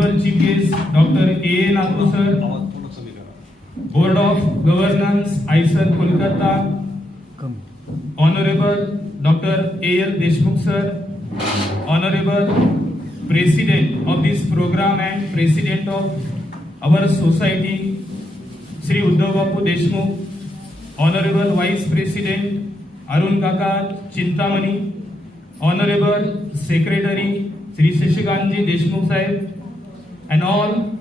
Honorable Chief Guest Dr. A. Nagru sir, Board of Governance, ISER Kolkata, Honorable Dr. A.L. Deshmukh sir, Honorable President of this program and President of our society, Shri Uddhav Bapu Deshmukh, Honorable Vice President Arun Kaka Chintamani, Honorable Secretary Shri Shashikanji Deshmukh Sahib, and all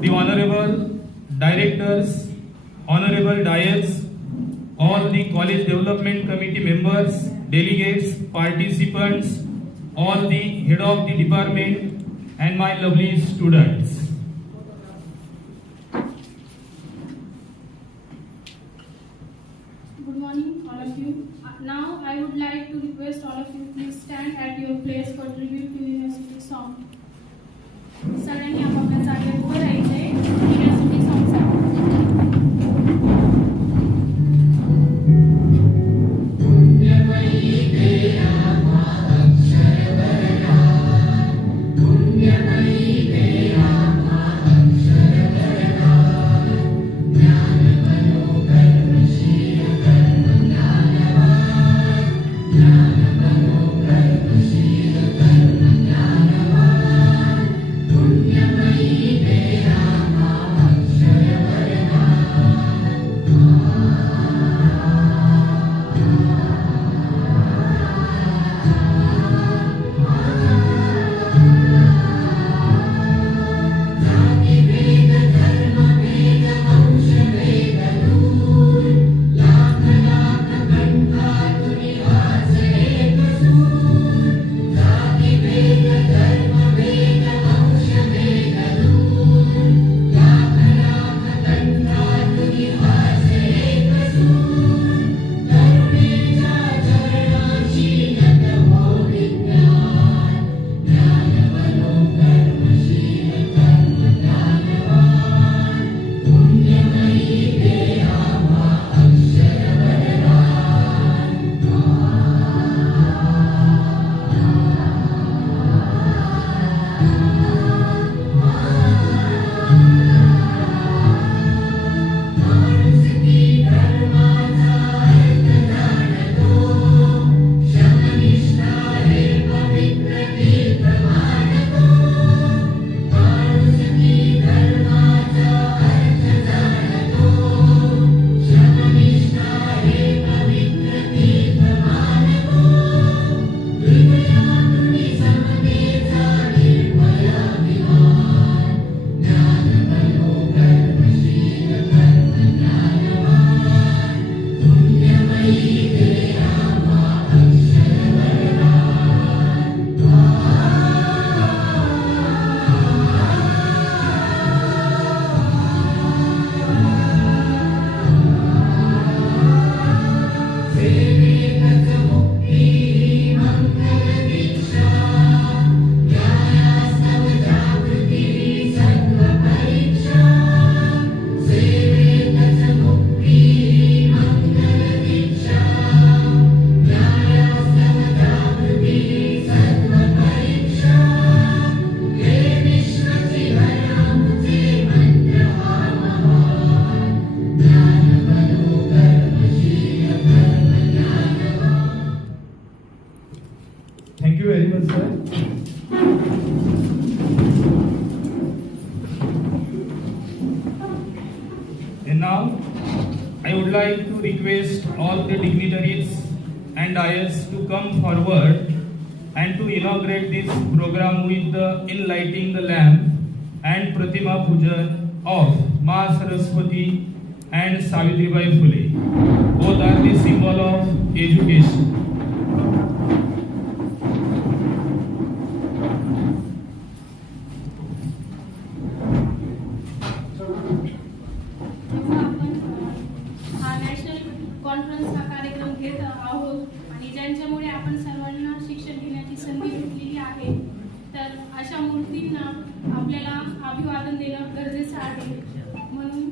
the Honorable Directors, Honorable Dayas, all the College Development Committee members, delegates, participants, all the head of the department, and my lovely students. Good morning, all of you. Now I would like to request all of you please stand at your place for tribute to University song. सगळ्यांनी आपापल्या जागेवर उभं राहायचंय. University song साठी. Thank you very much, sir. And now, I would like to request all the dignitaries and dais to come forward and to inaugurate this program with the enlighting the lamp and Pratima Pujan of Ma Saraswati and Savitribai Phule. Both are the symbol of education. Conference हा कार्यक्रम घेत आहोत आणि ज्यांच्यामुळे आपण सर्वांना शिक्षण घेण्याची संधी भेटलेली आहे, तर अशा मूर्तींना आपल्याला अभिवादन देणं गरजेचं आहे. म्हणून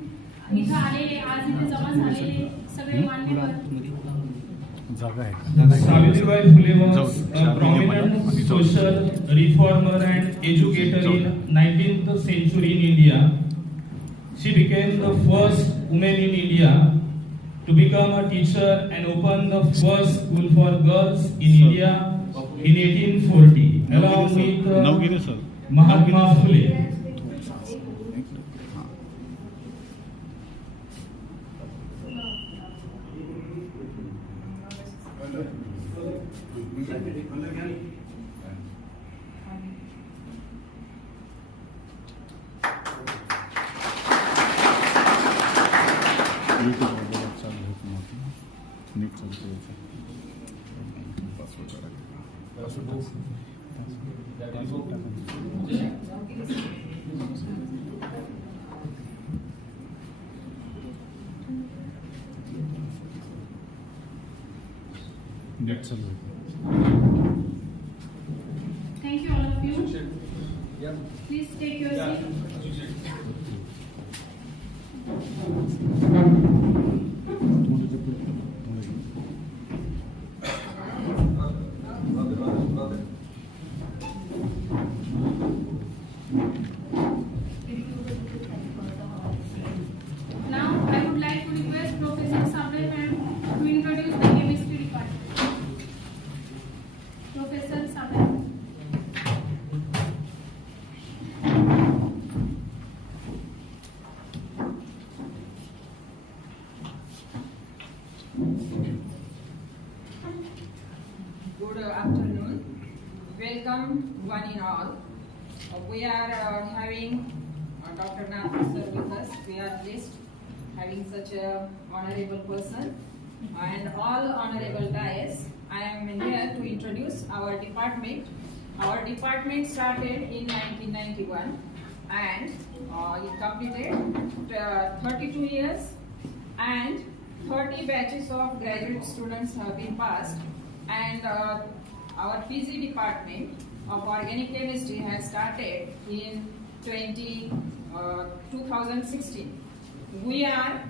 इथं आलेले, आज इथे जमा झालेले सगळे मान्यवर. Savitribai Phule was a prominent social reformer and educator in 19th century in India. She became the first woman in India to become a teacher and open the first school for girls in India in 1840, along with Mahatma Phule. Thank you all of you. Please take your seat. Now I would like to request Professor Sabre ma'am to introduce the chemistry department. Professor Sabre. Good afternoon. Welcome one and all. We are having Dr. Nath sir with us. We are blessed having such a honorable person and all honorable dais. I am here to introduce our department. Our department started in 1991 and it completed 32 years and 30 batches of graduate students have been passed, and our PG department of organic chemistry has started in 2016. We are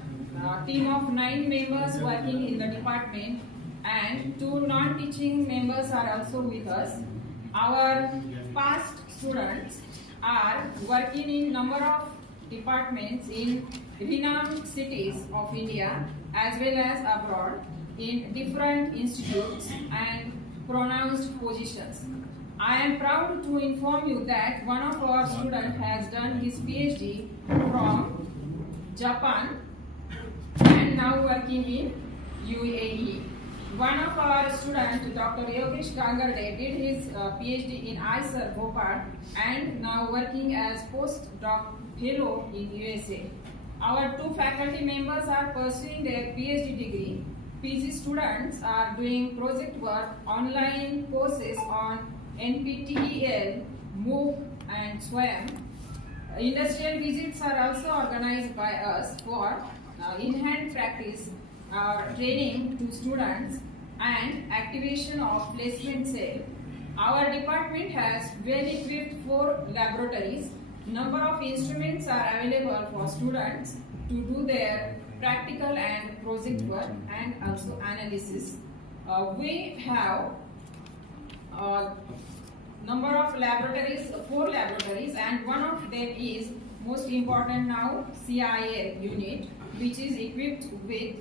a team of 9 members working in the department and 2 non-teaching members are also with us. Our past students are working in number of departments in renowned cities of India as well as abroad in different institutes and pronounced positions. I am proud to inform you that one of our students has done his PhD from Japan and now working in UAE. One of our students, Dr. Yogesh Gangarde, did his PhD in ISER Bhopal and now working as postdoc fellow in USA. Our 2 faculty members are pursuing their PhD degree. PG students are doing project work, online courses on NPTEL, MOOC and SWAYAM. Industrial visits are also organized by us for in-hand practice, training to students and activation of placement cell. Our department has well-equipped 4 laboratories. Number of instruments are available for students to do their practical and project work and also analysis. We have number of laboratories, 4 laboratories, and one of them is most important now, CIL unit, which is equipped with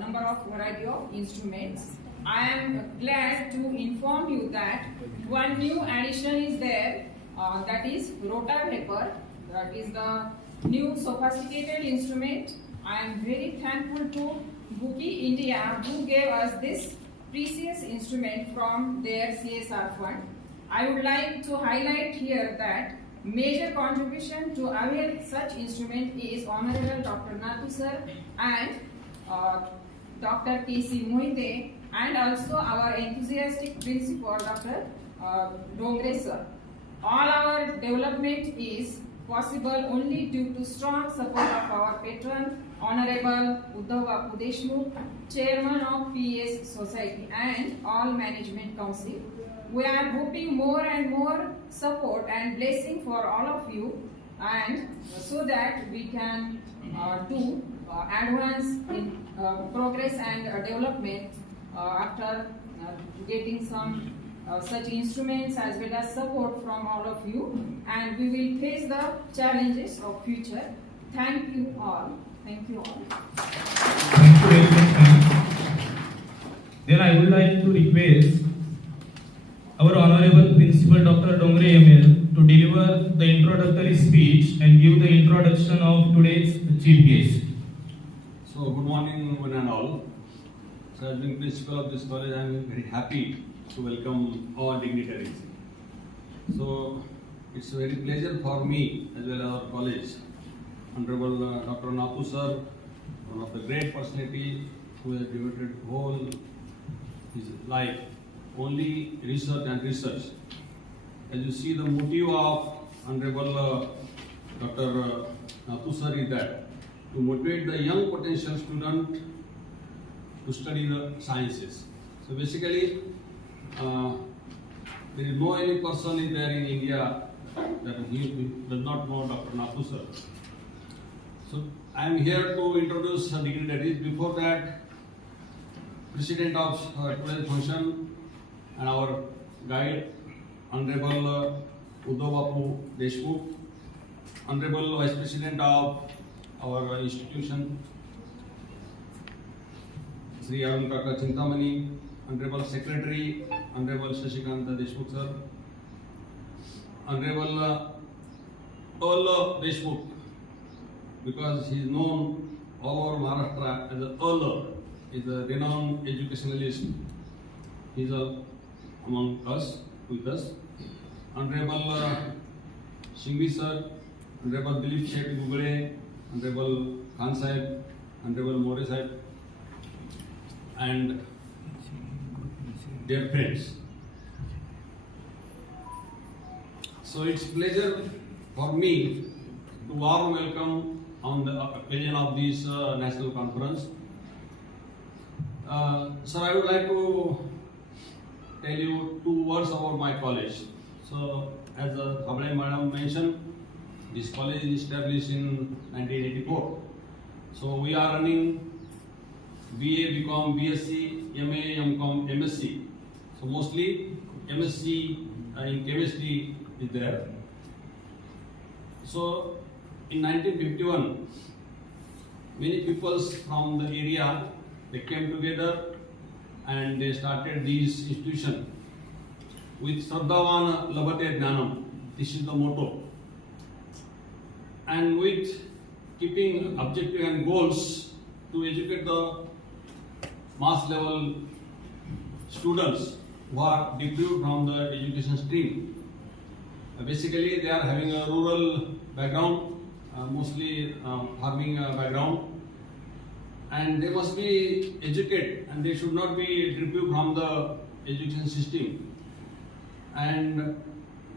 number of variety of instruments. I am glad to inform you that one new addition is there, that is rotavator. That is the new sophisticated instrument. I am very thankful to Bookie India who gave us this precious instrument from their CSR fund. I would like to highlight here that major contribution to avail such instrument is Honorable Dr. Nathu sir and Dr. K.C. Mohite and also our enthusiastic principal Dr. Dongre sir. All our development is possible only due to strong support of our patron Honorable Uddhav Deshmukh, Chairman of PES Society and all Management Council. We are hoping more and more support and blessing for all of you, and so that we can do advance in progress and development after getting some such instruments as well as support from all of you, and we will face the challenges of future. Thank you all. Thank you all. Thank you very much, ma'am. Then I would like to request our Honorable Principal Dr. Dongre ML to deliver the introductory speech and give the introduction of today's chief guest. So, good morning, one and all. So, as being principal of this college, I am very happy to welcome all dignitaries. So, it's a very pleasure for me as well as our college. Honorable Dr. Napu sir, one of the great personality who has devoted whole his life only research and research. As you see, the motive of Honorable Dr. Napu sir is that to motivate the young potential student to study the sciences. So basically, there is no any person in there in India that he does not know Dr. Napu sir. So I am here to introduce dignitaries. Before that, President of today's function and our guide, Honorable Uddhav Deshmukh, Honorable Vice President of our institution, Sri Arun Kaka Chintamani, Honorable Secretary, Honorable Shashikanta Deshmukh sir, Honorable Earl Deshmukh, because he is known all over Maharashtra as the Earl, is a renowned educationalist. He is among us, with us. Honorable Singhvi sir, Honorable Dilip Shetty Gugule, Honorable Khan Sahib, Honorable More Sahib, and dear friends. So it's pleasure for me to warm welcome on the occasion of this national conference. So I would like to tell you 2 words about my college. So as Abhay Madam mentioned, this college is established in 1984. So we are running BA, BCom, BSc, MA, MCom, MSc. So mostly MSc in chemistry is there. So in 1951, many peoples from the area, they came together and they started this institution with Shraddhavan Labhate Jnanam. This is the motto. And with keeping objective and goals to educate the mass level students who are deprived from the education stream. Basically, they are having a rural background, mostly farming background, and they must be educated and they should not be deprived from the education system. And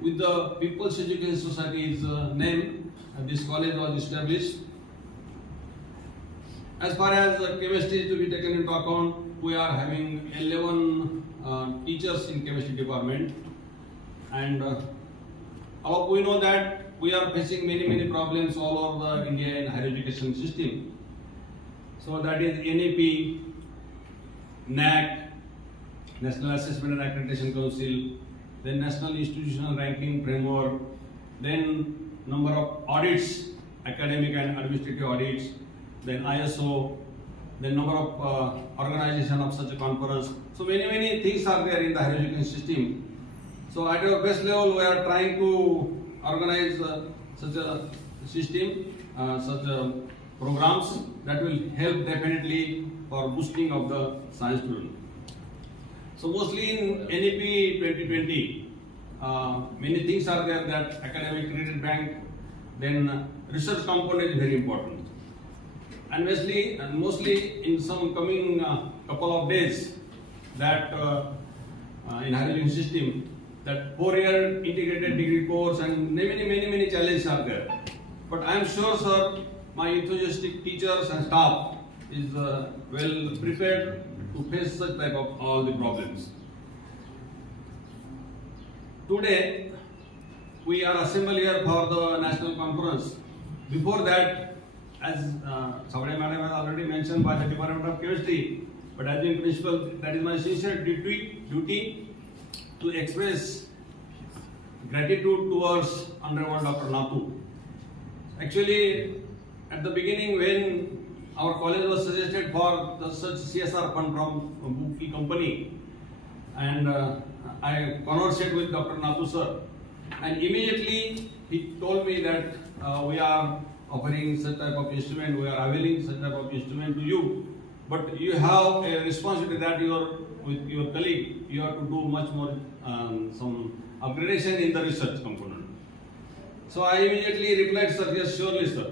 with the People's Education Society's name, this college was established. As far as chemistry is to be taken into account, we are having 11 teachers in chemistry department, and we know that we are facing many problems all over the India in higher education system. So that is NAP, NAC, National Assessment and Accreditation Council, then National Institutional Ranking Framework, then number of audits, academic and administrative audits, then ISO, then number of organization of such a conference. So many things are there in the higher education system. So at our best level, we are trying to organize such a system, such programs that will help definitely for boosting of the science student. So mostly in NEP 2020, many things are there, that academic credit bank, then research component is very important. And mostly in some coming couple of days, that in higher education system, that 4-year integrated degree course and many challenges are there. But I am sure, sir, my enthusiastic teachers and staff is well prepared to face such type of all the problems. Today, we are assembled here for the national conference. Before that, as Sabade Madam has already mentioned by the Department of Chemistry, but as being principal, that is my sincere duty to express gratitude towards Honorable Dr. Nathu. Actually, at the beginning when our college was suggested for such CSR fund from a bookie company, and I conversed with Dr. Nathu sir, and immediately he told me that we are offering such type of instrument, we are availing such type of instrument to you, but you have a responsibility that with your colleague, you have to do much more some upgradation in the research component. So I immediately replied, sir, yes, surely, sir.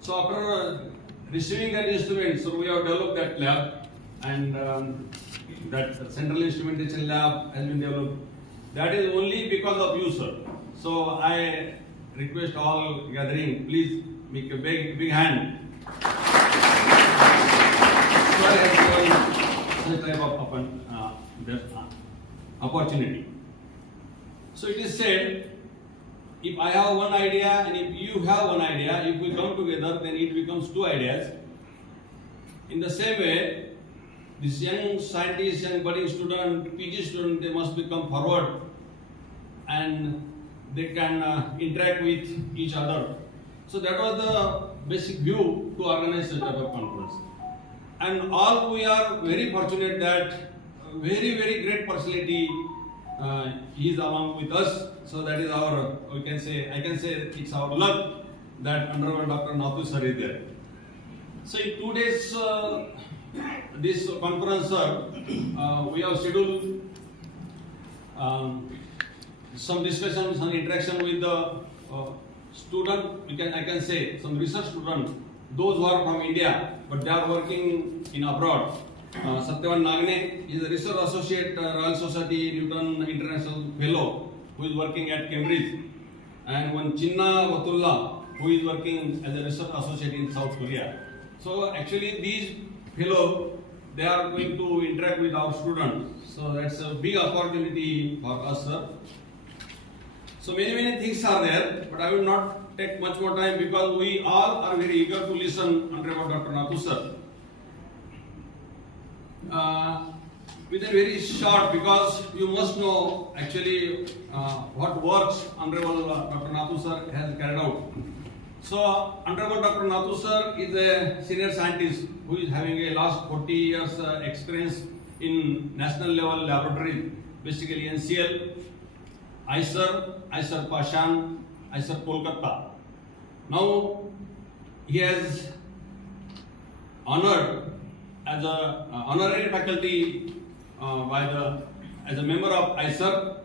So after receiving that instrument, so we have developed that lab, and that central instrumentation lab has been developed. That is only because of you, sir. So I request all gathering, please make a big hand. Sir has given such type of opportunity. So it is said, if I have one idea and if you have one idea, if we come together, then it becomes two ideas. In the same way, this young scientist, young budding student, PG student, they must become forward and they can interact with each other. So that was the basic view to organize such type of conference. And all we are very fortunate that very, very great personality he is along with us. So that is our, I can say it's our luck that Honorable Dr. Nathu sir is there. So in 2 days, this conference, sir, we have scheduled some discussion, some interaction with the student. I can say some research students, those who are from India, but they are working in abroad. Satyavan Nagne is a research associate, Royal Society Newton International Fellow, who is working at Cambridge, and one Chinna Vatulla, who is working as a research associate in South Korea. So actually these fellows, they are going to interact with our students. So that's a big opportunity for us, sir. So many things are there, but I will not take much more time because we all are very eager to listen Honorable Dr. Nathu sir. Within very short, because you must know actually what works Honorable Dr. Nathu sir has carried out. So Honorable Dr. Nathu sir is a senior scientist who is having a last 40 years experience in national level laboratory, basically NCL, ICER, ICER Pashan, ICER Kolkata. Now he has honored as a honorary faculty as a member of ICER,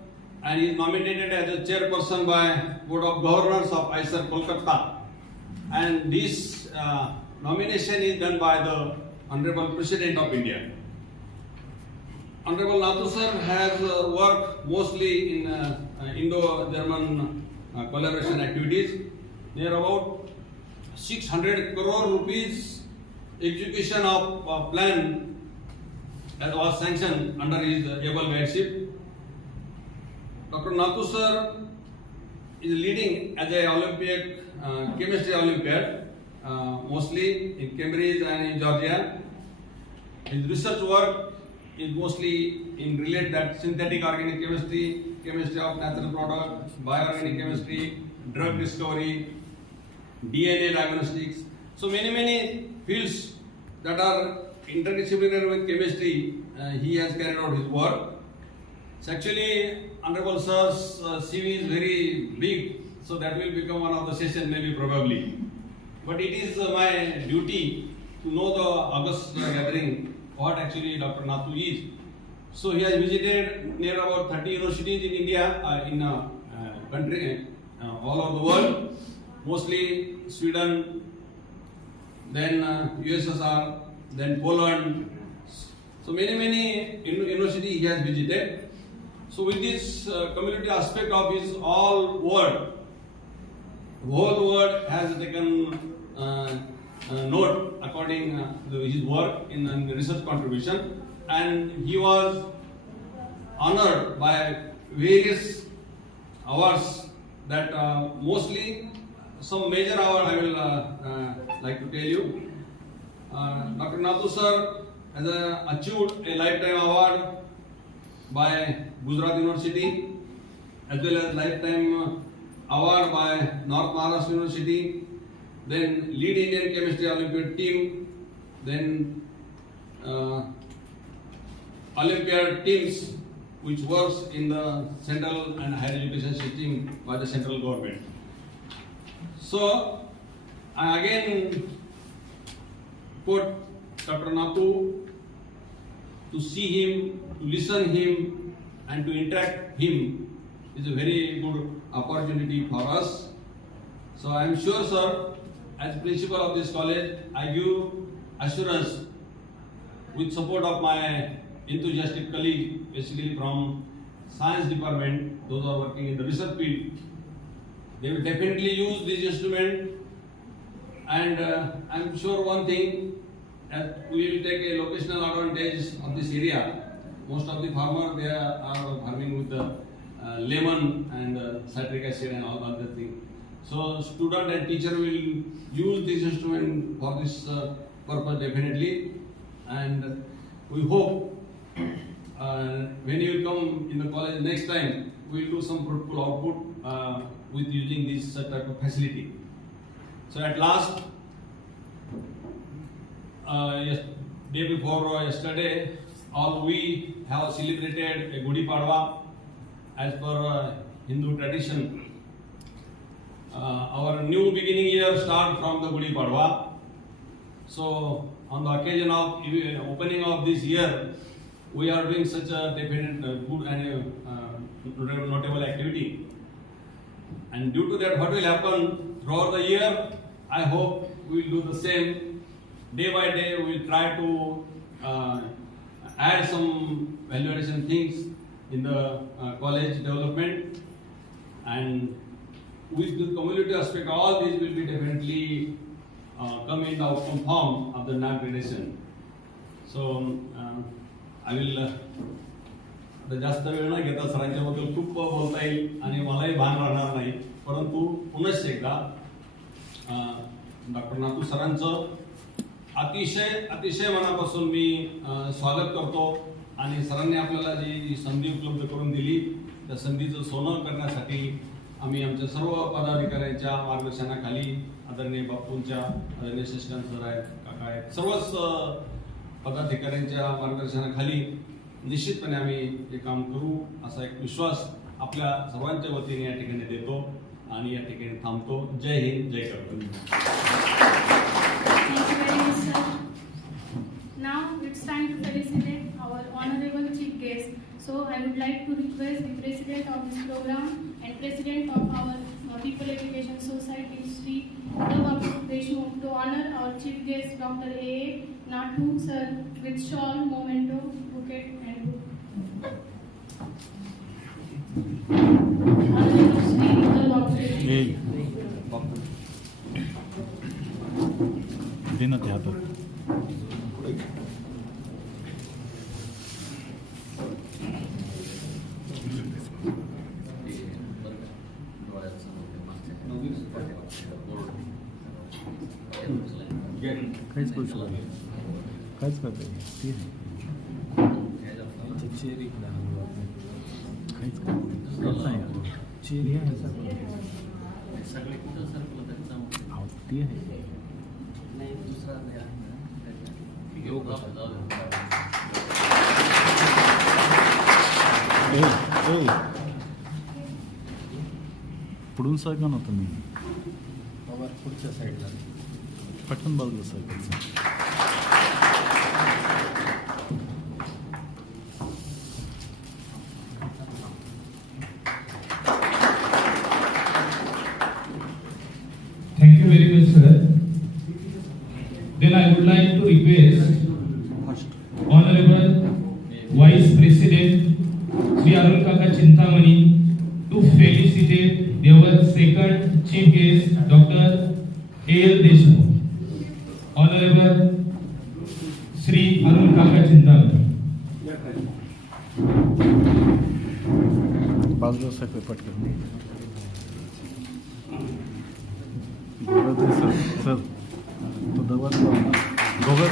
and is nominated as a chairperson by Board of Governors of ICER Kolkata. And this nomination is done by the Honorable President of India. Honorable Nathu sir has worked mostly in Indo-German collaboration activities. There are about 600 crore rupees execution of plan that was sanctioned under his able leadership. Dr. Nathu sir is leading as a Olympic chemistry Olympiad, mostly in Cambridge and in Georgia. His research work is mostly in relate that synthetic organic chemistry, chemistry of natural products, bioorganic chemistry, drug discovery, DNA diagnostics. So many fields that are interdisciplinary with chemistry, he has carried out his work. So actually, Honorable Sir's CV is very big, so that will become one of the session maybe probably. But it is my duty to know the August gathering, what actually Dr. Nathu is. So he has visited near about 30 universities in India, in country, all over the world, mostly Sweden, then USSR, then Poland. So many universities he has visited. So with this community aspect of his all world, the whole world has taken note according to his work in research contribution, and he was honored by various awards that mostly some major award I will like to tell you. Dr. Nathu sir has achieved a lifetime award by Gujarat University, as well as lifetime award by North Maharashtra University, then lead Indian Chemistry Olympiad team, then Olympiad teams which works in the central and higher education system by the central government. So I again quote Dr. Nathu, to see him, to listen him, and to interact him is a very good opportunity for us. So I am sure, sir, as principal of this college, I give assurance with support of my enthusiastic colleagues, basically from science department, those who are working in the research field. They will definitely use this instrument, and I am sure one thing, that we will take a locational advantage of this area. Most of the farmers, they are farming with the lemon and citric acid and all other things. So student and teacher will use this instrument for this purpose definitely, and we hope when you will come in the college next time, we will do some fruitful output with using this type of facility. So at last, day before yesterday, all we have celebrated a Gudi Padwa as per Hindu tradition. Our new beginning year start from the Gudi Padwa. So on the occasion of opening of this year, we are doing such a definite good and notable activity. And due to that, what will happen throughout the year, I hope we will do the same. Day by day, we will try to add some value addition things in the college development, and with the community aspect, all these will be definitely come in the outcome form of the NAC gradation. So I will जास्त वेळ न घेता सरांच्या बद्दल खूप बोलता येईल आणि मलाही भान राहणार नाही, परंतु पुनश्च एकदा डॉक्टर नातू सरांचं अतिशय मनापासून मी स्वागत करतो, आणि सरांनी आपल्याला जी संधी उपलब्ध करून दिली त्या संधीचं सोनं करण्यासाठी आम्ही आमच्या सर्व पदाधिकाऱ्यांच्या मार्गदर्शनाखाली, आदरणीय बापूंच्या, आदरणीय शशिकांत सर आहेत, काका आहेत, सर्वच पदाधिकाऱ्यांच्या मार्गदर्शनाखाली निश्चितपणे आम्ही हे काम करू असा एक विश्वास आपल्या सर्वांच्या वतीने या ठिकाणी देतो आणि या ठिकाणी थांबतो. जय हिंद, जय कर्तव्य. Thank you very much, sir. Now it's time to felicitate our honorable chief guest. So I would like to request the president of this program and president of our People Education Society, Sri Uddhav Deshmukh, to honor our chief guest, Dr. A. Nathu sir, with shawl, memento, bouquet, and book. Honorable Sri Uddhav Deshmukh. देना ते हातात. काहीच करू शकत नाही, काहीच करता येईल ते चेरी काहीच करता नाही. चेरी आहे सगळे कुठं सरकलं त्याचा ती आहे पुढून सरका नव्हतं मी पुढच्या साईडला पटकन बाजूला सरकायचं. Thank you very much, sir. Then I would like to request Honorable Vice President Sri Arun Kaka Chintamani to felicitate our second chief guest, Dr. A.L. Deshmukh. Honorable Sri Arun Kaka Chintamani. बाजूला सरका पटकन. Sir तो दवा दोघं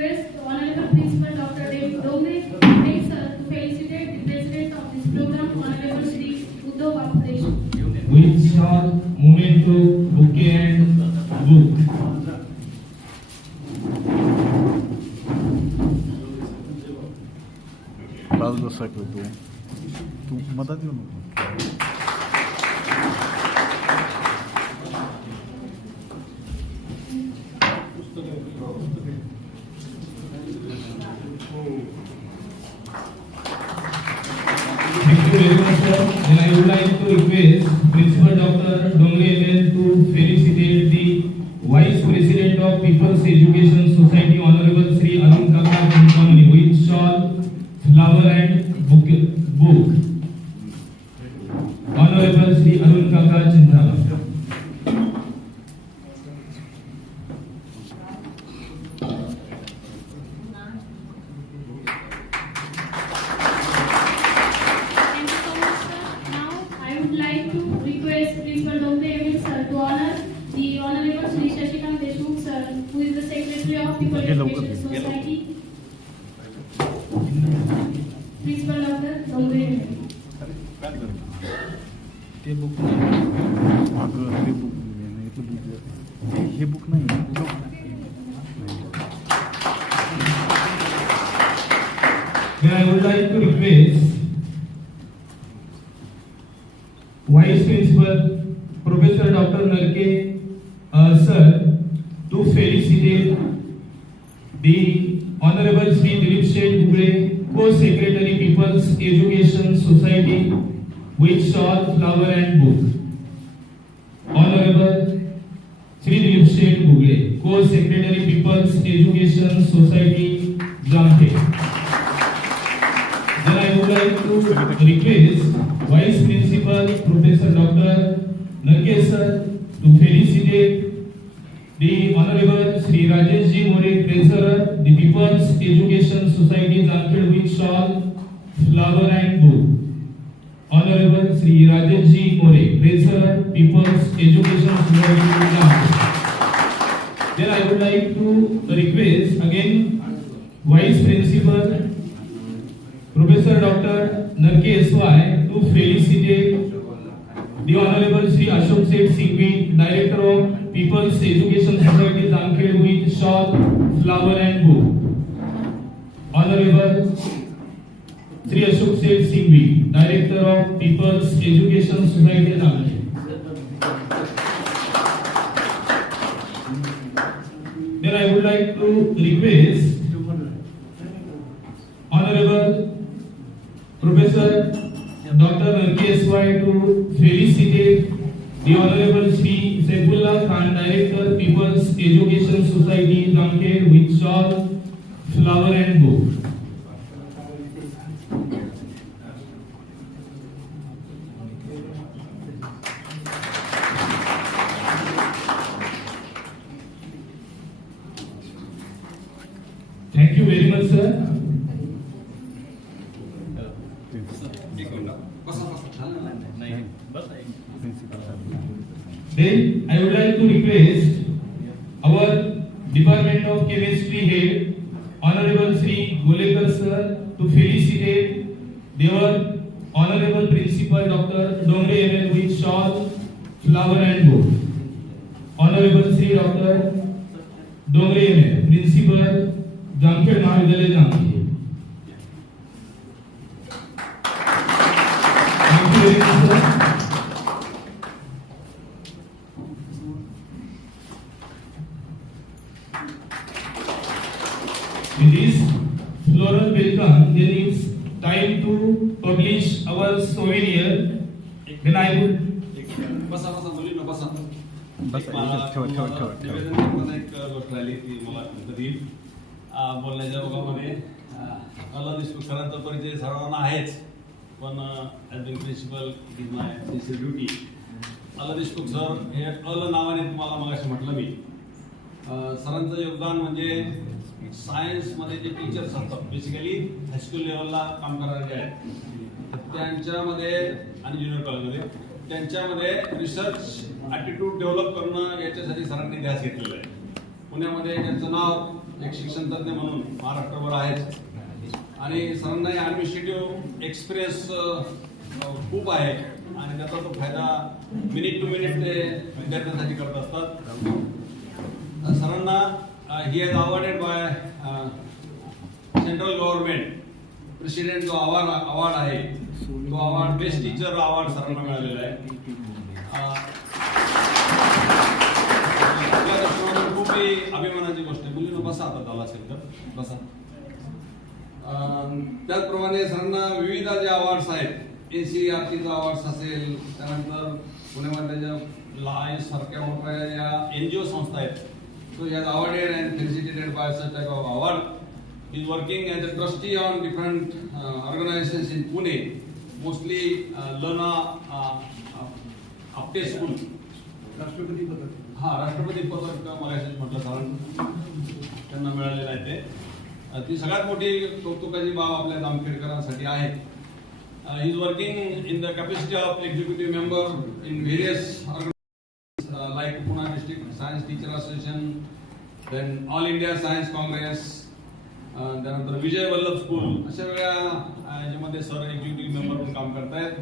request the Honorable Principal Dr. Jamkhed sir to felicitate the President of this program, Honorable Shri Uddhav Bapu. We shall move into bouquet and book. बाजूला cycle तू मदत येऊ नको. Thank you very much, sir. And I would like to request Principal Dr. Dongre ML to felicitate the Vice President of People's Education Society, Honorable Sri Arun Kaka Chintamani, with shawl, flower and book. Honorable Sri Arun Kaka Chintamani. Thank you so much, sir. Now I would like to request Principal Dongre ML sir to honor the Honorable Shri Shashikant Deshmukh sir, who is the Secretary of People's Education Society. Principal Dr. Dongre ML. ते book अगं ते book हे book नाही. Then I would like to request Vice Principal Professor Dr. Narke sir to felicitate the Honorable Sri Dilip Shet Bugre, Co-Secretary People's Education Society, with shawl, flower and book. Honorable Sri Dilip Shet Bugre, Co-Secretary People's Education Society, Jamkhed. Then I would like to request Vice Principal Professor Dr. Narke sir to felicitate the Honorable Sri Rajesh G. More, Treasurer, the People's Education Society, Jamkhed, with shawl, flower and book. Honorable Sri Rajesh G. More, Treasurer, People's Education Society, Jamkhed. Then I would like to request again Vice Principal Professor Dr. Narke SY to felicitate the Honorable Sri Ashok Seth Singhvi, Director of People's Education Society, Jamkhed, with shawl, flower and book. Honorable Sri Ashok Seth Singhvi, Director of People's Education Society, Jamkhed. Then I would like to request Honorable Professor Dr. Narke SY to felicitate the Honorable Sri Saifullah Khan, Director, People's Education Society, Jamkhed, with shawl, flower and book. Thank you very much, sir. Then I would like to request our Department of Chemistry head, Honorable Sri Golekar sir, to felicitate their Honorable Principal Dr. Dongre ML with shawl, flower and book. Honorable Sri Dr. Dongre ML, Principal, Jamkhed Mahavidyalaya, Jamkhed. Thank you very much, sir. With this floral welcome, then it's time to publish our souvenir. Then I would बसा मुलींना बसा. बस मला ठेवा. निवेदन करताना एक गोष्ट राहिली ती मला कधी बोलण्याच्या ओघामध्ये अला देशमुख सरांचा परिचय सर्वांना आहेच, पण as a principal it is my duty. अला देशमुख सर हे अल नावाने तुम्हाला मगाशी म्हटलं मी. सरांचं योगदान म्हणजे सायन्समध्ये जे टीचर्स असतात, बेसिकली हायस्कूल लेवलला काम करणारे जे आहेत त्यांच्यामध्ये आणि ज्युनियर कॉलेजमध्ये त्यांच्यामध्ये रिसर्च ॲटिट्यूड डेव्हलप करणं याच्यासाठी सरांनी ध्यास घेतलेला आहे. पुण्यामध्ये त्यांचं नाव एक शिक्षण तज्ञ म्हणून महाराष्ट्रभर आहेच आणि सरांना ॲडमिनिस्ट्रेटिव्ह एक्सपिरियन्स खूप आहे आणि त्याचा तो फायदा मिनिट टू मिनिट ते विद्यार्थ्यांसाठी करत असतात. सरांना he has awarded by central government president जो अवॉर्ड आहे तो अवॉर्ड बेस्ट टीचर अवॉर्ड सरांना मिळालेला आहे. आपल्या दृष्टीने खूप अभिमानाची गोष्ट आहे. मुलीनं बसा आता झाला असेल तर बसा. त्याचप्रमाणे सरांना विविध जे अवॉर्ड्स आहेत NCERTचा अवॉर्ड्स असेल त्यानंतर पुण्यामध्ये लायन्स सारख्या मोठ्या या NGO संस्था आहेत. सो he has awarded and felicitated by such type of award. He is working as a trustee on different organizations in Pune, mostly Lana Apte School. राष्ट्रपती पदक मगाशीच म्हटलं कारण त्यांना मिळालेलं आहे ते. ती सगळ्यात मोठी कौतुकाची बाब आपल्या जामखेडकरांसाठी आहे. He is working in the capacity of executive member in various organizations like Pune District Science Teacher Association, then All India Science Congress, त्यानंतर विजय वल्लभ स्कूल अशा वेगळ्या याच्यामध्ये सर एक्झिक्युटिव्ह मेंबर म्हणून काम करतायत.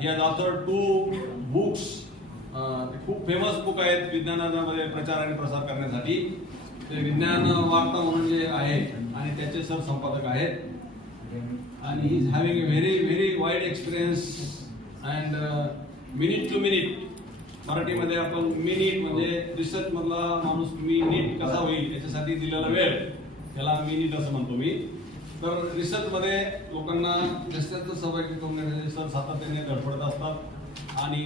He has authored 2 books. खूप famous book आहेत विज्ञानामध्ये प्रचार आणि प्रसार करण्यासाठी. ते विज्ञान वार्ता म्हणून जे आहे आणि त्याचे सर संपादक आहेत. आणि he is having a very wide experience and minute to minute मराठीमध्ये आपण मिनिट म्हणजे रिसर्च मधला माणूस मिनिट कसा होईल याच्यासाठी दिलेला वेळ त्याला मिनिट असं म्हणतो मी. तर रिसर्च मध्ये लोकांना जास्त सहभागी करून घेण्यासाठी सर सातत्याने धडपडत असतात आणि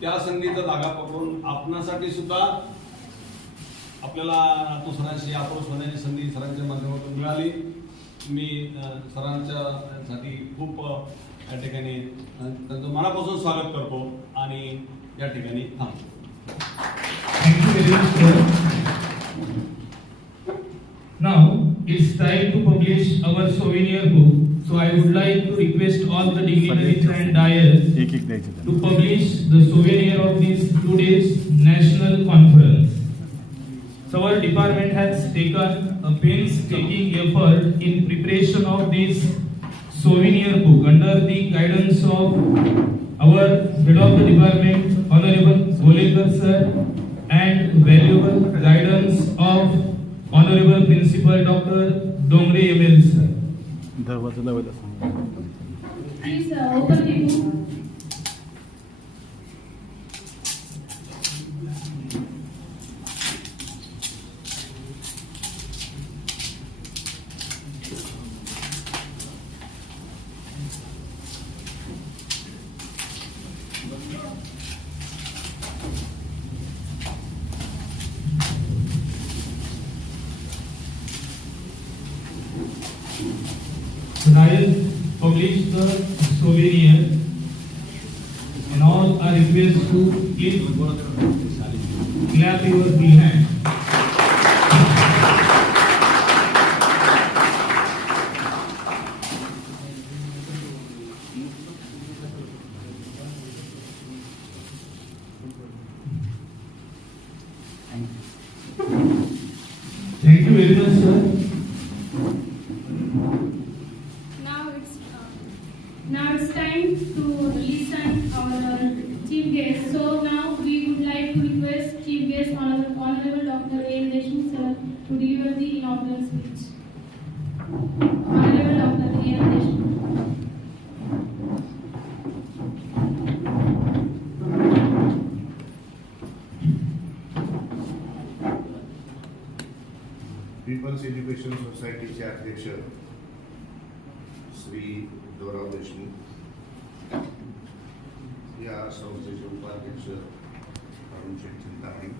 त्या संधीचा जागा पकडून आपणासाठी सुद्धा आपल्याला तो सरांशी अप्रोच होण्याची संधी सरांच्या माध्यमातून मिळाली. मी सरांच्यासाठी खूप या ठिकाणी त्यांचं मनापासून स्वागत करतो आणि या ठिकाणी थांबतो. Now it's time to publish our souvenir book. So I would like to request all the dignitaries and dais to publish the souvenir of this today's national conference. So our department has taken a painstaking effort in preparation of this souvenir book under the guidance of our head of the department, Honorable Golekar sir, and valuable guidance of Honorable Principal Dr. Dongre ML sir. Please open the book. I publish the souvenir and all are requested to please clap your big hand. Thank you very much, sir. Now it's time to listen our chief guest. So now we would like to request chief guest Honorable Dr. A. Deshmukh sir to deliver the inaugural speech. Honorable Dr. A. Deshmukh. People's education सोसायटीचे अध्यक्ष श्री उद्धवराव देशमुख, या संस्थेचे उपाध्यक्ष अरुण चिंतामणी,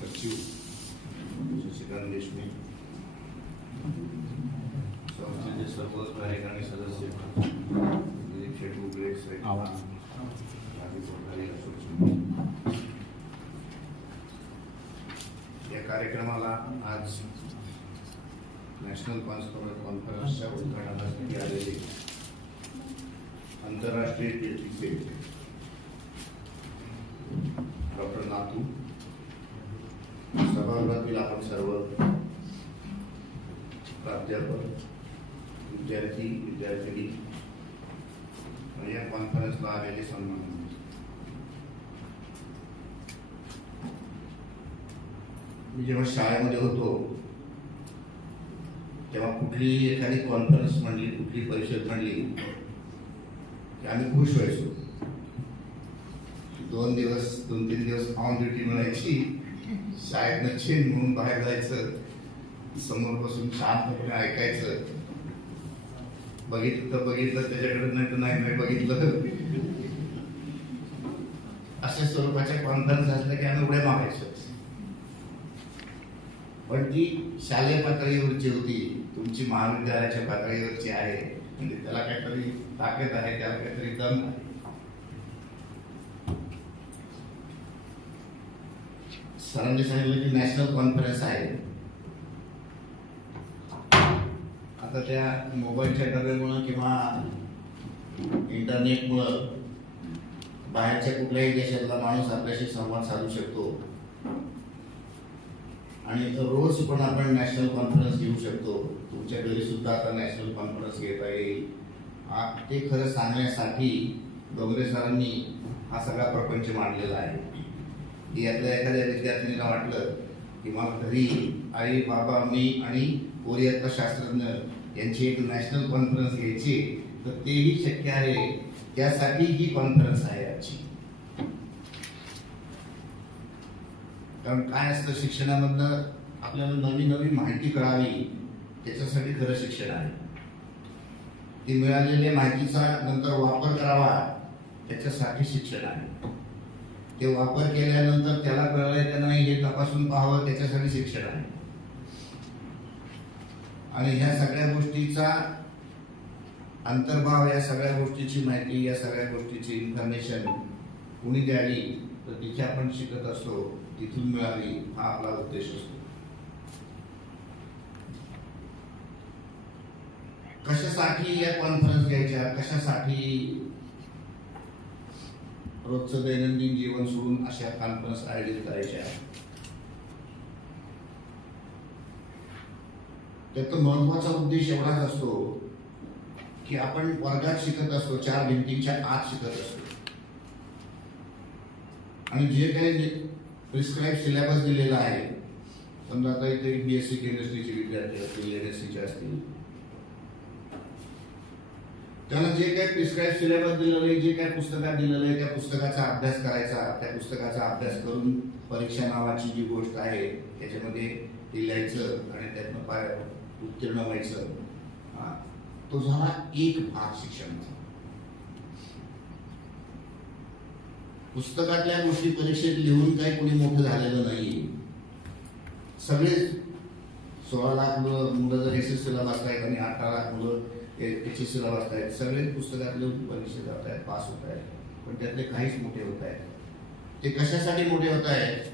सचिव शशिकांत देशमुख, संस्थेचे सर्व सहाय्यक आणि सदस्य या कार्यक्रमाला आज नॅशनल कॉन्फरन्सच्या उद्घाटनासाठी आलेले आंतरराष्ट्रीय कीर्तीचे डॉक्टर नातू, सभा सभागृहातील आपण सर्व प्राध्यापक, विद्यार्थी, विद्यार्थिनी या कॉन्फरन्सला आलेले सन्मान. मी जेव्हा शाळेमध्ये होतो तेव्हा कुठली एखादी कॉन्फरन्स म्हणली, कुठली परिषद म्हणली की आम्ही खुश व्हायचो. 2-3 दिवस ऑन ड्युटी मिळायची, शाळेतनं चेन म्हणून बाहेर जायचं, समोर बसून शांतपणे ऐकायचं. बघितलं तर बघितलं, त्याच्याकडे नाही तर नाही बघितलं. अशा स्वरूपाच्या कॉन्फरन्स असल्या की आम्ही उड्या मारायचो. पण ती शालेय पातळीवरची होती, तुमची महाविद्यालयाच्या पातळीवरची आहे. म्हणजे त्याला काहीतरी ताकद आहे, त्याला काहीतरी दम आहे. सरांनी सांगितलं की नॅशनल कॉन्फरन्स आहे. आता त्या मोबाईलच्या डब्यामुळं किंवा इंटरनेटमुळं बाहेरच्या कुठल्याही देशातला माणूस आपल्याशी संवाद साधू शकतो आणि रोज पण आपण नॅशनल कॉन्फरन्स घेऊ शकतो. तुमच्या घरी सुद्धा आता नॅशनल कॉन्फरन्स घेता येईल. ते खरं सांगण्यासाठी डोंगरे सरांनी हा सगळा प्रपंच मांडलेला आहे. की यातल्या एखाद्या विद्यार्थिनीला वाटलं की मला घरी आई, बाबा, मी आणि कोरियातला शास्त्रज्ञ यांची एक नॅशनल कॉन्फरन्स घ्यायची, तर तेही शक्य आहे. त्यासाठी ही कॉन्फरन्स आहे आजची. कारण काय असतं, शिक्षणामधनं आपल्याला नवी नवी माहिती कळावी, त्याच्यासाठी खरं शिक्षण आहे. ती मिळालेल्या माहितीचा नंतर वापर करावा, त्याच्यासाठी शिक्षण आहे. ते वापर केल्यानंतर त्याला कळलंय का नाही हे तपासून पाहावं, त्याच्यासाठी शिक्षण आहे. आणि ह्या सगळ्या गोष्टीचा अंतर्भाव, या सगळ्या गोष्टीची माहिती, या सगळ्या गोष्टीची इन्फॉर्मेशन कुणी द्यावी, तर तिथे आपण शिकत असतो, तिथून मिळावी, हा आपला उद्देश असतो. कशासाठी या कॉन्फरन्स घ्यायच्या, कशासाठी रोजचं दैनंदिन जीवन सोडून अशा कॉन्फरन्स आयोजित करायच्या, त्याचा महत्वाचा उद्देश एवढाच असतो की आपण वर्गात शिकत असतो, 4 भिंतींच्या आत शिकत असतो आणि जे काही प्रिस्क्राईब सिलेबस दिलेला आहे, समजा आता इथे BSc केमिस्ट्रीचे विद्यार्थी असतील, MSc असतील, त्यांना जे काही प्रिस्क्राईब सिलेबस दिलेलं आहे, जे काही पुस्तकात दिलेलं आहे, त्या पुस्तकाचा अभ्यास करायचा. त्या पुस्तकाचा अभ्यास करून परीक्षा नावाची जी गोष्ट आहे त्याच्यामध्ये ते लिहायचं आणि त्यातनं उत्तीर्ण व्हायचं. तो झाला एक भाग शिक्षणाचा. पुस्तकातल्या गोष्टी परीक्षेत लिहून काही कोणी मोठं झालेलं नाही. सगळे 16 लाख मुलं जर SSCला बसतायत आणि 18 लाख मुलं HSCला बसतायत, सगळे पुस्तकात लिहून परीक्षेत जात आहेत, पास होत आहेत. पण त्यातले काहीच मोठे होत आहेत. ते कशासाठी मोठे होत आहेत,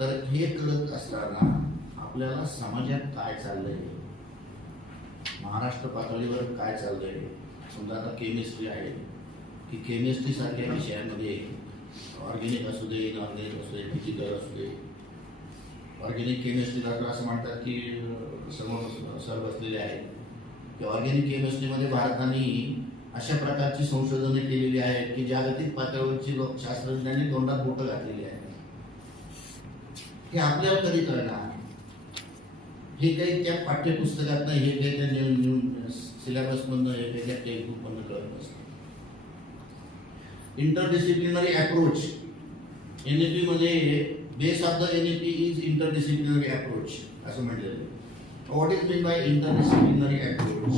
तर हे कळत असताना आपल्याला समाजात काय चाललंय, महाराष्ट्र पातळीवर काय चाललंय. समजा आता केमिस्ट्री आहे, की केमिस्ट्री सारख्या विषयांमध्ये ऑर्गेनिक असू दे, इनऑर्गेनिक असू दे, फिजिकल असू दे, ऑर्गेनिक केमिस्ट्रीला तर असं म्हणतात की समोर सर बसलेले आहेत की ऑर्गेनिक केमिस्ट्रीमध्ये भारताने अशा प्रकारची संशोधने केलेली आहेत की जागतिक पातळीवरची शास्त्रज्ञांनी तोंडात बोटं घातलेली आहेत. हे आपल्याला कधी कळणार? हे काही त्या पाठ्यपुस्तकात नाही, हे काही त्या सिलेबसमधनं, हे काही त्या टेक्स्टबुकमधनं कळत नसतं. इंटरडिसिप्लिनरी अप्रोच, NAP मध्ये base of the NAP is interdisciplinary approach असं म्हटलेलं आहे. What is mean by interdisciplinary approach?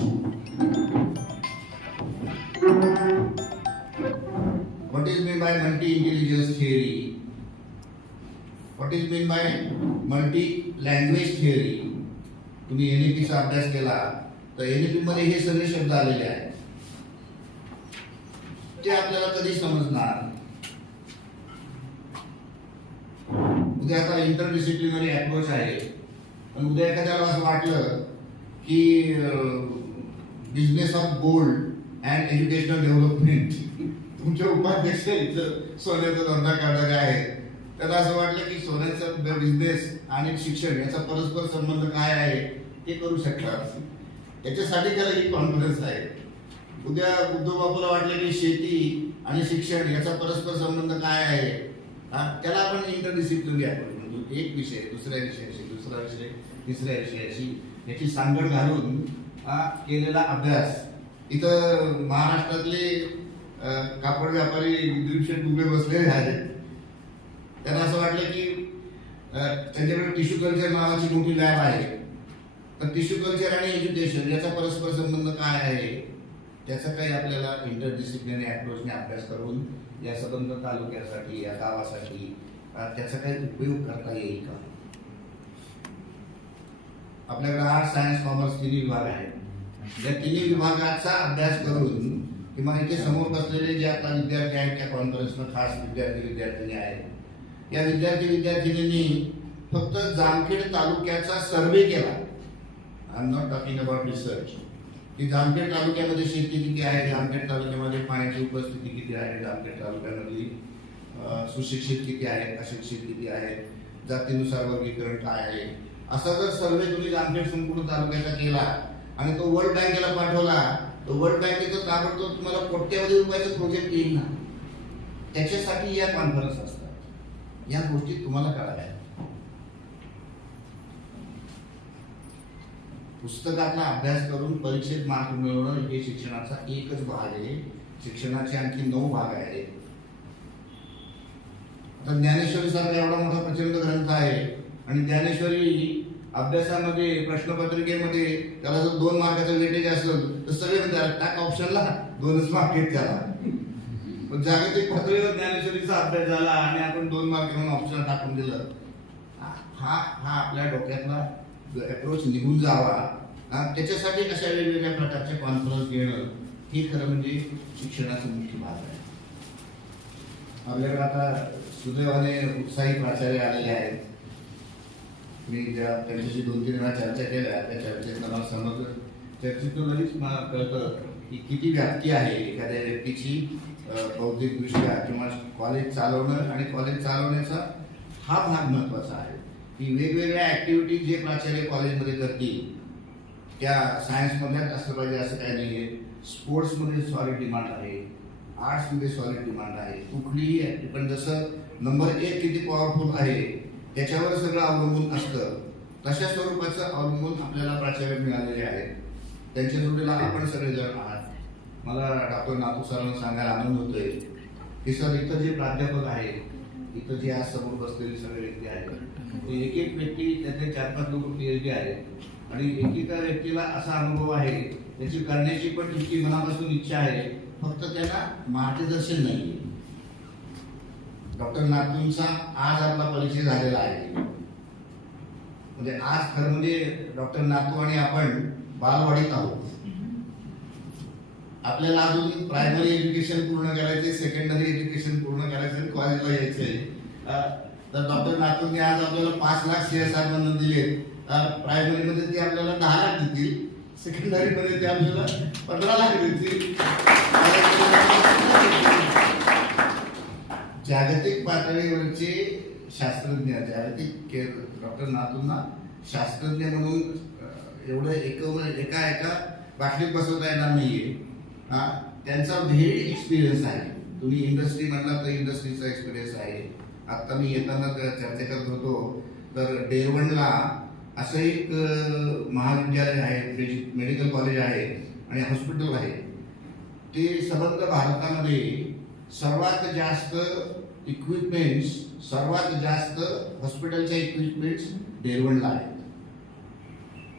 What is mean by multi intelligence theory? What is mean by multi language theory? तुम्ही NAPचा अभ्यास केला तर NAP मध्ये हे सगळे शब्द आलेले आहेत. ते आपल्याला कधी समजणार? उद्या आता इंटरडिसिप्लिनरी अप्रोच आहे, पण उद्या एखाद्याला असं वाटलं की business of gold and educational development, तुमच्या उपाध्यक्ष इथं सोन्याचा धंदा काढणारे आहेत त्याला असं वाटलं की सोन्याचा बिझनेस आणि शिक्षण याचा परस्पर संबंध काय आहे ते करू शकतात. त्याच्यासाठी त्याला ही कॉन्फरन्स आहे. उद्या उद्धव बापूला वाटलं की शेती आणि शिक्षण याचा परस्पर संबंध काय आहे, त्याला आपण इंटरडिसिप्लिनरी अप्रोच म्हणतो. एक विषय दुसऱ्या विषयाशी, दुसरा विषय तिसऱ्या विषयाशी याची सांगड घालून केलेला अभ्यास. इथं महाराष्ट्रातले कापड व्यापारी दिलीपशेठ उभे बसलेले आहेत. त्यांना असं वाटलं की त्यांच्याकडे टिश्यू कल्चर नावाची मोठी लॅब आहे, तर टिश्यू कल्चर आणि एज्युकेशन याचा परस्पर संबंध काय आहे त्याचा काही आपल्याला इंटरडिसिप्लिनरी अप्रोचने अभ्यास करून या संबंध तालुक्यासाठी, या गावासाठी त्याचा काही उपयोग करता येईल का. आपल्याकडे आर्ट्स, सायन्स, कॉमर्स तिन्ही विभाग आहेत. या तिन्ही विभागाचा अभ्यास करून किंवा इथे समोर बसलेले जे आता विद्यार्थी आहेत त्या कॉन्फरन्सला खास विद्यार्थी आहेत, या विद्यार्थिनींनी फक्त जामखेड तालुक्याचा सर्वे केला. I am not talking about research. की जामखेड तालुक्यामध्ये शेती किती आहे, जामखेड तालुक्यामध्ये पाण्याची उपस्थिती किती आहे, जामखेड तालुक्यामध्ये सुशिक्षित किती आहेत, अशिक्षित किती आहेत, जातीनुसार वर्गीकरण काय आहे, असा जर सर्वे तुम्ही जामखेड संपूर्ण तालुक्याचा केला आणि तो वर्ल्ड बँकेला पाठवला, तर वर्ल्ड बँकेचं ताबडतोब तुम्हाला कोट्यवधी रुपयाचं प्रोजेक्ट येईल ना. त्याच्यासाठी या कॉन्फरन्स असतात. या गोष्टी तुम्हाला कळाव्या. पुस्तकातला अभ्यास करून परीक्षेत मार्क मिळवणं हे शिक्षणाचा एकच भाग आहे. शिक्षणाचे आणखी 9 भाग आहेत. आता ज्ञानेश्वरी सारखा एवढा मोठा प्रचंड ग्रंथ आहे आणि ज्ञानेश्वरी अभ्यासामध्ये प्रश्नपत्रिकेमध्ये त्याला जर 2 मार्काचा वेटेज असेल तर सगळे म्हणतात टाक ऑप्शनला 2च मार्क आहेत त्याला. पण जागतिक पातळीवर ज्ञानेश्वरीचा अभ्यास झाला आणि आपण 2 मार्क म्हणून ऑप्शन टाकून दिलं. हा आपल्या डोक्यातला अप्रोच निघून जावा. त्याच्यासाठी अशा वेगवेगळ्या प्रकारचे कॉन्फरन्स घेणं हे खरं म्हणजे शिक्षणाचा मुख्य भाग आहे. आपल्याकडे आता सुदैवाने उत्साही प्राचार्य आलेले आहेत. मी त्यांच्याशी 2-3 वेळा चर्चा केल्या. त्या चर्चेत मला समजलं, चर्चेतून लगेच मला कळतं की किती व्याप्ती आहे एखाद्या व्यक्तीची बौद्धिकदृष्ट्या किंवा कॉलेज चालवणं. आणि कॉलेज चालवण्याचा हा भाग महत्वाचा आहे की वेगवेगळ्या ऍक्टिव्हिटी जे प्राचार्य कॉलेजमध्ये करतील त्या सायन्समधल्याच असलं पाहिजे असं काही नाही आहे. स्पोर्ट्समध्ये सॉलिड डिमांड आहे, आर्ट्समध्ये सॉलिड डिमांड आहे. कुठलीही ऍक्टिव्हिटी, पण जसं नंबर 1 किती पॉवरफुल आहे त्याच्यावर सगळं अवलंबून असतं, तशा स्वरूपाचं अवलंबून आपल्याला प्राचार्य मिळालेले आहेत. त्यांच्या जोडीला आपण सगळेजण आहात. मला डॉक्टर नातू सरांना सांगायला आनंद होतोय की सर इथं जे प्राध्यापक आहेत, इथं जे आज समोर बसलेले सगळे व्यक्ती आहेत, एक एक व्यक्ती त्याचे 4-5 लोक PhD आहेत आणि एकेका व्यक्तीला असा अनुभव आहे त्याची करण्याची पण तितकी मनापासून इच्छा आहे, फक्त त्यांना मार्गदर्शन नाही. डॉक्टर नातूंचा आज आपला परिचय झालेला आहे. म्हणजे आज खरं म्हणजे डॉक्टर नातू आणि आपण बालवाडीत आहोत. आपल्याला अजून प्रायमरी एज्युकेशन पूर्ण करायचे, सेकंडरी एज्युकेशन पूर्ण करायचं, कॉलेजला यायचंय. तर डॉक्टर नातूंनी आज आपल्याला 5 लाख CSR म्हणून दिले. प्रायमरीमध्ये ते आपल्याला 10 लाख देतील, सेकंडरीमध्ये ते आपल्याला 15 लाख देतील. जागतिक पातळीवरचे शास्त्रज्ञ, डॉक्टर नातूंना शास्त्रज्ञ म्हणून एवढं एका बाटलीत बसवता येणार नाहीये. त्यांचा व्हेरी एक्सपिरियन्स आहे. तुम्ही इंडस्ट्री म्हणला तर इंडस्ट्रीचा एक्सपिरियन्स आहे. आता मी येताना चर्चा करत होतो तर डेरवणला असं एक महाविद्यालय आहे, मेडिकल कॉलेज आहे आणि हॉस्पिटल आहे. ते समग्र भारतामध्ये सर्वात जास्त इक्विपमेंट्स, सर्वात जास्त हॉस्पिटलच्या इक्विपमेंट्स डेरवणला आहेत.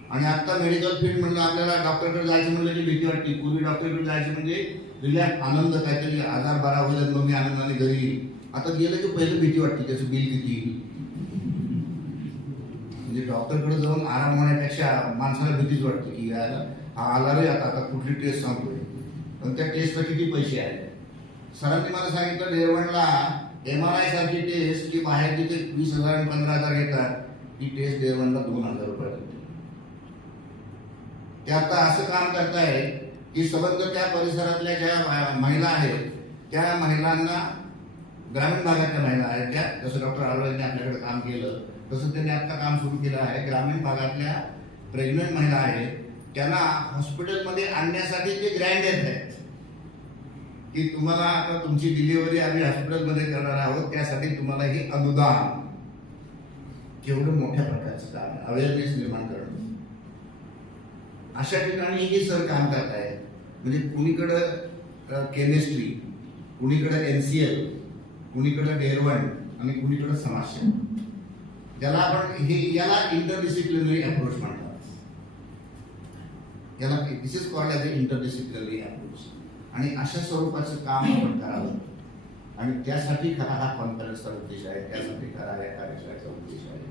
आणि आता मेडिकल फील्ड म्हणलं आपल्याला डॉक्टरकडे जायचं म्हणलं की भीती वाटते. पूर्वी डॉक्टरकडे जायचं म्हणजे रिलॅक्स, आनंद, काहीतरी आजार बरा होईल मग मी आनंदाने घरी येईल. आता गेलं की पहिलं भीती वाटते त्याचं बिल किती. म्हणजे डॉक्टरकडे जाऊन आराम होण्यापेक्षा माणसाला भीतीच वाटते की याला हा आला रे आता कुठली टेस्ट सांगतोय, पण त्या टेस्टला किती पैसे आहेत. सरांनी मला सांगितलं डेरवणला MRI सारखी टेस्ट की बाहेर तिथे 20,000 आणि 15,000 घेतात, ती टेस्ट डेरवणला 2,000 रुपये लागते. ते आता असं काम करताय की संबंध त्या परिसरातल्या ज्या महिला आहेत त्या महिलांना ग्रामीण भागातल्या महिला आहेत त्या, जसं डॉक्टर आळवडेंनी आपल्याकडे काम केलं तसं त्यांनी आता काम सुरू केलं आहे. ग्रामीण भागातल्या प्रेग्नंट महिला आहेत त्यांना हॉस्पिटलमध्ये आणण्यासाठी ते ग्रँड देत आहेत की तुम्हाला आता तुमची डिलिव्हरी आम्ही हॉस्पिटलमध्ये करणार आहोत, त्यासाठी तुम्हाला हे अनुदान. केवढं मोठ्या प्रकारचं काम आहे, अवेअरनेस निर्माण करणं. अशा ठिकाणी हे सर काम करत आहेत. म्हणजे कुणीकडं केमिस्ट्री, कुणीकडं NCL, कुणीकडं डेअरवण आणि कुणीकडं समाजसेवा. ज्याला आपण याला इंटरडिसिप्लिनरी अप्रोच म्हणतात. याला this is called as a interdisciplinary approach. आणि अशा स्वरूपाचं काम आपण करावं आणि त्यासाठी खरा हा कॉन्फरन्सचा उद्देश आहे, त्यासाठी खरा या कार्यशाळेचा उद्देश आहे.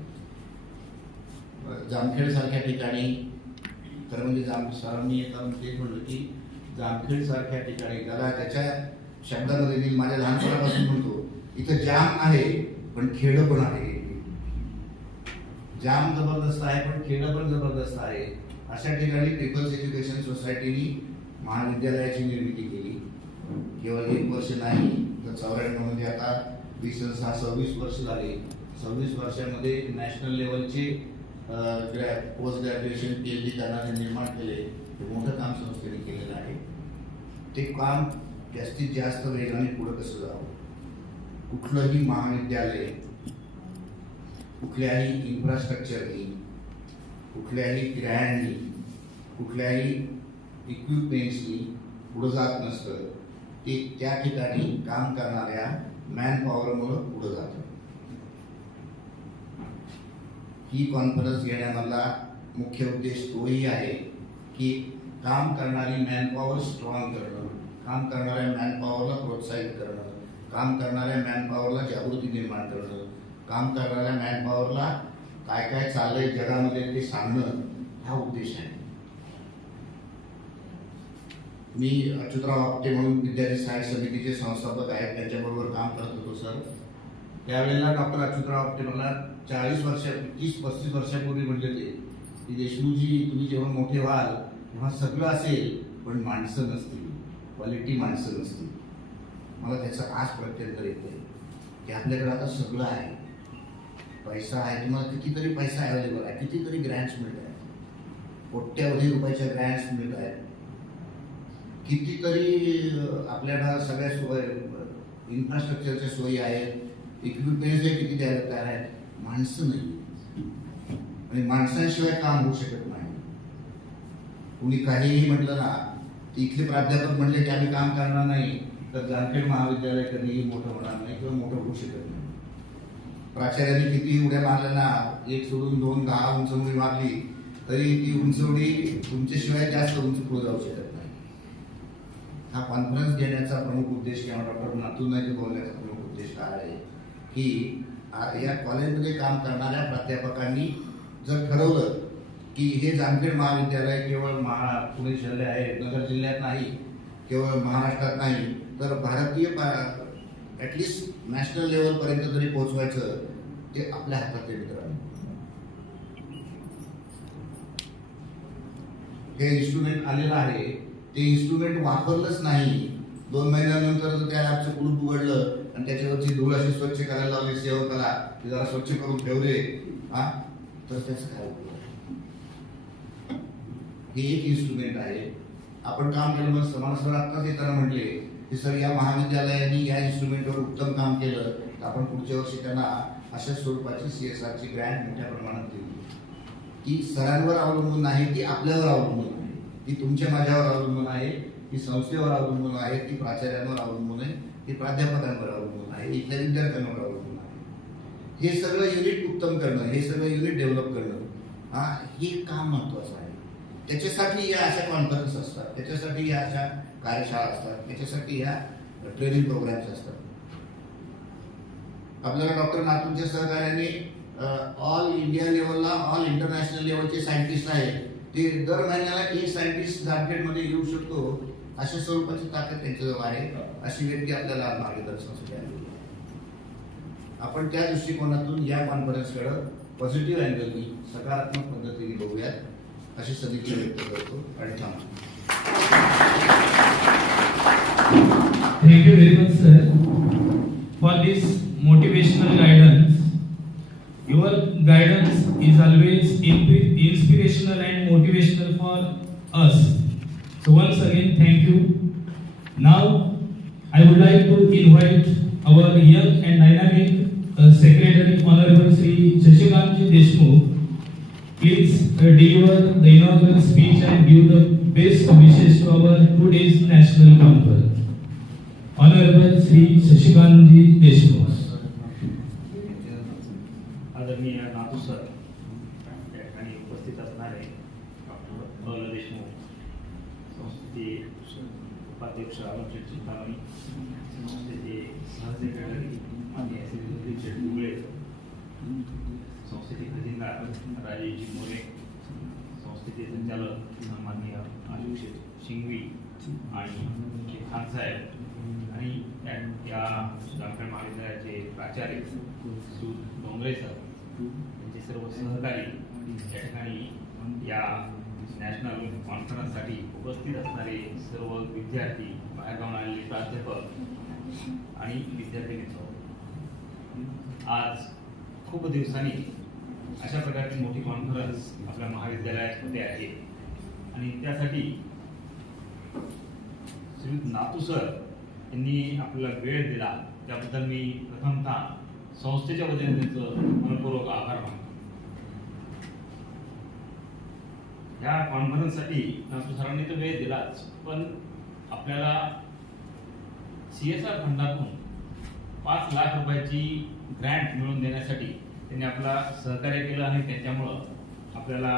जामखेड सारख्या ठिकाणी तर म्हणजे सरांनी येताना ते म्हणलं की जामखेड सारख्या ठिकाणी त्याला त्याच्या शब्दामध्ये मी माझ्या लहानपणापासून म्हणतो, इथं जाम आहे पण खेड पण आहे. जाम जबरदस्त आहे पण खेड पण जबरदस्त आहे. अशा ठिकाणी पीपल्स एज्युकेशन सोसायटीनी महाविद्यालयाची निर्मिती केली. केवळ 1 वर्ष नाही तर 94 मध्ये आता 26 वर्ष झाले. 26 वर्षामध्ये नॅशनल लेवलचे पोस्ट ग्रॅज्युएशन PhD करणारे निर्माण केले. हे मोठं काम संस्थेने केलेलं आहे. ते काम जास्तीत जास्त वेगाने पुढे कसं जावं. कुठलंही महाविद्यालय कुठल्याही इन्फ्रास्ट्रक्चरनी, कुठल्याही ग्रँडनी, कुठल्याही इक्विपमेंट्सनी पुढं जात नसतं. ते त्या ठिकाणी काम करणाऱ्या मॅनपॉवरमुळं पुढं जातं. ही कॉन्फरन्स घेण्यामधला मुख्य उद्देश तोही आहे की काम करणारी मॅनपॉवर स्ट्रॉंग करणं, काम करणाऱ्या मॅनपॉवरला प्रोत्साहित करणं, काम करणाऱ्या मॅनपॉवरला जागृती निर्माण करणं, काम करणाऱ्या मॅनपॉवरला काय काय चाललंय जगामध्ये ते सांगणं, हा उद्देश आहे. मी अच्युतराव आपटे म्हणून विद्यार्थी सहाय्यक समितीचे संस्थापक आहेत, त्यांच्याबरोबर काम करत होतो सर. त्यावेळेला डॉक्टर अच्युतराव आपटे मला 30-35 वर्षापूर्वी म्हटले ते की देशमुखजी, तुम्ही जेव्हा मोठे व्हाल तेव्हा सगळं असेल पण माणसं नसतील, क्वालिटी माणसं नसतील. मला त्याचं आज प्रत्यंतर येते की आपल्याकडे आता सगळं आहे, पैसा आहे, तुम्हाला कितीतरी पैसा अवेलेबल आहे, कितीतरी ग्रँट्स मिळत आहेत, कोट्यावधी रुपयाच्या ग्रँट्स मिळत आहेत, कितीतरी आपल्याला सगळ्या सोय, इन्फ्रास्ट्रक्चरच्या सोयी आहेत, इक्विपमेंट्स किती द्यायला तयार आहेत. माणसं नाही आणि माणसांशिवाय काम होऊ शकत नाही. कुणी काहीही म्हटलं ना, इथले प्राध्यापक म्हणले की आम्ही काम करणार नाही, तर जामखेड महाविद्यालय कधीही मोठं होणार नाही किंवा मोठं होऊ शकत नाही. प्राचार्यांनी किती उड्या मारल्या ना, 1 सोडून 2, 10 उंच उडी मारली तरी ती उंच उडी तुमच्याशिवाय जास्त उंच पुढे जाऊ शकत नाही. हा कॉन्फरन्स घेण्याचा प्रमुख उद्देश किंवा डॉक्टर नातूंनाचे बोलण्याचा प्रमुख उद्देश काय आहे की या कॉलेजमध्ये काम करणाऱ्या प्राध्यापकांनी जर ठरवलं की हे जामखेड महाविद्यालय केवळ पुणे जिल्हे आहे, नगर जिल्ह्यात नाही, केवळ महाराष्ट्रात नाही, तर भारतीय ॲटलिस्ट नॅशनल लेवलपर्यंत जरी पोहोचवायचं, ते आपल्या हातात आहे मित्रांनो. हे इन्स्ट्रुमेंट आलेलं आहे, ते इन्स्ट्रुमेंट वापरलंच नाही, 2 महिन्यानंतर त्या लॅबचं कुलूप उघडलं आणि त्याच्यावरची धूळ अशी स्वच्छ करायला लावली सेवकाला, ते जरा स्वच्छ करून ठेवले, तर त्याचं काय उपयोग आहे. हे एक इन्स्ट्रुमेंट आहे. आपण काम केलं. मग मला सर आत्ताच येताना म्हटले की सर या महाविद्यालयाने या इन्स्ट्रुमेंटवर उत्तम काम केलं, तर आपण पुढच्या वर्षी त्यांना अशा स्वरूपाची CSRची ग्रँट मोठ्या प्रमाणात दिली. ती सरांवर अवलंबून नाही, ती आपल्यावर अवलंबून आहे, ती तुमच्या माझ्यावर अवलंबून आहे, ती संस्थेवर अवलंबून आहे, ती प्राचार्यांवर अवलंबून आहे, ती प्राध्यापकांवर अवलंबून आहे, इथल्या विद्यार्थ्यांवर अवलंबून आहे. हे सगळं युनिट उत्तम करणं, हे सगळं युनिट डेव्हलप करणं, हे काम महत्वाचं आहे. त्याच्यासाठी या अशा कॉन्फरन्स असतात, त्याच्यासाठी या अशा कार्यशाळा असतात, त्याच्यासाठी या ट्रेनिंग प्रोग्राम्स असतात. आपल्याला डॉक्टर नातूंच्या सहकार्याने ऑल इंडिया लेवलला, ऑल इंटरनॅशनल लेवलचे सायंटिस्ट आहेत, ते दर महिन्याला एक सायंटिस्ट जामखेडमध्ये येऊ शकतो, अशा स्वरूपाची ताकद त्यांच्याजवळ आहे. अशी व्यक्ती आपल्याला मार्गदर्शनासाठी आली. आपण त्या दृष्टिकोनातून या कॉन्फरन्सकडे पॉझिटिव्ह अँगलनी, सकारात्मक पद्धतीने बघूयात, अशी सदिच्छा व्यक्त करतो आणि थांबतो. Thank you very much sir. for this motivational guidance. Your guidance is always inspirational and motivational for us. So once again, thank you. Now, I would like to invite our young and dynamic Secretary, Honorable Sri Shashikant Deshmukh. Please deliver the inaugural speech and give the best wishes to our today's national conference. Honorable Sri Shashikant Deshmukh. आदरणीय नातू sir, त्या ठिकाणी उपस्थित असणारे doctor Deshmukh, संस्थेचे उपाध्यक्ष अरुण चिंतामणी, संस्थेचे सहसेक्रेटरी आणि दुबळे, संस्थेचे खजिनदार राजेशजी मोरे, संस्थेचे संचालक माननीय आयुष शिंगवी आणि खान साहेब आणि या जामखेड महाविद्यालयाचे प्राचार्य श्री डोंगरे सर, त्यांचे सर्व सहकारी, या ठिकाणी या नॅशनल कॉन्फरन्ससाठी उपस्थित असणारे सर्व विद्यार्थी, बाहेरगावून आलेले प्राध्यापक आणि विद्यार्थी मित्र, आज खूप दिवसांनी अशा प्रकारची मोठी कॉन्फरन्स आपल्या महाविद्यालयात होते आहे आणि त्यासाठी श्री नातू सर यांनी आपल्याला वेळ दिला, त्याबद्दल मी प्रथमतः संस्थेच्या वतीने त्यांचं मनपूर्वक आभार मानतो. या कॉन्फरन्ससाठी नातू सरांनी तर वेळ दिलाच, पण आपल्याला CSR फंडातून 5 लाख रुपयाची ग्रँट मिळवून देण्यासाठी त्यांनी आपला सहकार्य केलं आणि त्याच्यामुळं आपल्याला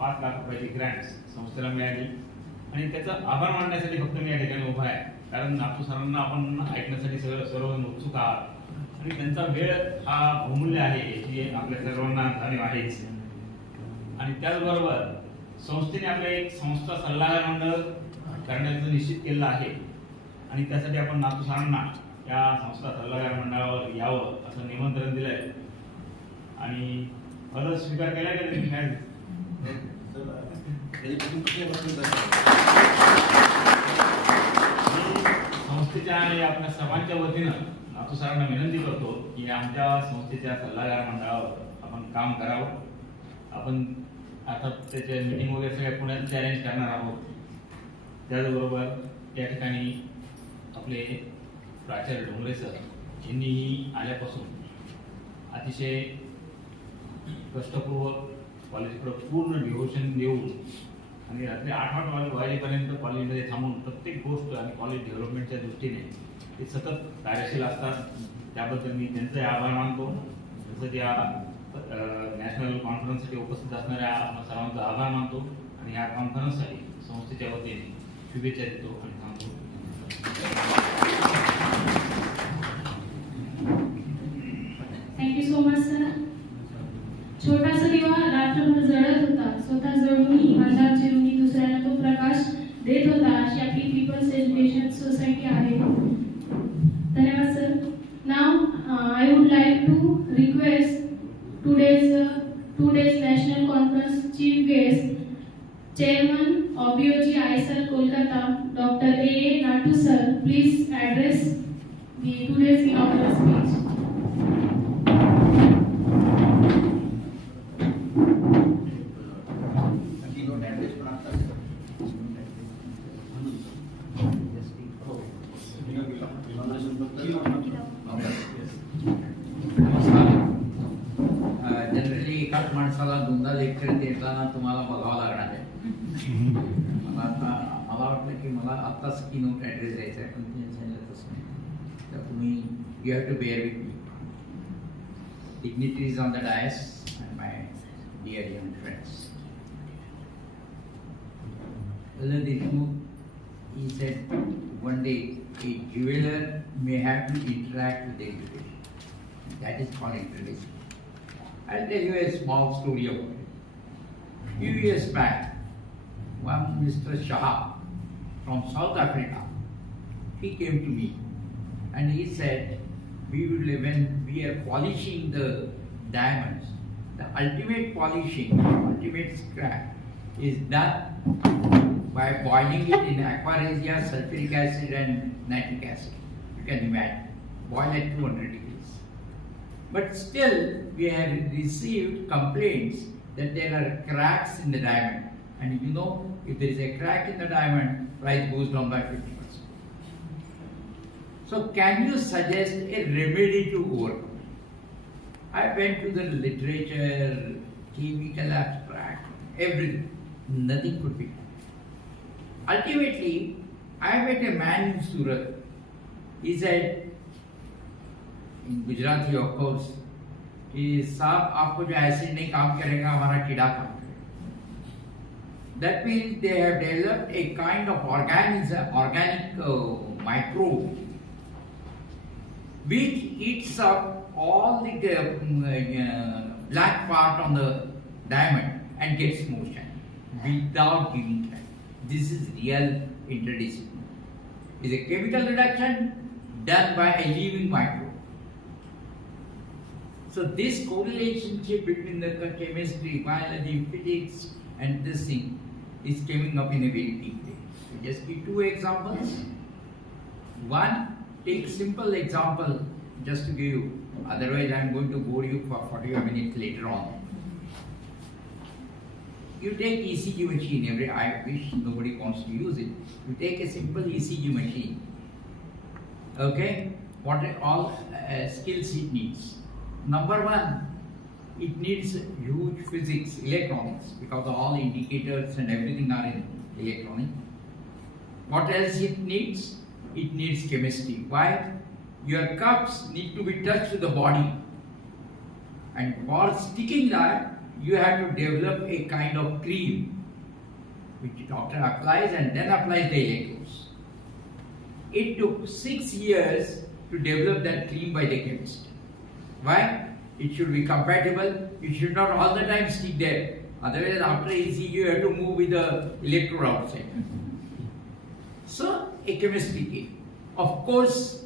5 लाख रुपयाची ग्रँट संस्थेला मिळाली आणि त्याचा आभार मानण्यासाठी फक्त मी या ठिकाणी उभा आहे, कारण नातू सरांना आपण ऐकण्यासाठी सर्वजण उत्सुक आहात आणि त्यांचा वेळ हा बहुमूल्य आहे याची आपल्या सर्वांना जाणीव आहेच. आणि त्याचबरोबर संस्थेने आपल्या एक संस्था सल्लागार मंडळ करण्याचं निश्चित केलं आहे आणि त्यासाठी आपण नातू सरांना या संस्था सल्लागार मंडळावर यावं असं निमंत्रण दिलंय आणि अर्ज स्वीकार केला की नाही? संस्थेच्या आणि आपल्या सर्वांच्या वतीनं नातू सरांना विनंती करतो की आमच्या संस्थेच्या सल्लागार मंडळावर आपण काम करावं. आपण आता त्याचे मीटिंग वगैरे सगळ्या पुण्यात अरेंज करणार आहोत. त्याचबरोबर त्या ठिकाणी आपले प्राचार्य डोंगरे सर यांनीही आल्यापासून अतिशय कष्टपूर्वक कॉलेजकडे पूर्ण डिव्होशन देऊन आणि रात्री 8 वाजेपर्यंत कॉलेजमध्ये थांबून प्रत्येक गोष्ट आणि कॉलेज डेव्हलपमेंटच्या दृष्टीने ते सतत कार्यशील असतात. त्याबद्दल मी त्यांचे आभार मानतो. तसंच या नॅशनल कॉन्फरन्ससाठी उपस्थित असणाऱ्या सर्वांचा आभार मानतो आणि या कॉन्फरन्ससाठी संस्थेच्या वतीने शुभेच्छा देतो आणि थांबतो. Thank you so much sir. छोटासा दिवा रात्रभर जळत होता, स्वतः जळूनही अंधार चिरूनही दुसऱ्याला तो प्रकाश देत होता, अशी आपली पीपल्स एज्युकेशन सोसायटी आहे. धन्यवाद sir. Now I would like to request today's national conference chief guest, chairman of BOG ISL Kolkata, Dr. A. Natu sir, please address the today's inaugural speech. Generally एकाच माणसाला 2दा lecture देताना तुम्हाला बघावं लागणार आहे. मला वाटलं की मला आत्ताच कीनोट ॲड्रेस द्यायचा आहे, पण तुम्ही सांगितलं तसं नाही. तर तुम्ही you have to bear with me. Dignitaries on the dais and my dear young friends. Brother Deshmukh, he said one day a jeweler may have to interact with education. That is called introduction. I'll tell you a small story about it. Few years back, one Mr. Shah from South Africa, he came to me and he said, when we are polishing the diamonds, the ultimate polishing, ultimate scrap is done by boiling it in aqua regia, sulfuric acid and nitric acid. You can imagine. boil at 200 degrees. But still, we have received complaints that there are cracks in the diamond. And you know, if there is a crack in the diamond, price goes down by 50%. So can you suggest a remedy to overcome? I went to the literature, chemical abstract, everything. Nothing could be done. Ultimately, I met a man in Surat. He said, in Gujarati of course, कि साहब आपको जो acid नहीं काम करेगा हमारा कीड़ा काम करेगा. That means they have developed a kind of organic microbe which eats up all the black part on the diamond and gets motion without giving crack. This is real interdisciplinary. It's a chemical reduction done by a living microbe. So this correlation between the chemistry, biology, physics and this thing is coming up in a very big way. So just give two examples. One, take simple example just to give you, otherwise I am going to bore you for 45 minutes later on. You take ECG machine, I wish nobody wants to use it. You take a simple ECG machine. Okay? What all skills it needs? Number one, it needs huge physics, electronics, because all indicators and everything are in electronics. What else it needs? It needs chemistry. Why? Your cups need to be touched to the body. And for sticking that, you have to develop a kind of cream, which the doctor applies and then applies the electrodes. It took 6 years to develop that cream by the chemist. Why? It should be compatible. It should not all the time stick there. Otherwise, after ECG, you have to move with the electrode outside. So, a chemistry kit. Of course,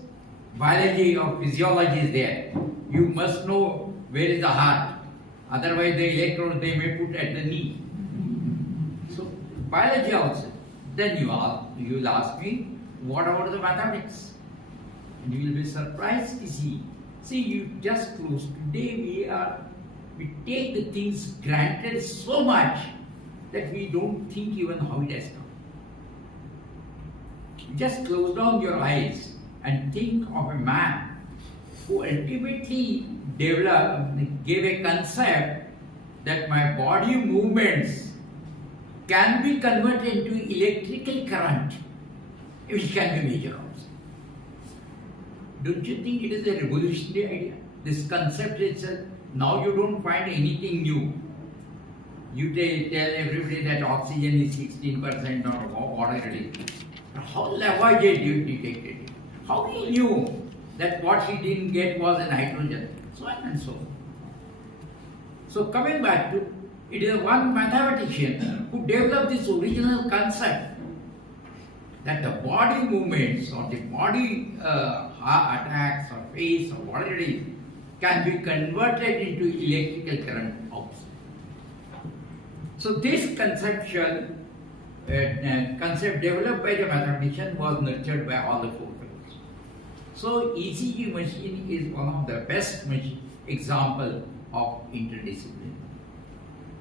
biology or physiology is there. You must know where is the heart. Otherwise, the electrode they may put at the knee. So, biology also. Then you will ask me, what about the mathematics? And you will be surprised to see. See, you just close. Today we take the things granted so much that we don't think even how it has come. Just close down your eyes and think of a man who ultimately gave a concept that my body movements can be converted into electrical current, which can be measured also. Don't you think it is a revolutionary idea? This concept itself, now you don't find anything new. You tell everybody that oxygen is 16% or whatever it is. Why did you detect it? How he knew that what he didn't get was a nitrogen? So on and so on. So coming back to, it is one mathematician who developed this original concept that the body movements or the body heart attacks or pace or whatever it is can be converted into electrical current outside. So this concept developed by the mathematician was nurtured by all the four fellows. So ECG machine is one of the best example of interdiscipline.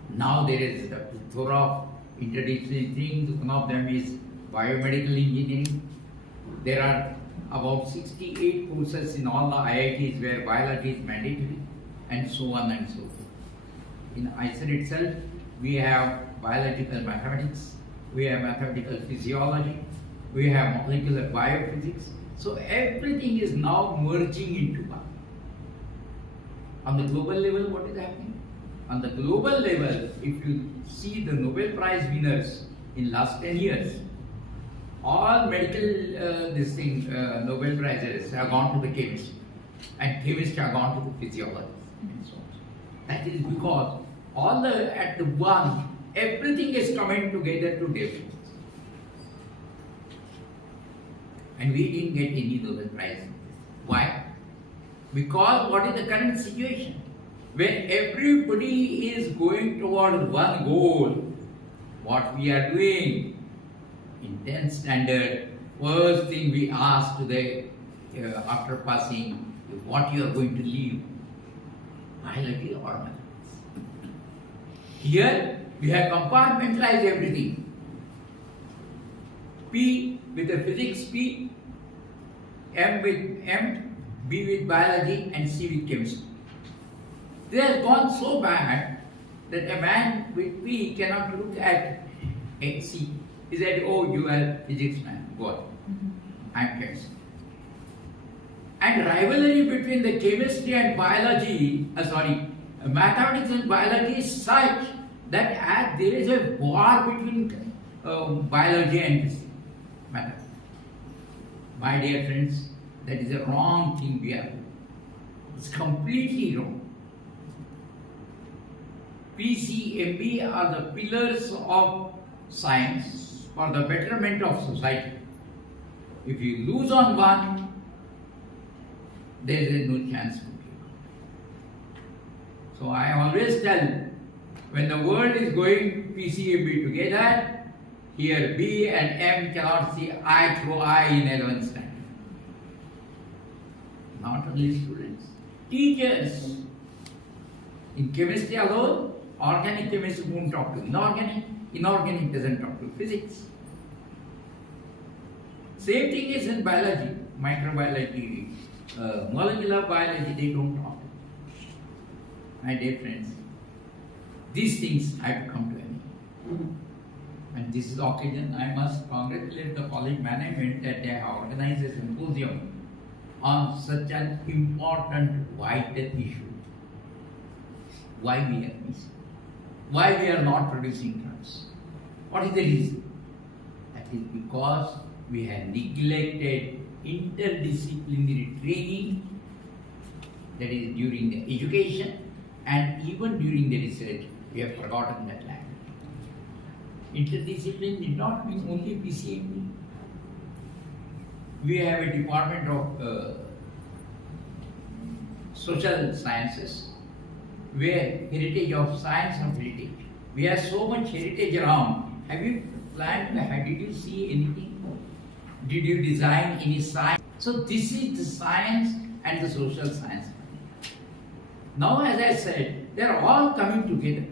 Now there is the plethora of interdisciplinary things. One of them is biomedical engineering. There are about 68 courses in all the IITs where biology is mandatory, and so on and so forth. In ISER itself, we have biological mathematics, we have mathematical physiology, we have molecular biophysics. So everything is now merging into one. On the global level, what is happening? On the global level, if you see the Nobel Prize winners in last 10 years, all medical Nobel Prizes have gone to the chemist, and chemists have gone to the physiologists, and so on. That is because at the one, everything is coming together to develop. And we didn't get any Nobel Prize. Why? Because what is the current situation? When everybody is going toward one goal, what we are doing, in 10th standard, first thing we ask to the after passing, what you are going to leave, biology or mathematics. Here, we have compartmentalized everything. P with the physics P, M with M, B with biology, and C with chemistry. They have gone so bad that a man with P cannot look at a C. He said, oh, you are physics man, go on. I'm chemistry. And rivalry between the chemistry and biology, mathematics and biology is such that as there is a war between biology and mathematics. My dear friends, that is a wrong thing we are doing. It's completely wrong. PCMB are the pillars of science for the betterment of society. If you lose on one, there is no chance for you. So I always tell, when the world is going PCMB together, here B and M cannot see eye through eye in 11th standard. Not only students, teachers. In chemistry alone, organic chemistry won't talk to inorganic, inorganic doesn't talk to physics. Same thing is in biology, microbiology, molecular biology, they don't talk. My dear friends, these things have to come to an end. And this is the occasion I must congratulate the college management that they have organized a symposium on such an important, vital issue. Why we are missing? Why we are not producing drugs? What is the reason? That is because we have neglected interdisciplinary training, that is during the education and even during the research, we have forgotten that language. Interdiscipline did not mean only PCMB. We have a department of social sciences, where heritage of science and heritage. We have so much heritage around. Have you planned? Did you see anything? Did you design any science? So this is the science and the social science. Now, as I said, they are all coming together.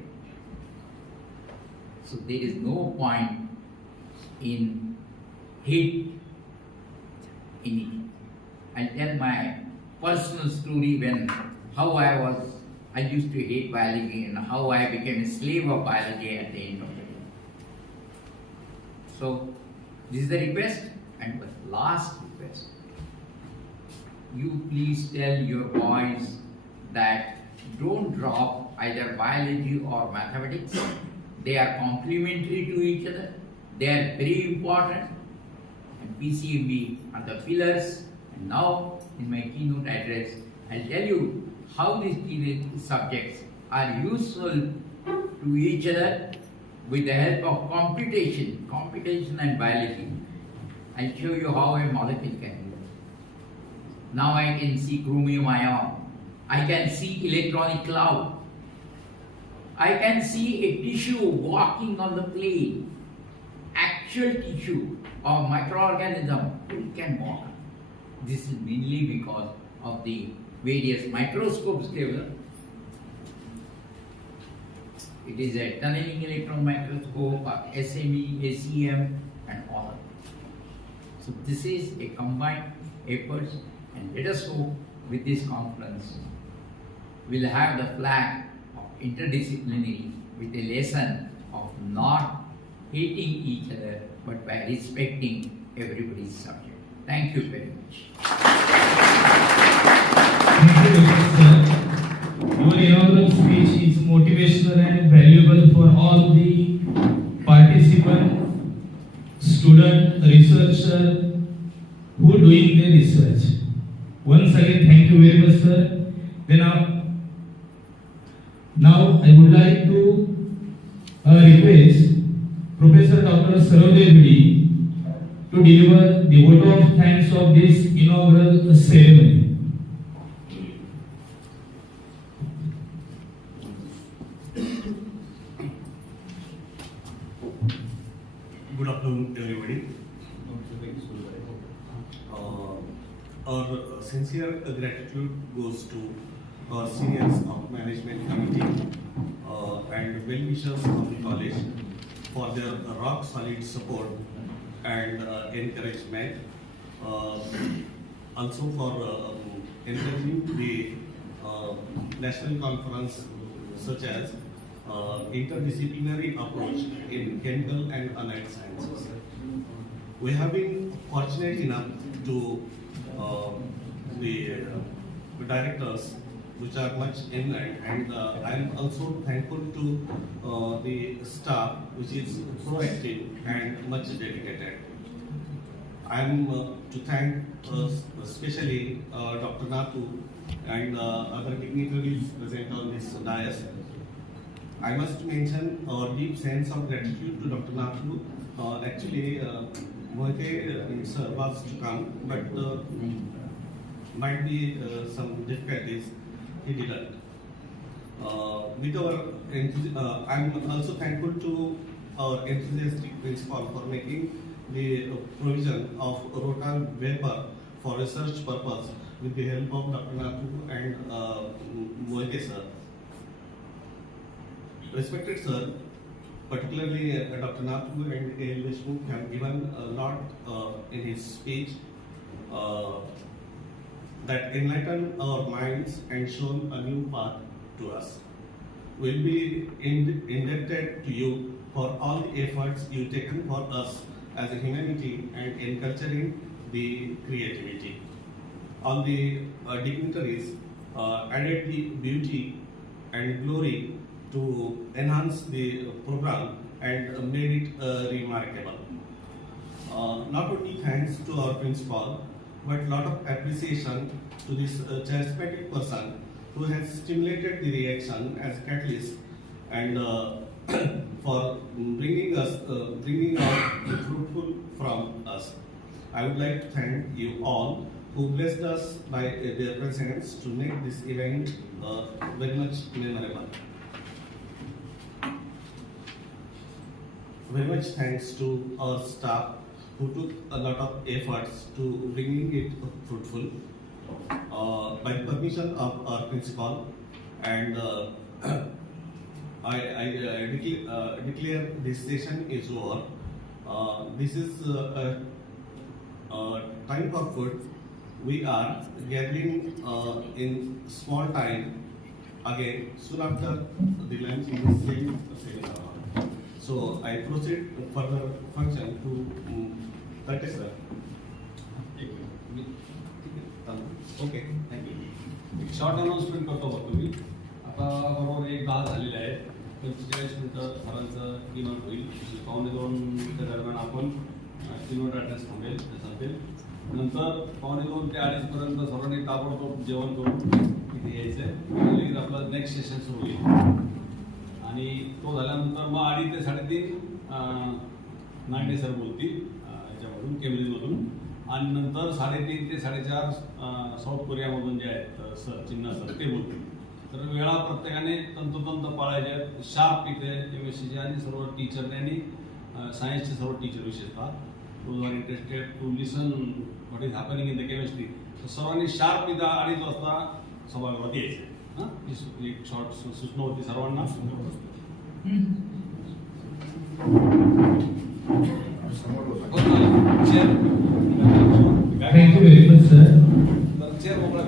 So there is no point in hate anything. I tell my personal story when how I used to hate biology and how I became a slave of biology at the end of the day. So this is the request, and the last request. You please tell your boys that don't drop either biology or mathematics. They are complementary to each other. They are very important. And PCMB are the pillars. And now, in my keynote address, I'll tell you how these subjects are useful to each other with the help of computation and biology. I'll show you how a molecule can work. Now I can see chromium ion. I can see electronic cloud. I can see a tissue walking on the plane. Actual tissue or microorganism, it can walk. This is mainly because of the various microscopes developed. It is a tunneling electron microscope, SME, ACM, and all. So this is a combined effort, and let us hope with this conference we'll have the flag of interdisciplinary with a lesson of not hating each other but by respecting everybody's subject. Thank you very much. Thank you, sir. Your inaugural speech is motivational and valuable for all the participants, students, researchers who are doing their research. Once again, thank you very much, sir. Then now I would like to request Professor Dr. Sarojay Vidi to deliver the vote of thanks of this inaugural ceremony. Good afternoon, everybody. our sincere gratitude goes to our seniors of management committee and well-wishers of the college for their rock-solid support and encouragement. Also for encouraging the national conference such as interdisciplinary approach in chemical and allied sciences. We have been fortunate enough to the directors which are much enlightened, and I am also thankful to the staff which is proactive and much dedicated. I am to thank especially Dr. Nathu and other dignitaries present on this dais. I must mention our deep sense of gratitude to Dr. Nathu. Actually, Moite sir was to come, but might be some difficulties. He didn't. With our, I'm also thankful to our enthusiastic principal for making the provision of rotan vapor for research purpose with the help of Dr. Nathu and Moite sir. Respected sir, particularly Dr. Nathu and A.L. Deshmukh have given a lot in his speech that enlighten our minds and shown a new path to us. We'll be indebted to you for all the efforts you've taken for us as a humanity and in culturing the creativity. All the dignitaries added the beauty and glory to enhance the program and made it remarkable. Not only thanks to our principal, but lot of appreciation to this charismatic person who has stimulated the reaction as a catalyst and for bringing out the fruitful from us. I would like to thank you all who blessed us by their presence to make this event very much memorable. Very much thanks to our staff who took a lot of efforts to bringing it fruitful. By the permission of our principal, and I declare this session is over. This is time for food. We are gathering in small time again soon after the lunch in the same hall. So I proceed further function to 30 sir. Okay thank you. एक short announcement करतो बघ तुम्ही. आता बरोबर 1:10 झालेले आहेत. 45 मिनिटं सरांचं किनोट होईल. 1:15 त्या दरम्यान आपण किनोट ॲड्रेस थांबेल ते संपेल. नंतर 1:15 ते 2:30 पर्यंत सर्वांनी ताबडतोब जेवण करून इथे यायचं आहे. लगेच आपलं नेक्स्ट सेशन सुरू होईल आणि तो झाल्यानंतर मग 2:30 ते 3:30 नागडे सर बोलतील याच्यामधून केम्ब्रिजमधून. आणि नंतर 3:30 ते 4:30 साऊथ कोरियामधून जे आहेत सर चिन्ह सर ते बोलतील. तर वेळा प्रत्येकाने तंतोतंत पाळायचे आहेत. शार्प इथे MSCचे आणि सर्व टीचरने आणि सायन्सचे सर्व टीचर विशेषतः those are interested to listen what is happening in the chemistry. तर सर्वांनी शार्प इथं 2:30 वाजता सभागृहात यायचं. हां एक शॉर्ट सूचना होती सर्वांना. Thank you very much, sir.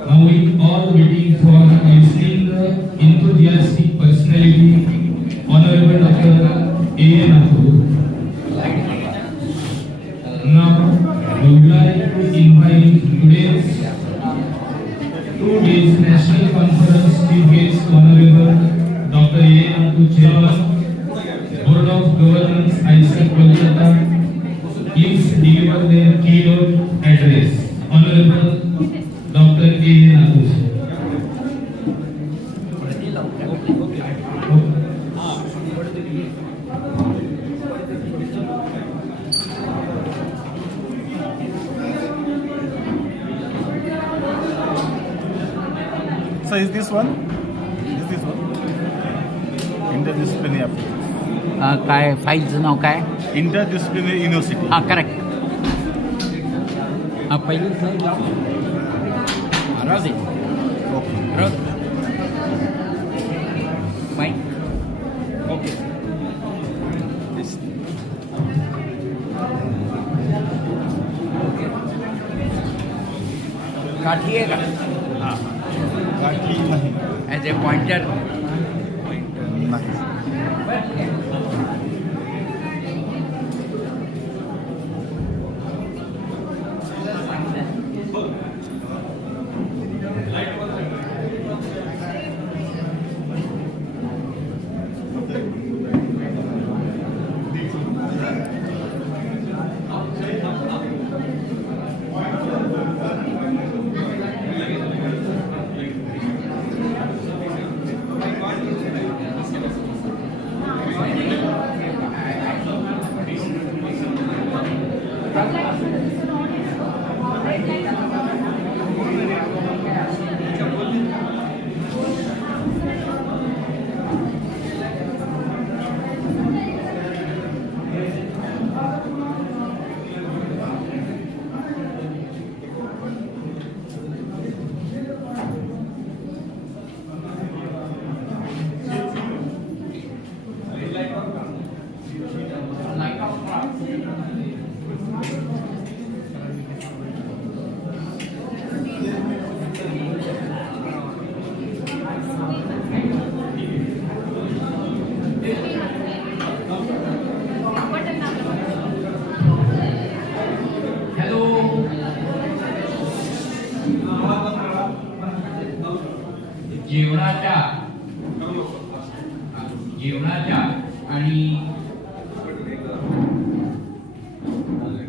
Now we all waiting for listening the enthusiastic personality, Honorable Dr. A.N. Nathu. Now we would like to invite today's 2 days national conference chief guest, Honorable Dr. A.N. Nathu, Chairman, Board of Governance, ISEC Kolkata, please deliver their keynote address. Honorable Dr. A.N. Nathu. So is this one? Is this one? Interdisciplinary approach. काय फाईलचं नाव काय? Interdisciplinary University. हां correct. पहिली slide राहू दे. राहू दे. Mike. Okay. काठी आहे का? हां गाठी नाही. ॲज ए पॉइंटर. नाही. जीवनाच्या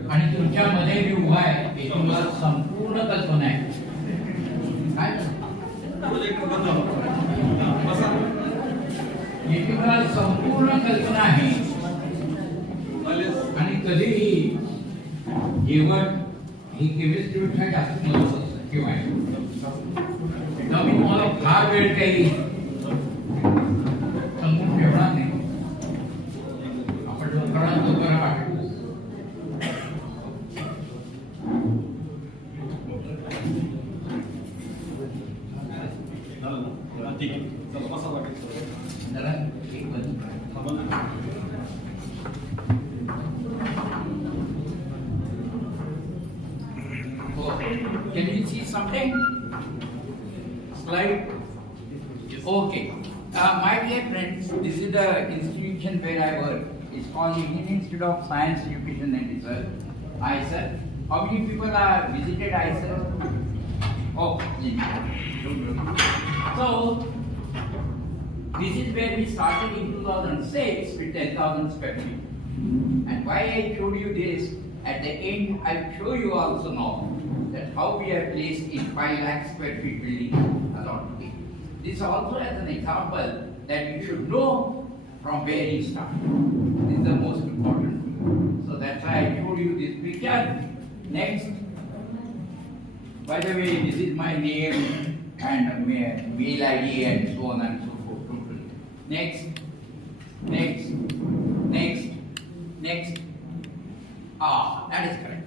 आणि तुमच्यामध्ये मी उभा आहे हे तुम्हाला संपूर्ण कल्पना आहे. काय हे तुम्हाला संपूर्ण कल्पना आहे. आणि कधीही जेवण ही केमिस्ट्रीपेक्षा जास्त महत्वाचं असतं किंवा मी तुम्हाला फार वेळ काही समजून ठेवणार नाही. आपण लवकरात लवकर वाटतो. Can you see something? Slide. Okay. My dear friends, this is the institution where I work. It's called Indian Institute of Science, Education and Research, ISER. How many people have visited ISER? Oh, so this is where we started in 2006 with 10,000 square feet. And why I showed you this, at the end I'll show you also now that how we are placed in 5 lakh square feet building around today. This also as an example that you should know from where you start. This is the most important. So that's why I showed you this picture. Next. By the way, this is my name and mail ID and so on and so forth. Next. That is correct.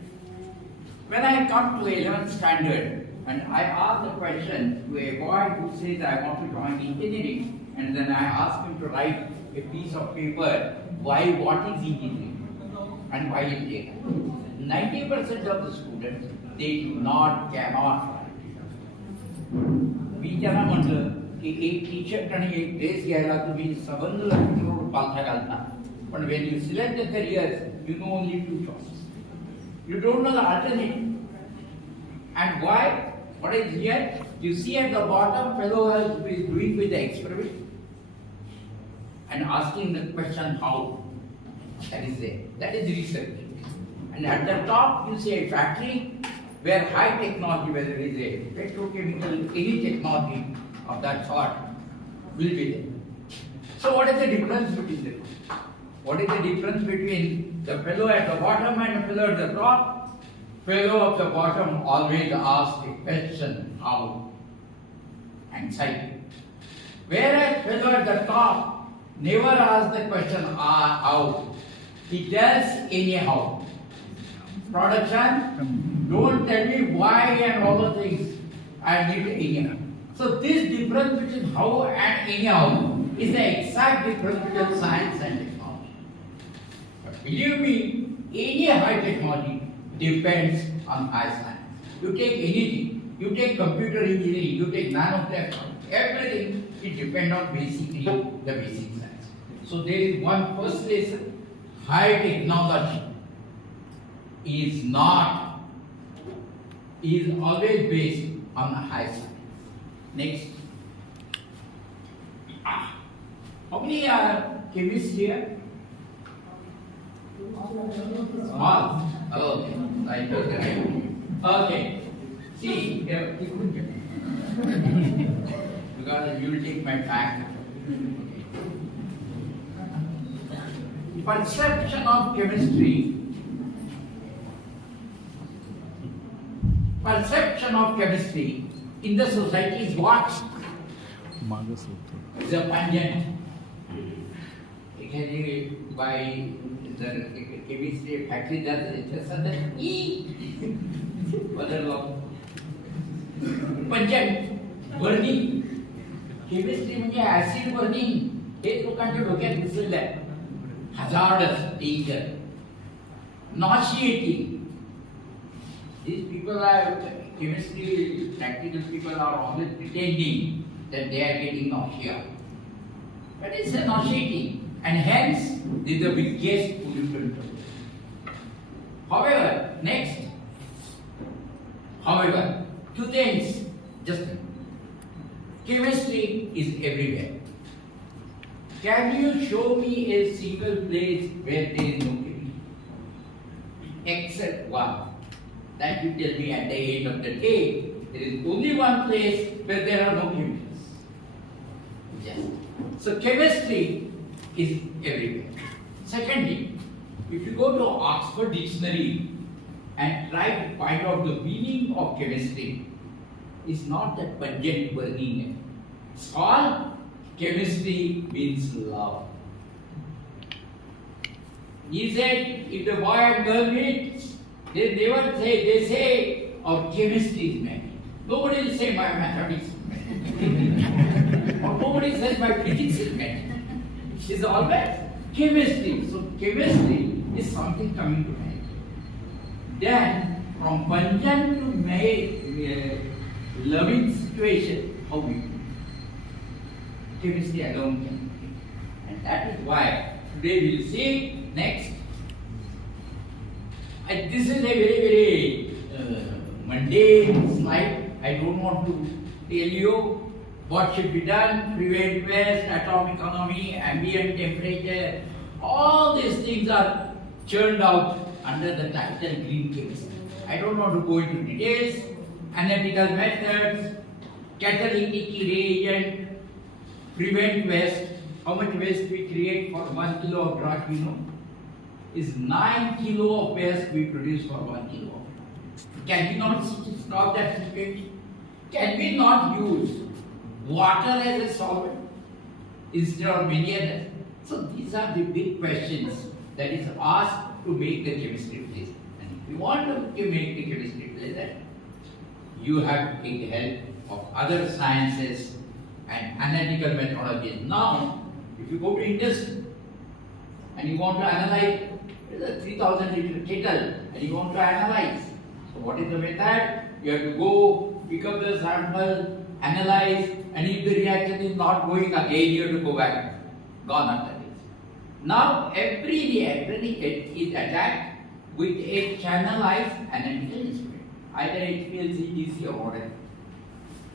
When I come to 11th standard and I ask the question to a boy who says I want to join engineering, and then I ask him to write a piece of paper, what is engineering and why is it? 90% of the students, they cannot write. मी त्यांना म्हटलं की एक T shirt आणि एक dress घ्यायला तुम्ही सबंध लक्ष्मीवर पालथा घालता, पण when you select the careers, you know only 2 choices. You don't know the alternative. And why? What is here? You see at the bottom, fellow is doing with the experiment and asking the question how. That is there. That is research. And at the top, you see a factory where high technology, whether it is a petrochemical, any technology of that sort, will be there. So, what is the difference between them? What is the difference between the fellow at the bottom and the fellow at the top? Fellow of the bottom always asks a question, how? Anxiety. Whereas fellow at the top never asks the question, how? He does anyhow. Production, don't tell me why and all the things. and it anyhow. So this difference between how and anyhow is the exact difference between science and technology. But believe me, any high technology depends on high science. You take anything, you take computer engineering, you take nanotechnology, everything, it depends on basically the basic science. So there is one first lesson, high technology is always based on the high science. Next. How many are chemists here? Small. Okay. I told you right. Okay. See, because you will take my back. Perception of chemistry. Perception of chemistry in the society is what? It's a pungent. By the chemistry factory that it has a pungent burning. Chemistry म्हणजे acid burning. हे लोकांच्या डोक्यात घुसलेलं आहे. Hazardous, danger, nauseating. These people are chemistry, practical people are always pretending that they are getting nausea. But it's a nauseating, and hence this is the biggest pollutant. However, next. However, two things. Just chemistry is everywhere. Can you show me a single place where there is no chemistry? Except one. That you tell me at the end of the day, there is only one place where there are no chemicals. Yes. So chemistry is everywhere. Secondly, if you go to Oxford Dictionary and try to find out the meaning of chemistry, it's not that pungent burning. It's called chemistry means love. He said, if the boy and girl meet, they never say, they say, our chemistry is met. Nobody will say my mathematics is met. Or nobody says my physics is met. It's always chemistry. So chemistry is something coming to mind. Then, from pungent to loving situation, how we do. Chemistry alone can do it. And that is why today we will see next. This is a very mundane slide. I don't want to tell you what should be done, prevent waste, atomic economy, ambient temperature. All these things are churned out under the title green chemistry. I don't want to go into details. Analytical methods, catalytic reagent, prevent waste. How much waste we create for 1 kilo of drug, you know? Is 9 kilo of waste we produce for 1 kilo. Can we not stop that situation? Can we not use water as a solvent instead of many others? So these are the big questions that is asked to make the chemistry pleasant. And if you want to make the chemistry pleasant, you have to take the help of other sciences and analytical methodologies. Now, if you go to industry and you want to analyze a 3000 liter kettle and you want to analyze, so what is the method? You have to go, pick up the sample, analyze, and if the reaction is not going again, you have to go back. Gone after this. Now, every reactor is attacked with a channelized analytical instrument, either HPLC, DC, or whatever.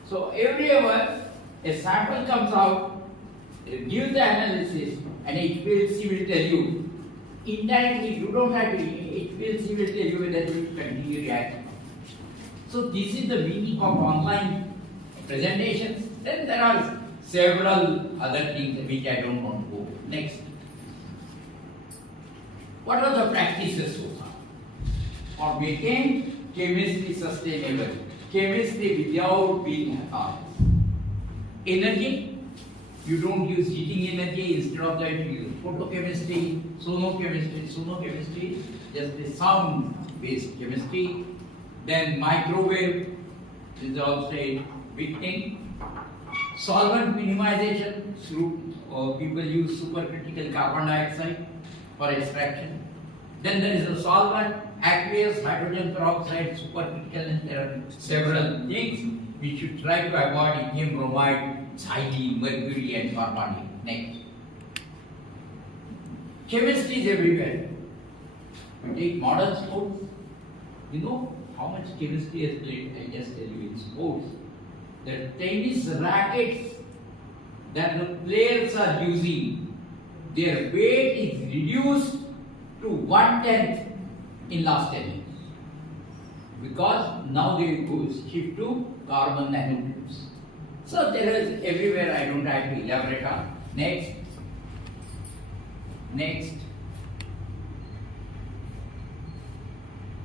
So, every hour, a sample comes out, it gives the analysis, and HPLC will tell you. Indirectly, you don't have to, HPLC will tell you whether it will continue reacting. So, this is the meaning of online presentations. Then there are several other things which I don't want to go. Next. What are the practices so far? For making chemistry sustainable, chemistry without being hazardous. Energy, you don't use heating energy, instead of that you use photochemistry, sonochemistry, just the sound based chemistry. Then microwave This is also a big thing. Solvent minimization through people use supercritical carbon dioxide for extraction. Then there is a solvent, aqueous hydrogen peroxide, supercritical, and there are several things we should try to avoid. Lithium bromide, xylene, mercury, and carbon. Next. Chemistry is everywhere. We take modern sports. You know how much chemistry is played? I just tell you in sports. The tennis rackets that the players are using, their weight is reduced to 1/10 in last 10 years. Because now they go shift to carbon nanotubes. So there is everywhere, I don't have to elaborate on. Next. Next.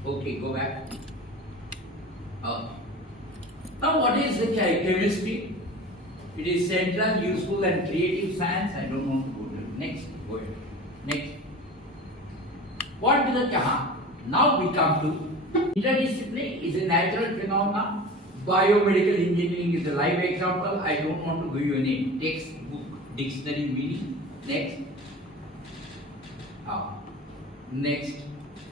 Okay, go back. Now what is the chemistry? It is central, useful and creative science. I don't want to go to it. Next, go ahead. Next. What is the Now we come to interdiscipline is a natural phenomenon. Biomedical engineering is a live example. I don't want to give you any textbook dictionary meaning. Next. Next.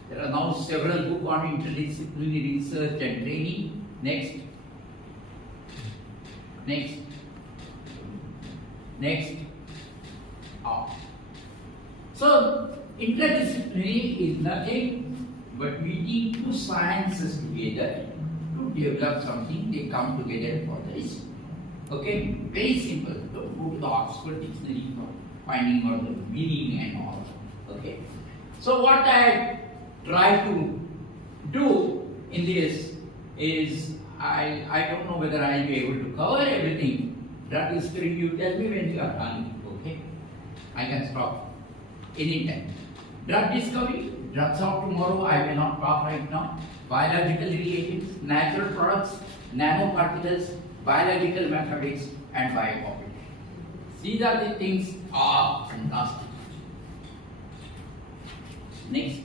There are now several books on interdisciplinary research and training. Next. Next. Next. So, interdisciplinary is nothing but meeting two sciences together to develop something. They come together for this. Okay? Very simple. Don't go to the Oxford Dictionary for finding out the meaning and all. Okay? So, what I try to do in this is I don't know whether I will be able to cover everything. Drug discovery, you tell me when you are done. Okay? I can stop anytime. Drug discovery, drugs of tomorrow, I will not talk right now. Biological reagents, natural products, nanoparticles, biological mathematics, and biopopulation. These are the things are fantastic. Next.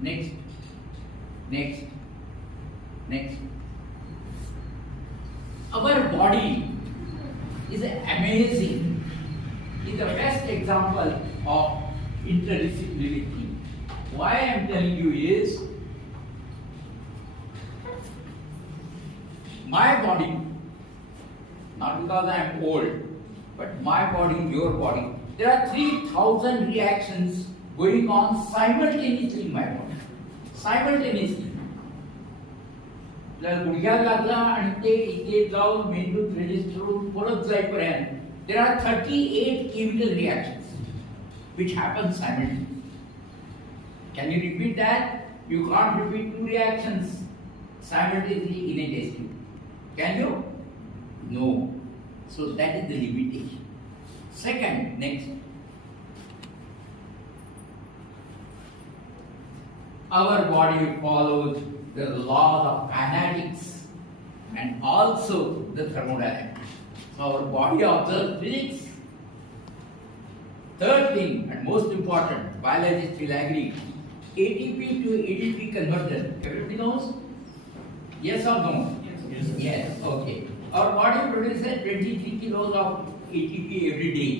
Next. Next. Next. Our body is amazing. Is the best example of interdisciplinarity. Why I am telling you is my body, not because I am old, but my body, your body, there are 3,000 reactions going on simultaneously in my body. Simultaneously. गुडघ्याला लागला आणि ते इथे जाऊन मेंदूत register होऊन परत जाईपर्यंत there are 38 chemical reactions which happen simultaneously. Can you repeat that? You can't repeat two reactions simultaneously in a test tube. Can you? No. So that is the limitation. Second, next. Our body follows the laws of kinetics and also the thermodynamics. So our body observes physics. Third thing and most important, biologists will agree, ATP to ADP conversion. Everybody knows? Yes or no? Yes. Yes. Okay. Our body produces 23 kilos of ATP every day.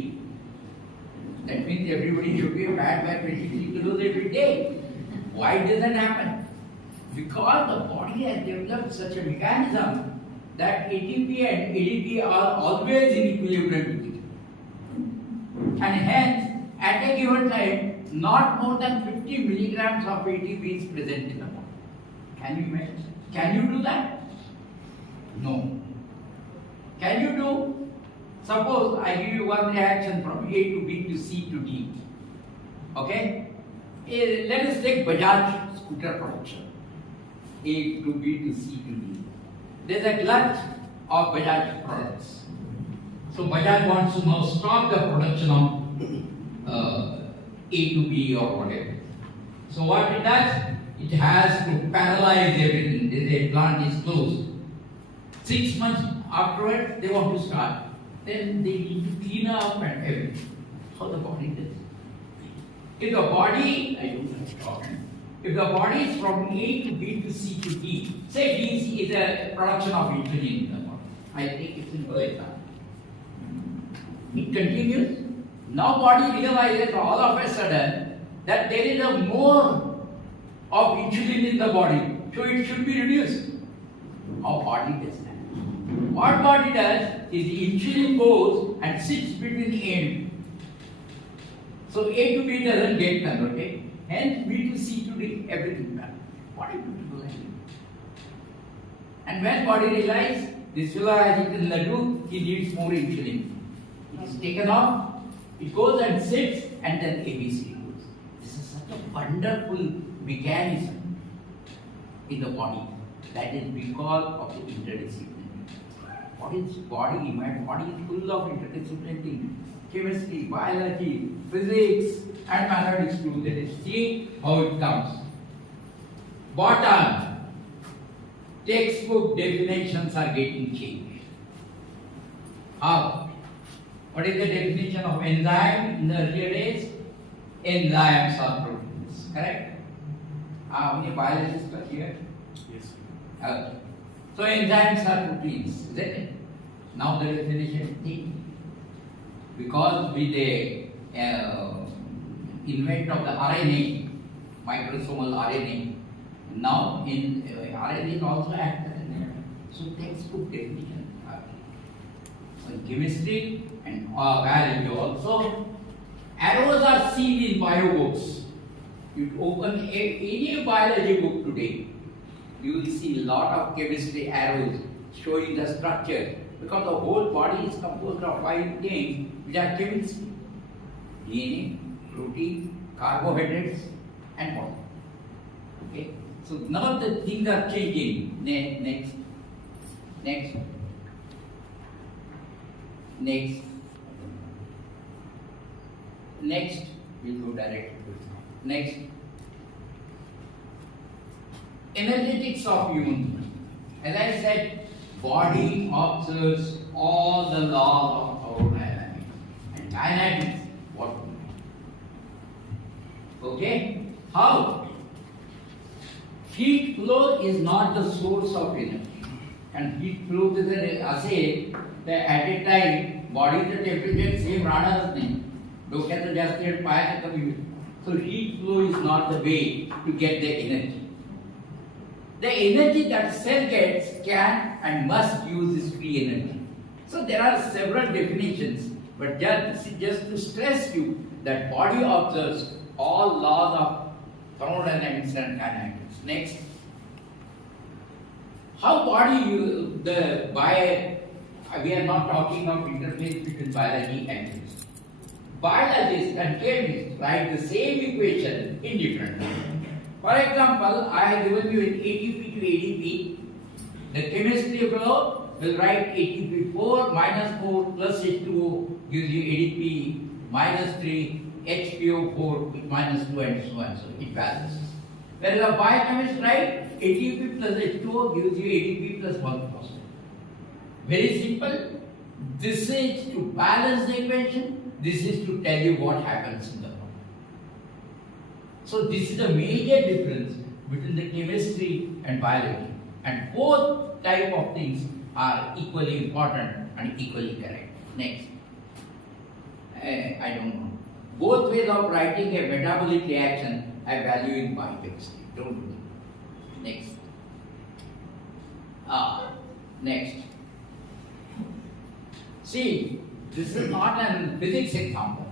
That means everybody should be fat by 23 kilos every day. Why it doesn't happen? Because the body has developed such a mechanism that ATP and ADP are always in equilibrium with each other. And hence, at a given time, not more than 50 milligrams of ATP is present in the body. Can you imagine? Can you do that? No. Can you do? Suppose I give you one reaction from A to B to C to D. Okay? Let us take Bajaj scooter production. A to B to C to D. There is a glut of Bajaj products. So Bajaj wants to now stop the production of A to B or whatever. So what it does? It has to paralyze everything. The plant is closed. 6 months afterwards, they want to start. Then they need to clean up and everything. How the body does. If the body, I don't have to talk. if the body is from A to B to C to D, say D is a production of insulin in the body. I take it simple example. It continues. Now body realizes all of a sudden that there is a more of insulin in the body, so it should be reduced. How body does that? What body does is the insulin goes and sits between A and B. So A to B doesn't get converted, hence B to C to D, everything done. What a beautiful idea. And when body realizes this fellow has eaten laddu, he needs more insulin. It is taken off, it goes and sits, and then ABC goes. This is such a wonderful mechanism in the body. That is because of the interdisciplinary. What is body? My body is full of interdisciplinary things. Chemistry, biology, physics, and mathematics too. Let us see how it comes. Bottom. Textbook definitions are getting changed. How? What is the definition of enzyme in the earlier days? Enzymes are proteins. Correct? How many biologists are here? Yes. Okay. So enzymes are proteins, isn't it? Now the definition is because with the invent of the RNA, microsomal RNA, now in RNA also acts as an enzyme. So textbook definition. So in chemistry and biology also, arrows are seen in bio books. You open any biology book today, you will see a lot of chemistry arrows showing the structure, because the whole body is composed of 5 things which are chemistry: DNA, protein, carbohydrates, and water. Okay, so none of the things are changing. Next. We'll go directly to it. Next. Energetics of human being. As I said, body observes all the laws of thermodynamics and dynamics. What? Okay? How? Heat flow is not the source of energy. And heat flow is असे that at a time body temperature same राहणारच नाही. डोक्याचं जास्त वेळ पायाचं कमी होईल. So heat flow is not the way to get the energy. The energy that cell gets can and must use is free energy. So there are several definitions, but just to stress you that body observes all laws of thermodynamics and kinetics. Next. How body we are not talking of interface between biology and chemistry. Biologists and chemists write the same equation in different ways. For example, I have given you in ATP to ADP. The chemistry fellow will write ATP 4 minus 4 plus H2O gives you ADP minus 3, HPO 4 minus 2 and so on. So it balances. Whereas a biochemist write ATP plus H2O gives you ADP plus 1 phosphate. Very simple. This is to balance the equation. This is to tell you what happens in the body. So this is a major difference between the chemistry and biology. And both type of things are equally important and equally correct. Next. I don't know. Both ways of writing a metabolic reaction have value in biochemistry. Don't do that. Next. Next. See, this is not a physics example.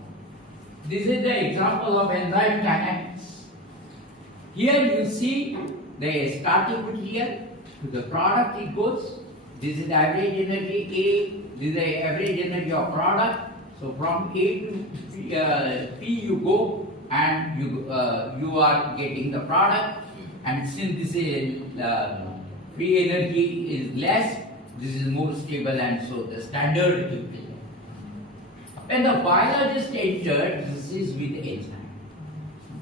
This is the example of enzyme kinetics. Here you see the starting material to the product it goes. This is the average energy A. This is the average energy of product. So from A to P you go and you are getting the product. And since this is free energy is less, this is more stable, and so the standard equilibrium. When the biologist entered, this is with enzyme.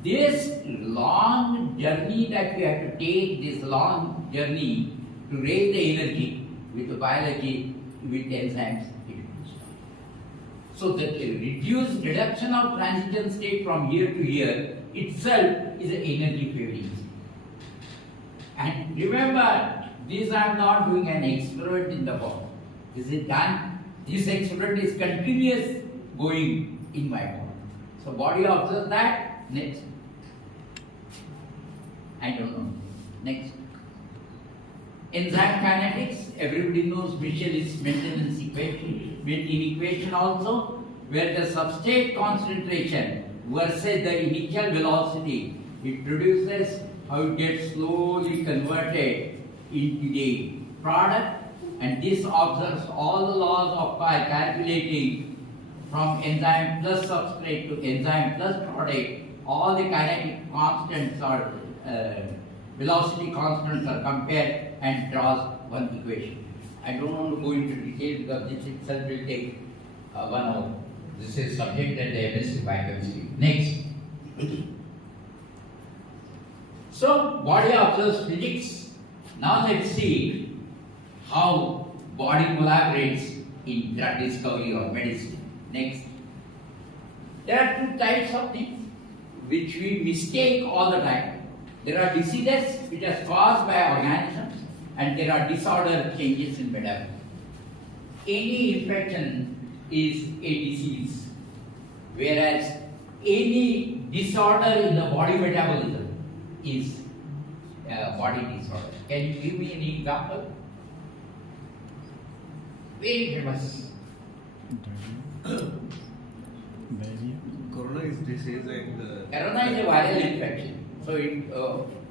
This long journey that we have to take, this long journey to raise the energy with the biology, with enzymes, it will stop. So the reduction of transition state from year to year itself is an energy saving. And remember, these are not doing an experiment in the body. This is done, this experiment is continuous going in my body. So body observes that. Next. I don't know. Next. Enzyme kinetics, everybody knows Michel's maintenance equation also, where the substrate concentration versus the initial velocity it produces, how it gets slowly converted into the product, and this observes all the laws of calculating from enzyme plus substrate to enzyme plus product, all the kinetic constants or velocity constants are compared and draws one equation. I don't want to go into detail because this itself will take 1 hour. This is subject at the MSc Biochemistry. Next. So, body observes physics. Now let's see how body collaborates in drug discovery or medicine. Next. There are 2 types of things which we mistake all the time. There are diseases which are caused by organisms, and there are disorder changes in metabolism. Any infection is a disease, whereas any disorder in the body metabolism is a body disorder. Can you give me any example? Very famous. Corona is disease and Corona is a viral infection, so it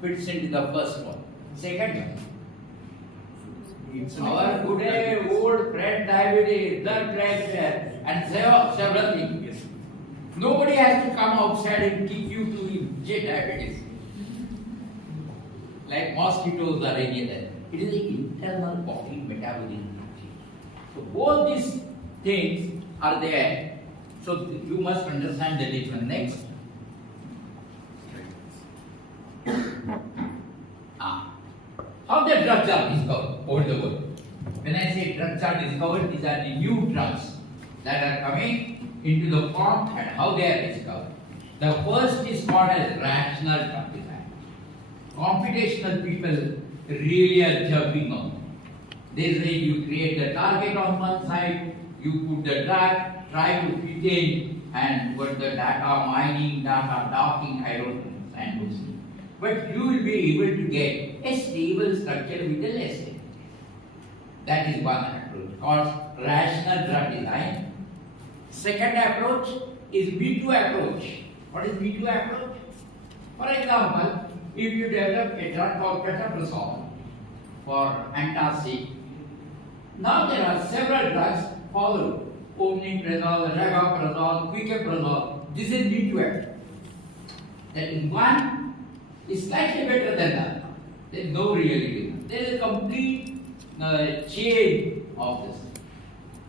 fits into the first one. Second one, our good old friend diabetes, blood pressure, and several things. Yes. Nobody has to come outside and kick you to get diabetes. Like mosquitoes or any other. It is the internal body metabolism. So both these things are there. So you must understand the difference. Next. How the drugs are discovered over the world. When I say drugs are discovered, these are the new drugs that are coming into the form and how they are discovered. The first is called as rational drug design. Computational people really are jumping on. They say you create the target on one side, you put the drug, try to fit in, and put the data mining, data docking, I don't understand those things. But you will be able to get a stable structure with a less stable. That is one approach called rational drug design. Second approach is Me Too approach. What is Me Too approach? For example, if you develop a drug called pantoprazole for antacid, now there are several drugs followed. Omeprazole, rabeprazole, quecaprazole. This is Me Too approach. That is one is slightly better than that. There is no reality. There is a complete chain of this.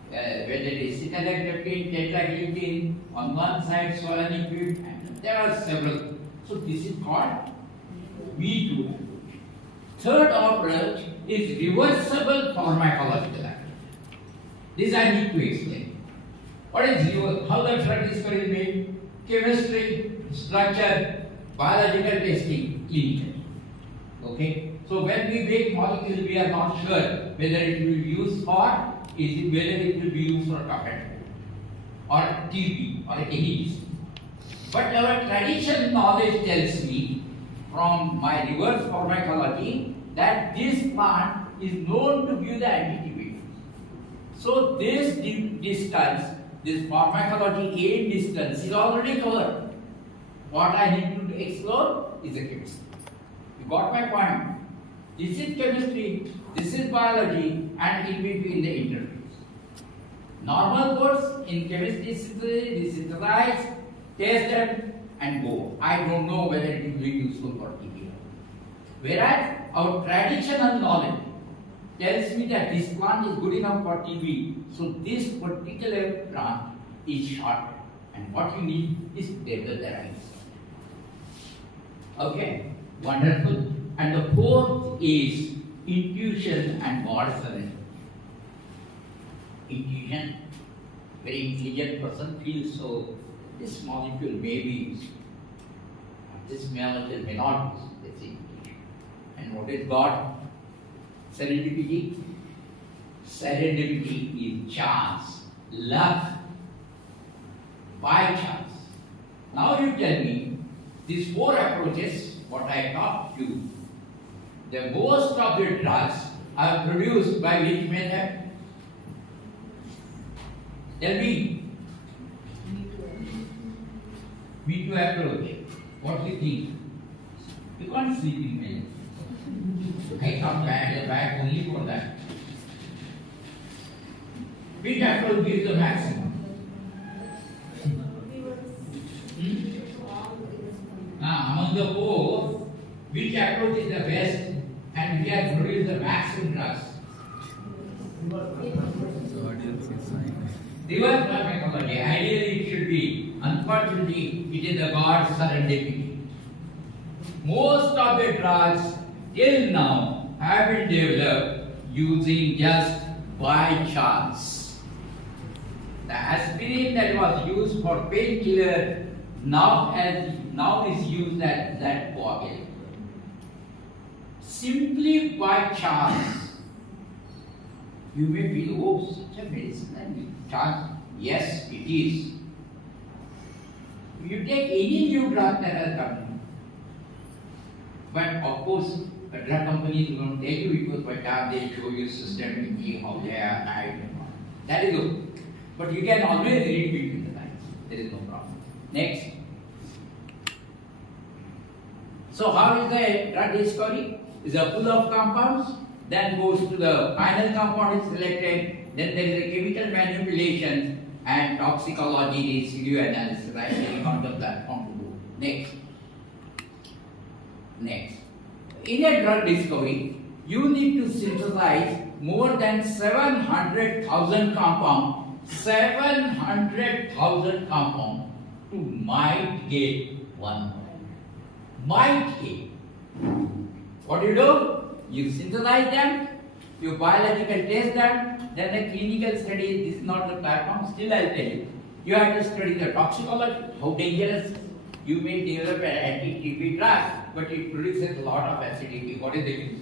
Whether it is citalactone, tetragliptin, on one side solanipid, and there are several. So this is called Me Too approach. Third approach is reversible pharmacological approach. This I need to explain. What is how the drug discovery is made? Chemistry, structure, biological testing, clinical. Okay? So when we make molecules, we are not sure whether it will be used for, whether it will be used for cough or TB or any disease. But our traditional knowledge tells me from my reverse pharmacology that this plant is known to give the antibiotics. So this distance, this pharmacology aim distance is already covered. What I need to explore is the chemistry. You got my point? This is chemistry, this is biology, and in between the interface. Normal course in chemistry synthesize, test them, and go. I don't know whether it will be useful for TB. Whereas our traditional knowledge tells me that this plant is good enough for TB, so this particular plant is short, and what you need is to develop the rice. Okay, wonderful. And the fourth is intuition and body surrender. Intuition very intelligent person feels so. This molecule may be used. This molecule may not be used. That's it. And what is God? Serendipity. Serendipity is chance, luck, by chance. Now you tell me, these four approaches, what I taught you, the most of the drugs are produced by which method? Tell me. Me-too approach. What do you think? You can't sleep in bed. I come back only for that. Which approach gives the maximum? Now, among the four, which approach is the best and we have produced the maximum drugs? Reverse pharmacology. Ideally, it should be. Unfortunately, it is the God's serendipity. Most of the drugs till now have been developed using just by chance. The aspirin that was used for painkiller now is used as that coagulator. Simply by chance. You may feel, oh, such a medicine and chance. Yes, it is. You take any new drug that has come, but of course, the drug companies will not tell you it was by chance. They show you systematically how they are died and all. That is good. But you can always read between the lines. There is no problem. Next. So how is the drug discovery? Is a pool of compounds, then goes to the final compound is selected, then there is a chemical manipulation and toxicology, residue analysis, right? On the platform to do. Next. Next. In a drug discovery, you need to synthesize more than 700,000 compounds, 700,000 compounds to might get one. Might get. What do? You synthesize them, you biological test them, then the clinical study, this is not the platform, still I'll tell you. You have to study the toxicology, how dangerous. You may develop an anti-TB drug, but it produces a lot of acidity. What is the use?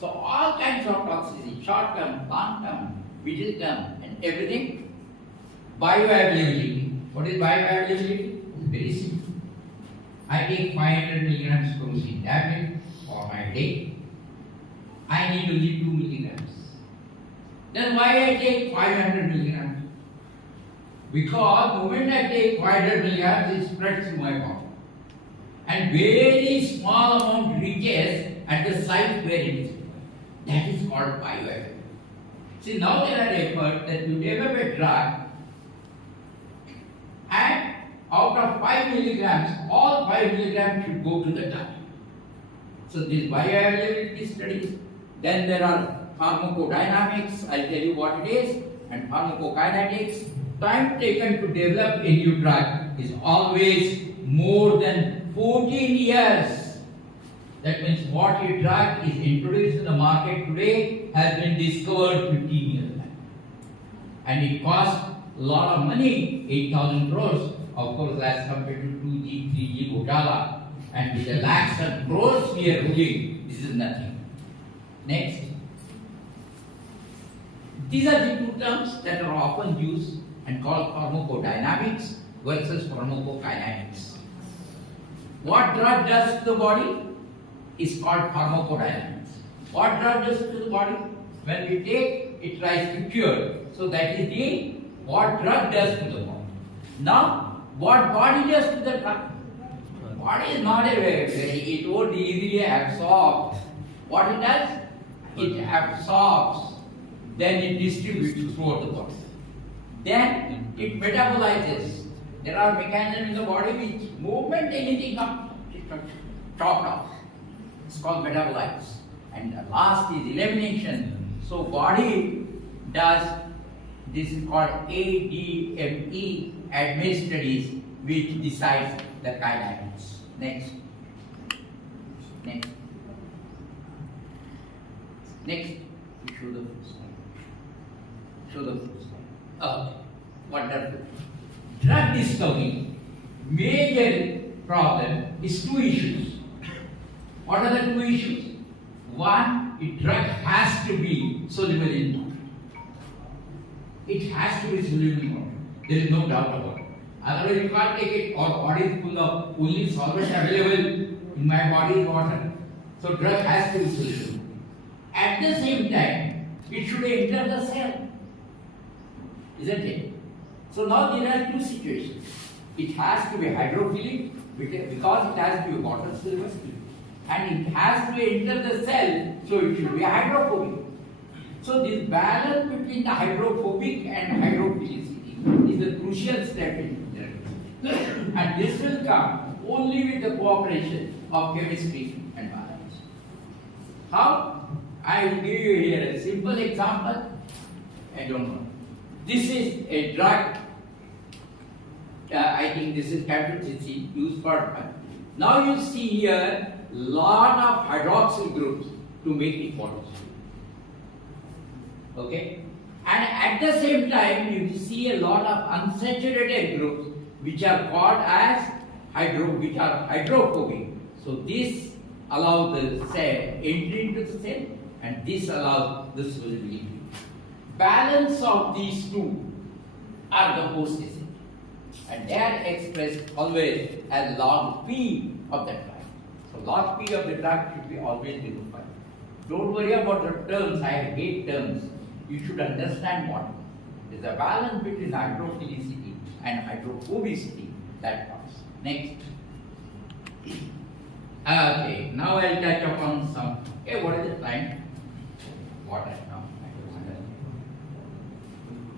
So all kinds of toxicity, short term, long term, middle term, and everything. Bioavailability. What is bioavailability? It's very simple. I take 500 milligrams protein tablet for my day. I need only 2 milligrams. Then why I take 500 milligrams? Because the moment I take 500 milligrams, it spreads to my body. And very small amount reaches at the site where it is. That is called bioavailability. See, now there are efforts that you develop a drug and out of 5 milligrams, all 5 milligrams should go to the target. So these bioavailability studies. Then there are pharmacodynamics, I'll tell you what it is, and pharmacokinetics. Time taken to develop a new drug is always more than 14 years. That means what a drug is introduced in the market today has been discovered 15 years back. And it costs a lot of money, 8,000 crores, of course, as compared to 2G, 3G, Ghotala. And with the lakhs and crores we are ruling, this is nothing. Next. These are the two terms that are often used and called pharmacodynamics versus pharmacokinetics. What drug does to the body is called pharmacodynamics. What drug does to the body? When we take, it tries to cure. So that is the what drug does to the body. Now, what body does to the drug? Body is not a very, it won't easily absorb. What it does? It absorbs, then it distributes throughout the body. Then it metabolizes. There are mechanisms in the body which movement anything comes, chopped off. It's called metabolites. And the last is elimination. So body does, this is called ADME, admin studies, which decides the kinetics. Next. Next. Next, we show the first slide. Show the first slide. Wonderful. Drug discovery, major problem is two issues. What are the two issues? One, a drug has to be soluble in water. It has to be soluble in water. There is no doubt about it. Otherwise, you can't take it. Our body is full of only solvent available in my body is water. So, drug has to be soluble. At the same time, it should enter the cell. Isn't it? So, now there are two situations. It has to be hydrophilic because it has to be water soluble. And it has to enter the cell, so it should be hydrophobic. So this balance between the hydrophobic and hydrophilicity is a crucial step in therapy. And this will come only with the cooperation of chemistry and biology. How? I will give you here a simple example. I don't know. This is a drug. I think this is capricity used for. Now you see here lot of hydroxyl groups to make it water. Okay? And at the same time, you see a lot of unsaturated groups which are called as which are hydrophobic. So this allows the cell entry into the cell, and this allows the solubility. Balance of these two are the processes, and they are expressed always as log P of the drug. So log P of the drug should be always verified. Don't worry about the terms. I hate terms. You should understand what is the balance between hydrophilicity and hydrophobicity that comes. Next. Okay, now I'll touch upon some. Okay, what is the time? What is now?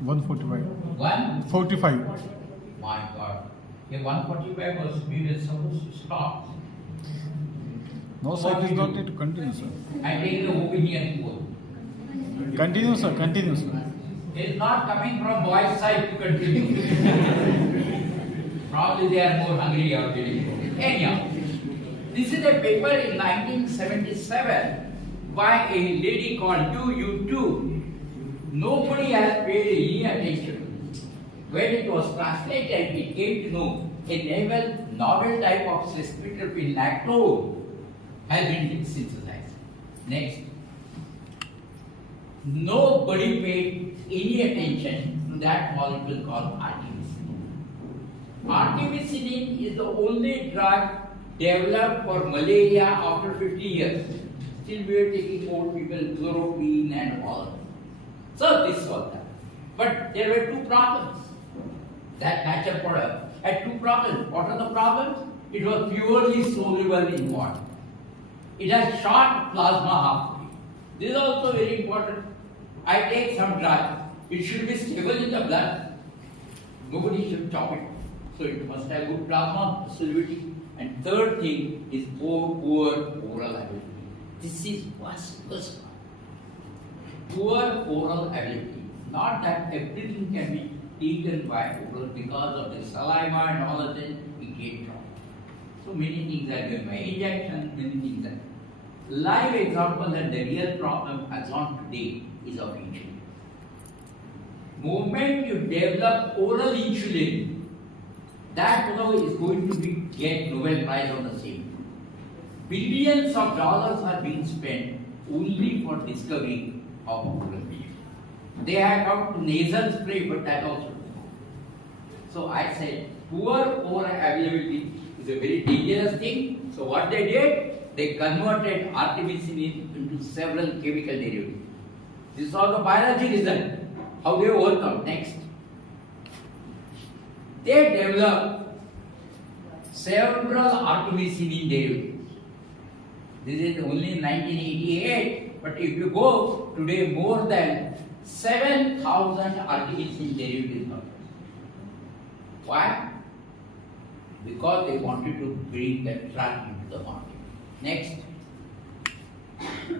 145. 145. 45. My God. Okay, 145 was we were supposed to stop. No, sir, it is not yet to continue, sir. I take the opinion poll. Continue, sir. Continue, sir. It is not coming from boys' side to continue. Probably they are more hungry or getting. Anyhow, this is a paper in 1977 by a lady called U. Nobody has paid any attention. When it was translated, it came to know a novel type of sesquiterpene lactose has been synthesized. Next. Nobody paid any attention to that molecule called artemisinin. Artemisinin is the only drug developed for malaria after 50 years. Still we are taking old people chloroquine and all. So this was that. But there were two problems. That natural product had two problems. What are the problems? It was purely soluble in water. It has short plasma half-life. This is also very important. I take some drug. It should be stable in the blood. Nobody should chop it. So it must have good plasma solubility. And third thing is poor oral ability. This is worst one. Poor oral ability. Not that everything can be taken by oral because of the saliva and all of that, we get dropped. So many things are given by injection, many things are. Live example and the real problem as on today is of insulin. Moment you develop oral insulin, that fellow is going to get Nobel Prize on the same. Billions of dollars are being spent only for discovery of oral insulin. They have come to nasal spray, but that also. So I said, poor oral availability is a very dangerous thing. So what they did, they converted artemisinin into several chemical derivatives. This is all the biology result. How they overcome. Next. They developed several artemisinin derivatives. This is only in 1988, but if you go today, more than 7,000 artemisinin derivatives are. Why? Because they wanted to bring that drug into the market. Next.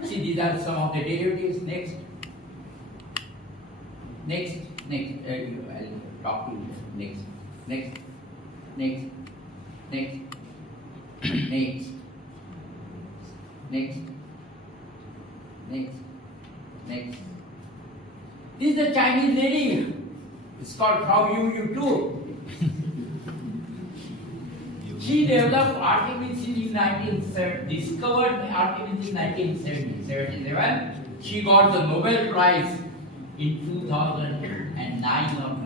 See, these are some of the derivatives. Next. I'll talk to you. Next. Next. This is the Chinese lady. It's called Frau UU2. She developed artemisinin in 1970, discovered artemisinin in 1977. She got the Nobel Prize in 2009 or 2.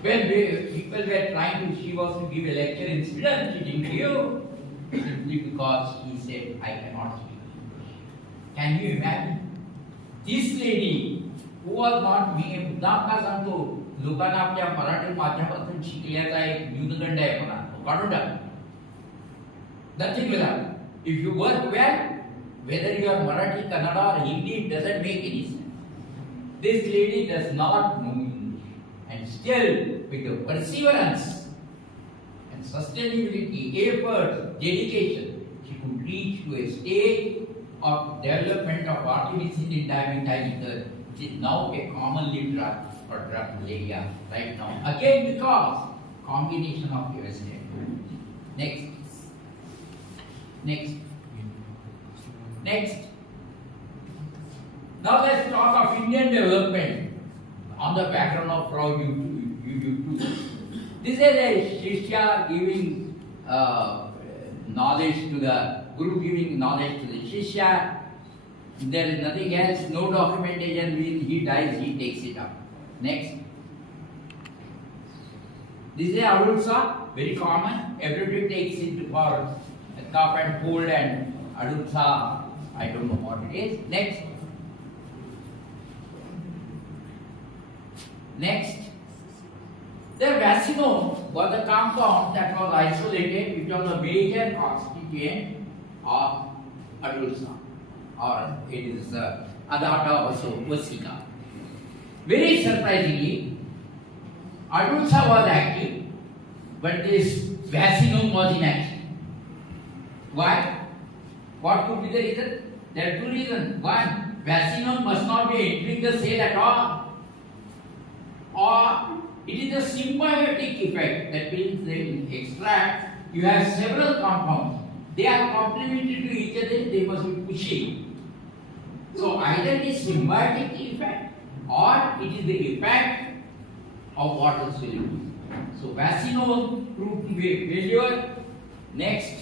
When people were trying to, she was to give a lecture in Sweden, she didn't give, simply because he said, I cannot speak English. Can you imagine? This lady, who was not me, मुद्दाम का सांगतो, लोकांना आपल्या मराठी माध्यमातून शिकल्याचा एक न्यूनगंड आहे म्हणा, तो काढून टाक. Nothing will happen. If you work well, whether you are Marathi, Kannada or Hindi, it doesn't make any sense. This lady does not know English, and still with the perseverance and sustainability, effort, dedication, she could reach to a stage of development of artemisinin dimethyl ether, which is now a commonly drug for drug malaria right now. Again, because combination of USD. Next. Next. Next. Now let's talk of Indian development on the background of Frau UU2. This is a Shishya giving knowledge to the Guru, giving knowledge to the Shishya. There is nothing else, no documentation. When he dies, he takes it up. Next. This is Adulsa, very common. Everybody takes it for a cough and cold, and Adulsa, I don't know what it is. Next. Next. The vaccine was a compound that was isolated, which was a major constituent of Adulsa, or it is Adata also, Vasika. Very surprisingly, Adulsa was active, but this vaccine was inactive. Why? What could be the reason? There are two reasons. One, vaccine must not be entering the cell at all, or it is a symbiotic effect. That means in extract you have several compounds. They are complementary to each other. They must be pushing. So either it is symbiotic effect or it is the effect of water solubility. So vaccine proved to be a failure. Next.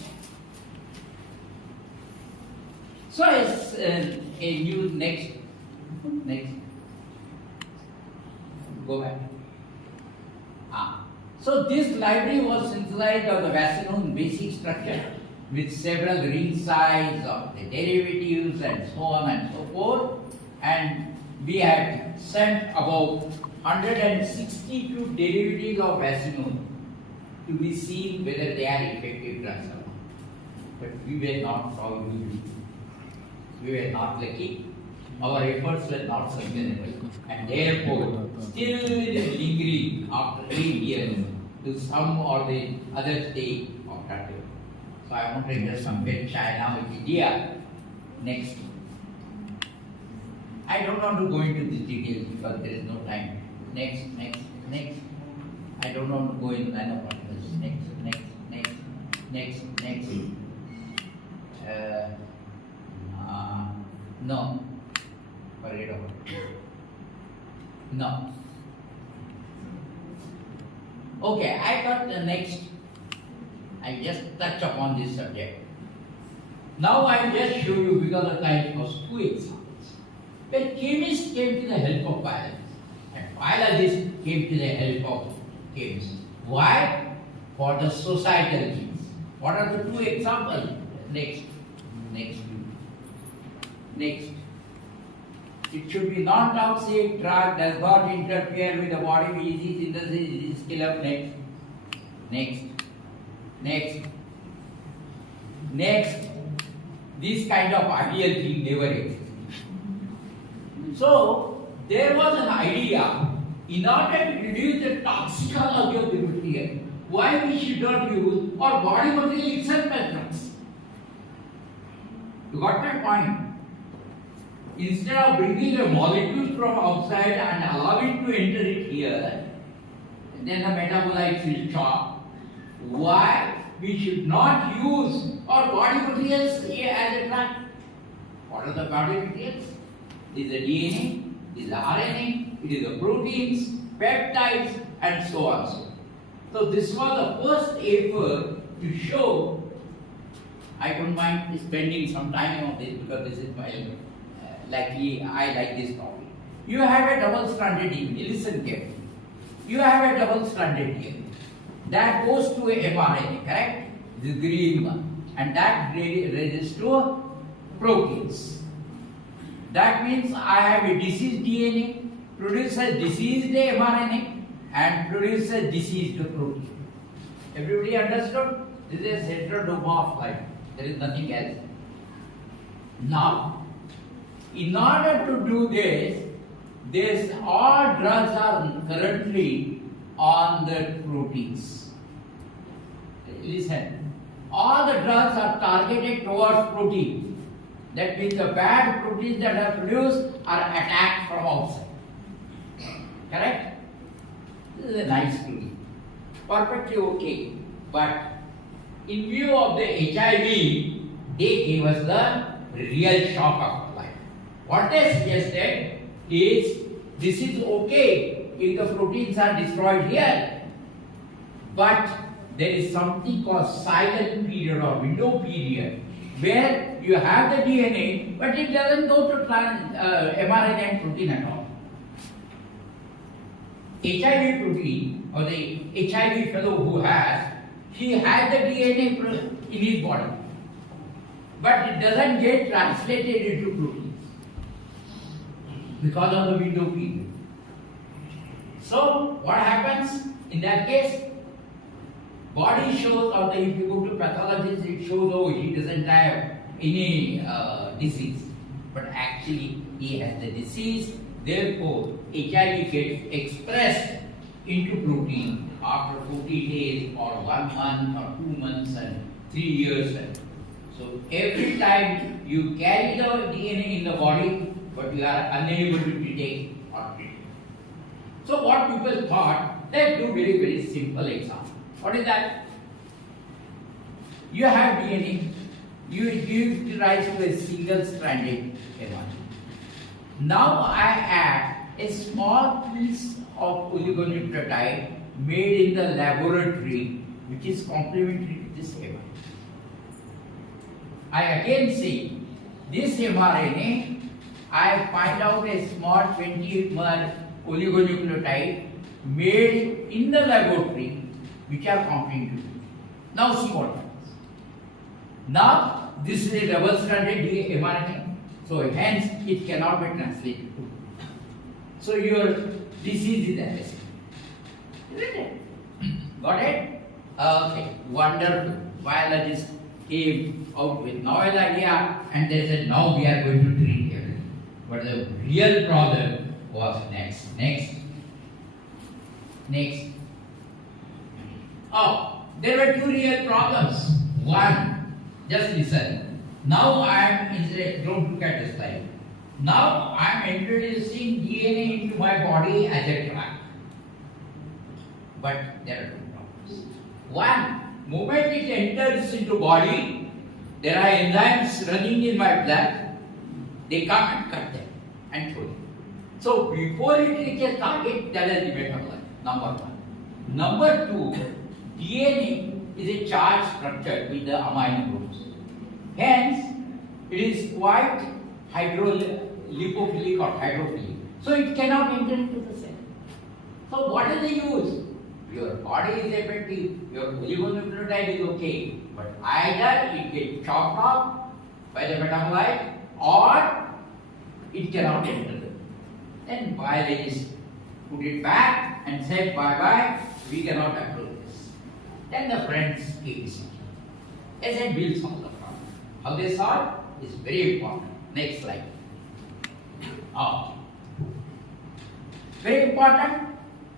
So it's a new next. Go back. So this library was synthesized of the vaccine basic structure with several ring size of the derivatives and so on and so forth. And we had sent about 162 derivatives of vaccine to be seen whether they are effective drugs or not. But we were not proud. We were not lucky. Our efforts were not sustainable, and therefore still it is lingering after 8 years to some or the other state of that. So I want to just compare China with India. Next. I don't want to go into these details because there is no time. Next. I don't want to go into nanoparticles. Next. No. Forget about it. No. Okay, I got the next. I just touch upon this subject. Now I just show you, because of time, it was 2 examples. When chemists came to the help of biologists, and biologists came to the help of chemists. Why? For the societal needs. What are the 2 examples? Next. It should be non-toxic, drug does not interfere with the body easy synthesis, scale up. Next. This kind of ideal thing never existed. So there was an idea, in order to reduce the toxicology of the material, why we should not use our body material itself as drugs. You got my point? Instead of bringing a molecule from outside and allowing to enter it here, then the metabolites will chop. Why we should not use our body materials here as a drug? What are the body materials? This is the DNA, this is the RNA, it is the proteins, peptides, and so on. So this was the first effort to show. I don't mind spending some time on this because this is my I like this topic. You have a double-stranded DNA. Listen carefully. You have a double-stranded DNA that goes to a mRNA, correct? The green one, and that raises to proteins. That means I have a diseased DNA, produce a diseased mRNA, and produce a diseased protein. Everybody understood? This is a heterodoma of life. There is nothing else. Now, in order to do this, all drugs are currently on the proteins. Listen, all the drugs are targeted towards proteins. That means the bad proteins that are produced are attacked from outside. Correct? This is a nice protein. Perfectly okay. But in view of the HIV, they gave us the real shock of life. What they suggested is this is okay if the proteins are destroyed here, but there is something called silent period or window period where you have the DNA, but it doesn't go to mRNA and protein at all. HIV protein or the HIV fellow who he has the DNA in his body, but it doesn't get translated into proteins because of the window period. So what happens in that case? Body shows, or if you go to pathologist, it shows, oh, he doesn't have any disease, but actually he has the disease. Therefore, HIV gets expressed into protein after 40 days or 1 month or 2 months and 3 years. So every time you carry the DNA in the body, but you are unable to detect or treat. So what people thought, let's do very, very simple example. What is that? You have DNA, you give rise to a single-stranded mRNA. Now I add a small piece of oligonucleotide made in the laboratory, which is complementary to this mRNA. I again say, this mRNA, I find out a small 20-mer oligonucleotide made in the laboratory, which are complementary. Now see what happens. Now this is a double-stranded mRNA, so hence it cannot be translated. So your disease is arrested. Isn't it? Got it? Okay, wonderful. Biologists came out with novel idea and they said, now we are going to treat everything. But the real problem was next. Oh, there were 2 real problems. One, just listen. Now I am, don't look at the slide. Now I am introducing DNA into my body as a drug. But there are 2 problems. One, moment it enters into body, there are enzymes running in my blood. They come and cut them and throw them. So before it reaches target, that is the metabolite. Number 1. Number 2, DNA is a charged structure with the amino groups. Hence, it is quite lipophilic or hydrophilic. So it cannot enter into the cell. So what is the use? Your body is effective, your oligonucleotide is okay, but either it gets chopped off by the metabolite or it cannot enter the cell. Then biologists put it back and said, bye-bye, we cannot approve this. Then the friends came. They said, we'll solve the problem. How they solve is very important. Next slide. Very important.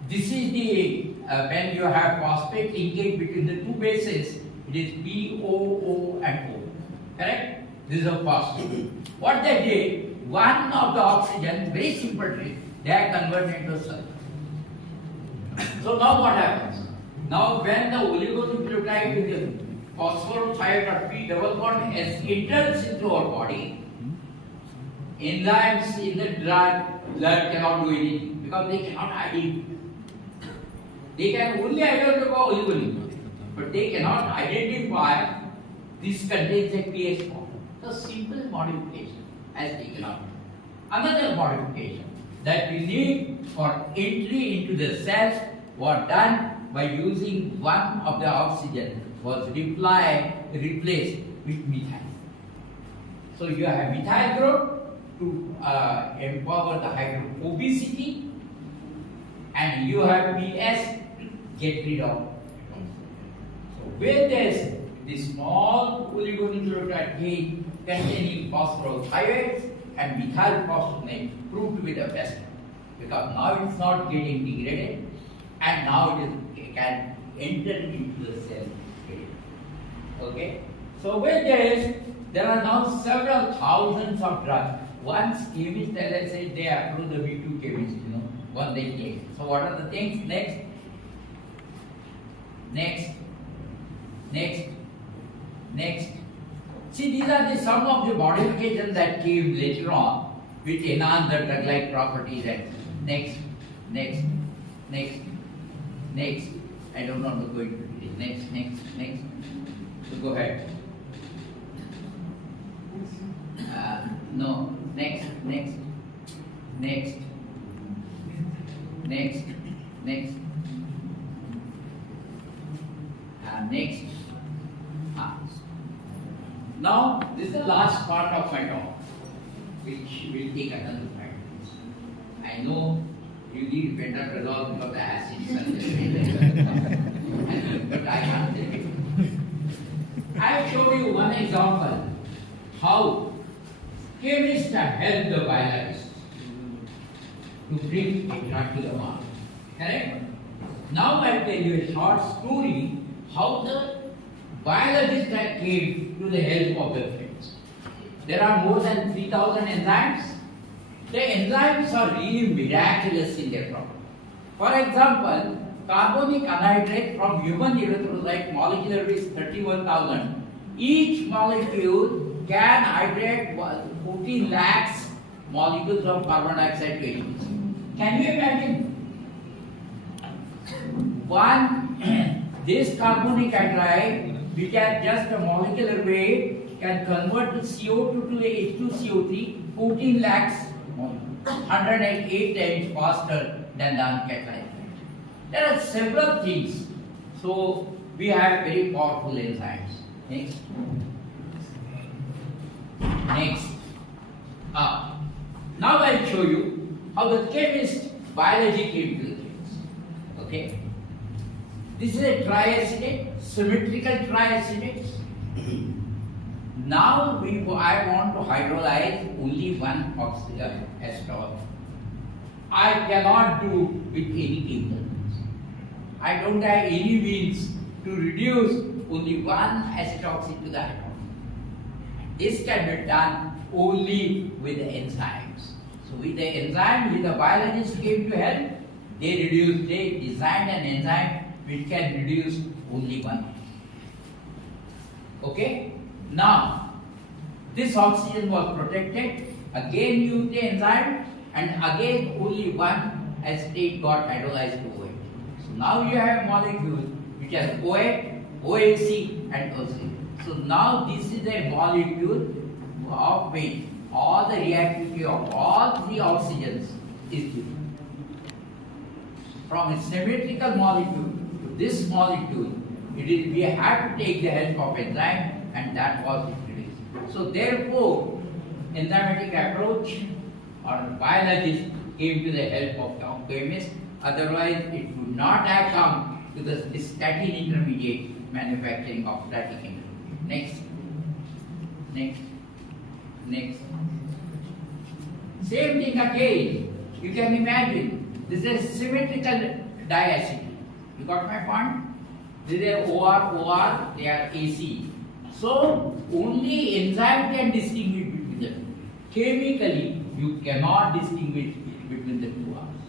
This is the, when you have phosphate linkage between the 2 bases, it is POO and O. Correct? This is a phosphate. What they did, one of the oxygen, very simple trick, they are converted into sulfur. So now what happens? Now when the oligonucleotide with the phosphorothioate or P double bond S enters into our body, enzymes in the blood cannot do anything because they cannot identify. They can only identify oligonucleotide, but they cannot identify this contains a pH form. So simple modification has taken up. Another modification that we need for entry into the cells was done by using one of the oxygen was replaced with methyl. So you have methyl group to empower the hydrophobicity, and you have PS get rid of. So with this small oligonucleotide chain containing phosphorothioates and methyl phosphonate proved to be the best, because now it's not getting degraded and now it can enter into the cell. Okay? So with this, there are now several thousands of drugs. Once chemists, as I said, they approve the V2 chemists, what they take. So what are the things? Next. See, these are some of the modifications that came later on, which enhance the drug-like properties. And next. I don't know what's going to be. Next. So go ahead. No. Next. Now, this is the last part of my talk, which will take another 5 minutes. I know you need better results because the acids are there. But I can't take it. I have shown you one example how chemists have helped the biologists to bring a drug to the market. Correct? Now I tell you a short story how the biologists that came to the help of their friends. There are more than 3,000 enzymes. The enzymes are really miraculous in their property. For example, carbonic anhydrate from human erythrocyte molecular weight is 31,000. Each molecule can hydrate 14 lakhs molecules of carbon dioxide to HCl. Can you imagine? This carbonic anhydrate, which has just a molecular weight, can convert to CO2 to H2CO3 14 lakhs, 108 times faster than the uncatalyzed. There are several things. So we have very powerful enzymes. Next. Now I'll show you how the chemist biology came to the things. Okay. This is a triacetate, symmetrical triacetate. Now I want to hydrolyze only one acetol. I cannot do with any chemical. I don't have any means to reduce only one acetoxy to the hydroxy. This can be done only with the enzymes. So with the enzyme, with the biologists came to help, they designed an enzyme which can reduce only one. Okay? Now, this oxygen was protected, again used the enzyme, and again only one acetate got hydrolyzed to OH. So now you have molecule which has OH, OAC and OC. So now this is a molecule of which all the reactivity of all three oxygens is different. From a symmetrical molecule to this molecule, we have to take the help of enzyme, and that was introduced. So therefore, enzymatic approach or biologists came to the help of chemists. Otherwise, it would not have come to the statin intermediate manufacturing of static intermediate. Next. Same thing again. You can imagine this is symmetrical diacetyl. You got my point? These are OR, they are AC. So only enzyme can distinguish between the two. Chemically, you cannot distinguish between the two arms.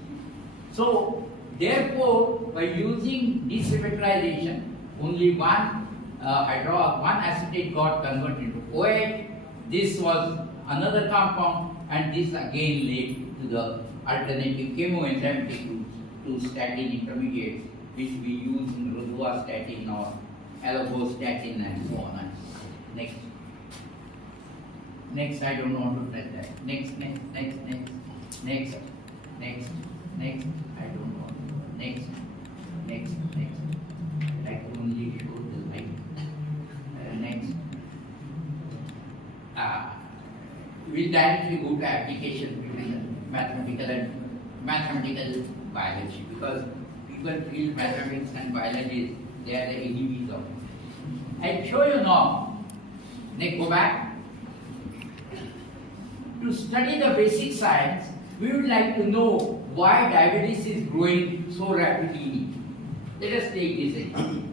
So therefore, by using desymmetrization, only one acetate got converted into OH. This was another compound, and this again led to the alternative chemoenzymatic routes to statin intermediates, which we use in rosuvastatin or allostatin and so on and so on. Next. Next, I don't want to press that. Next. I don't want. Next. I can only show the line. Next. We'll directly go to application between mathematical biology, because people feel mathematics and biology they are the enemies of it. I'll show you now. Next, go back. To study the basic science, we would like to know why diabetes is growing so rapidly in India. Let us take this example.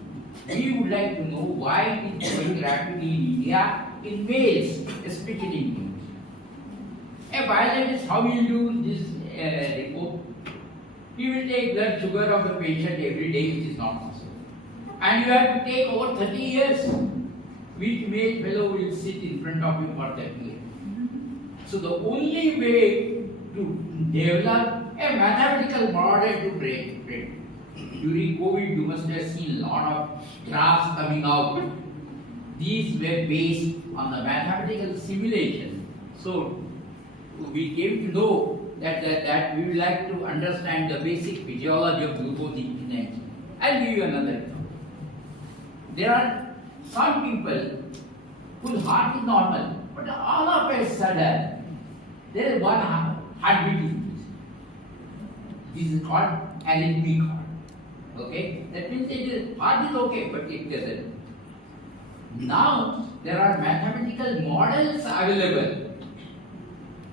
We would like to know why it is growing rapidly in India, in males, especially in males. A biologist, how will you do this report? He will take blood sugar of the patient every day, which is not possible. And you have to take over 30 years. Which male fellow will sit in front of you for 30 years? So the only way to develop a mathematical model to break. During COVID, you must have seen a lot of graphs coming out. These were based on the mathematical simulation. So we came to know that we would like to understand the basic physiology of glucose intake. I'll give you another example. There are some people whose heart is normal, but all of a sudden there is one heartbeat increase. This is called arrhythmic heart. Okay? That means heart is okay, but it doesn't. Now there are mathematical models available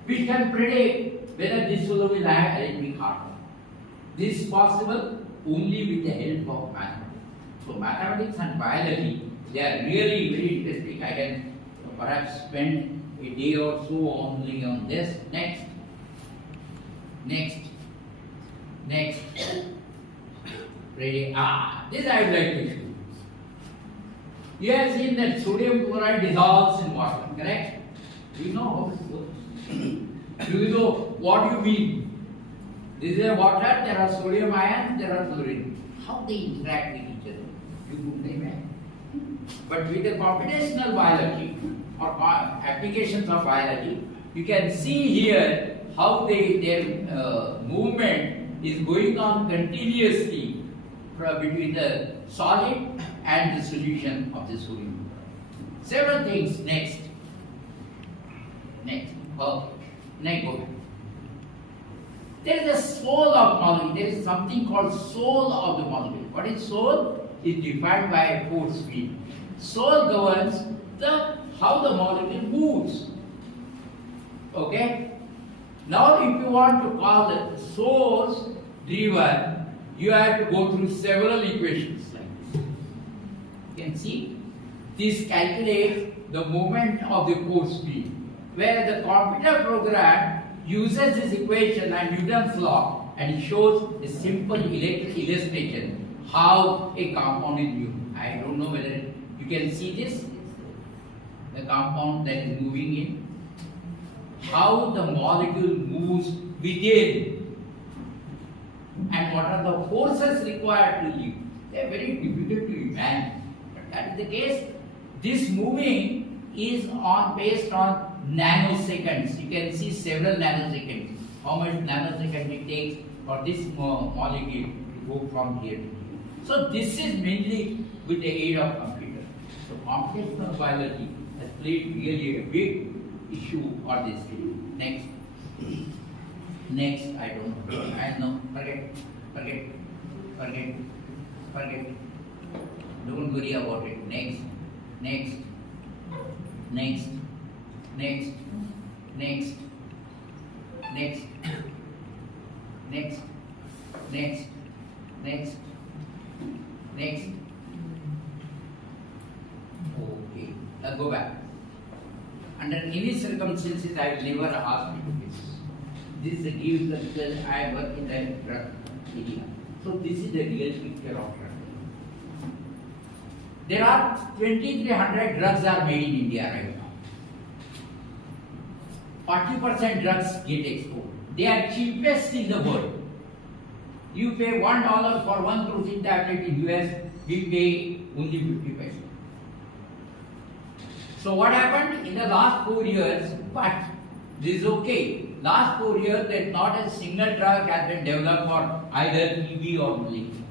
which can predict whether this fellow will have arrhythmic heart. This is possible only with the help of mathematics. So mathematics and biology, they are really very interesting. I can perhaps spend a day or so only on this. Next. Ready? This I would like to show you. You have seen that sodium chloride dissolves in water, correct? Do you know how it works? Do you know what you mean? This is a water, there are sodium ions, there are chlorine. How they interact with each other? You couldn't imagine. But with the computational biology or applications of biology, you can see here how their movement is going on continuously between the solid and the solution of the sodium. Several things. Next. Okay. Next. Go. There is a soul of molecule. There is something called soul of the molecule. What is soul? Is defined by a force field. Soul governs how the molecule moves. Okay? Now if you want to call the source driven, you have to go through several equations like this. You can see this calculates the moment of the force field, where the computer program uses this equation and Newton's law, and it shows a simple electric illustration how a compound is moving. I don't know whether you can see this, the compound that is moving in, how the molecule moves within, and what are the forces required to live. They are very difficult to imagine, but that is the case. This moving is based on nanoseconds. You can see several nanoseconds. How much nanosecond it takes for this molecule to go from here to here. So this is mainly with the aid of computer. So computational biology has played really a big issue on this field. Next. I don't know. I know. Forget. Don't worry about it. Next. Okay. Now go back. Under any circumstances, I will never ask you to this. This gives the result. I work in the drug area. So this is the real picture of drug. There are 2,300 drugs are made in India right now. 40% drugs get exported. They are cheapest in the world. You pay $1 for one crocin tablet in US, we pay only 50 paise. So what happened in the last 4 years? But this is okay. Last 4 years, that not a single drug has been developed for either TB or malaria.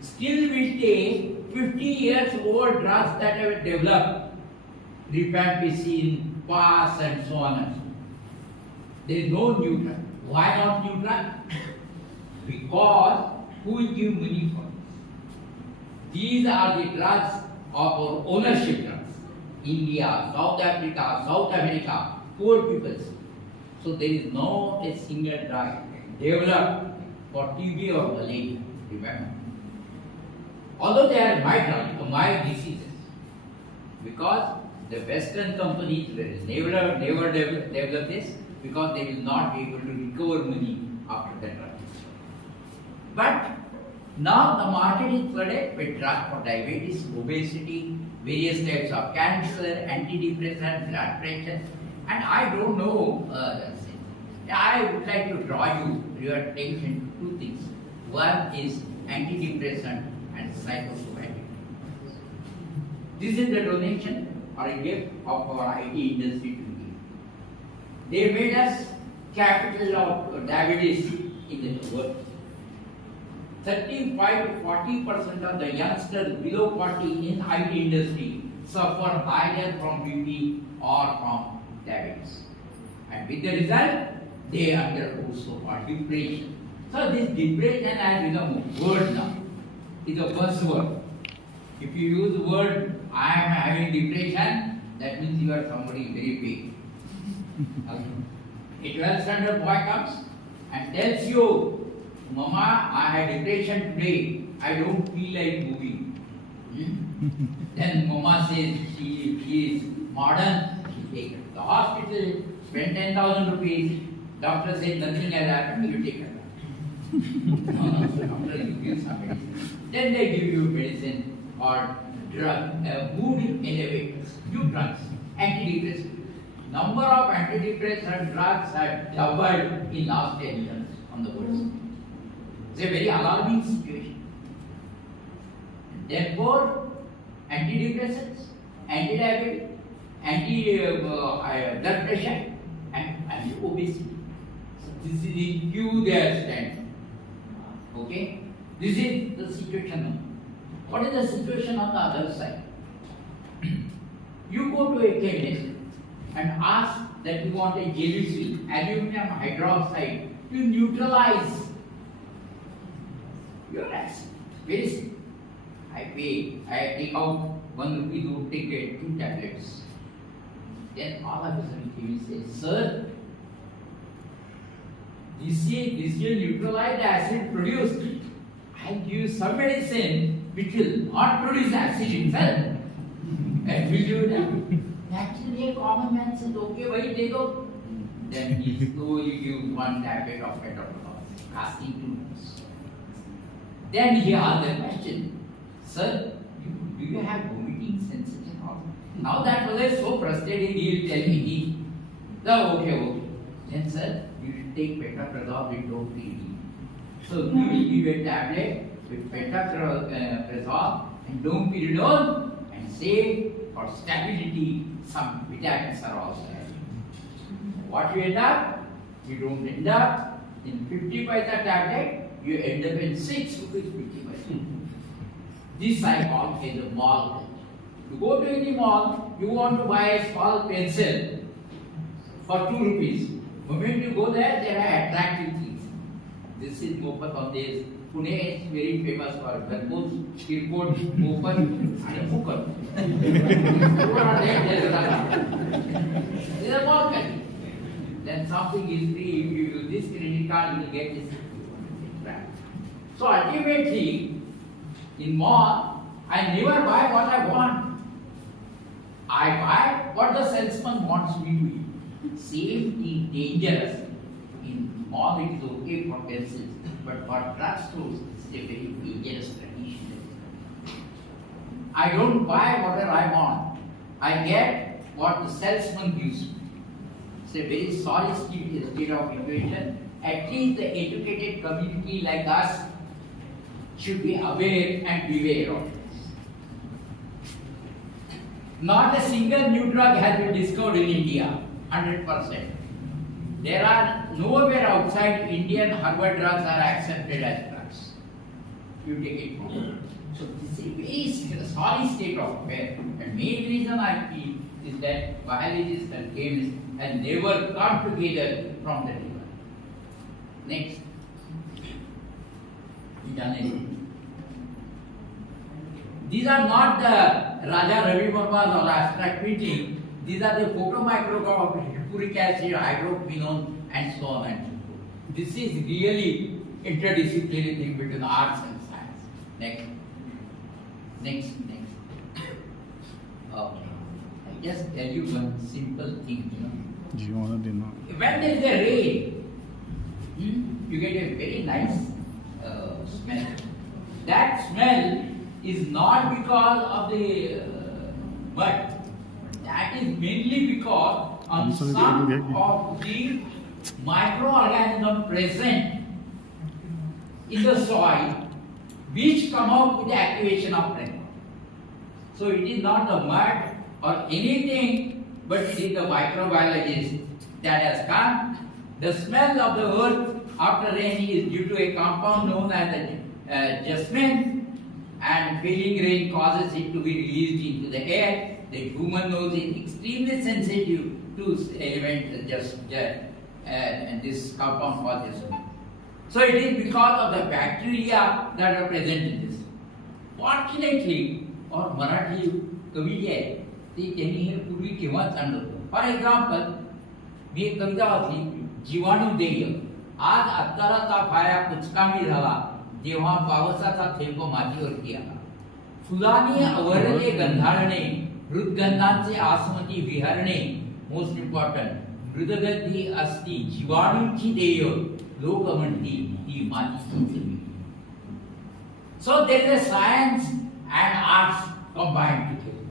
Still, we take 50 years old drugs that have been developed, rifampicin, PAS, and so on and so on. There is no new drug. Why not new drug? Because who will give money for this? These are the drugs of our ownership drugs. India, South Africa, South America, poor peoples. So there is not a single drug developed for TB or malaria, remember. Although they are mild diseases, because the Western companies will never develop this, because they will not be able to recover money after the drug. But now the market is flooded with drugs for diabetes, obesity, various types of cancer, antidepressant, blood pressure, and I don't know. I would like to draw your attention to two things. One is antidepressant and psychosomatic. This is the donation or a gift of our IT industry to me. They made us capital of diabetes in the world. 35 to 40% of the youngsters below 40 in IT industry suffer either from BP or from diabetes. And with the result, they undergo so-called depression. So this depression has become a word now. It's a buzzword. If you use the word, I am having depression, that means you are somebody very big. A 12th standard boy comes and tells you, Mama, I had depression today. I don't feel like moving. Then Mama says she is modern. She takes her to the hospital, spend 10,000 rupees. Doctor said nothing has happened. You take her. So doctor you give some medicine. Then they give you medicine or drug, mood elevators, new drugs, antidepressants. Number of antidepressant drugs have doubled in last 10 years on the world. It's a very alarming situation. Therefore, antidepressants, anti-diabetic, anti-blood pressure, and obesity. So this is the queue they are standing. Okay? This is the situation. What is the situation on the other side? You go to a chemist and ask that you want a JVC, aluminum hydroxide, to neutralize your acid. Very simple. I pay, I take out 1 rupee to take 2 tablets. Then all of a sudden he says, Sir, this will neutralize the acid produced. I give you some medicine which will not produce acid itself. And will you do? Actually, a common man says, okay, why take out? Then he slowly gives 1 tablet of metoprolol, asking 2 months. Then he asked the question, Sir, do you have vomiting sensation also? Now that fellow is so frustrated, he will tell me, okay. Then, sir, you should take metoprolol with domperidone. So we will give a tablet with metoprolol and domperidone and say for stability some vitamins are also added. What you end up? You don't end up in 50 paisa tablet, you end up in 6 rupees 50 paisa. This I call as a mall culture. You go to any mall, you want to buy a small pencil for 2 rupees. The moment you go there, there are attractive things. This is Mopat of this. Pune is very famous for Verbos, Kirkod, Mopat, and Mukad. There is a mall culture. Then something is free. If you use this credit card, you will get this. So ultimately, in mall, I never buy what I want. I buy what the salesman wants me to eat. Same thing, dangerous. In mall, it is okay for pencils, but for drugstores, it's a very dangerous tradition. I don't buy whatever I want. I get what the salesman gives me. It's a very sorry state of situation. At least the educated community like us should be aware and beware of this. Not a single new drug has been discovered in India, 100%. There are nowhere outside Indian herbal drugs are accepted as drugs. You take it from. So this is a very sorry state of affairs. And main reason I feel is that biologists and chemists have never come together from the river. Next. These are not the Raja Ravi Verma's or abstract painting. These are the photomicrograph of sulfuric acid, hydroquinone, and so on and so forth. This is really interdisciplinary thing between arts and science. Next. Okay. I just tell you one simple thing, When there is a rain, you get a very nice smell. That smell is not because of the mud. That is mainly because on some of the microorganisms present in the soil which come out with the activation of rain. So it is not the mud or anything, but it is the microbiologist that has come. The smell of the earth after rain is due to a compound known as jasmine, and failing rain causes it to be released into the air. The human nose is extremely sensitive to elements and this compound called jasmine. So it is because of the bacteria that are present in this. Fortunately, or Marathi कवी आहे ती त्यांनी हे पूर्वी केव्हाच आणलं होतं. For example मी एक कविता वाचली, जीवाणू देय. आज अत्तराचा फाया कुचकामी झाला जेव्हा पावसाचा थेंब मातीवरती आला. फुलांनी आवरले गंधारणे, हृदगंधांचे आसमती विहरणे. मोस्ट इम्पॉर्टंट, मृदगंधी असती जीवाणूंची देय, लोक म्हणती ती मातीचीच देय. So there is a science and arts combined together.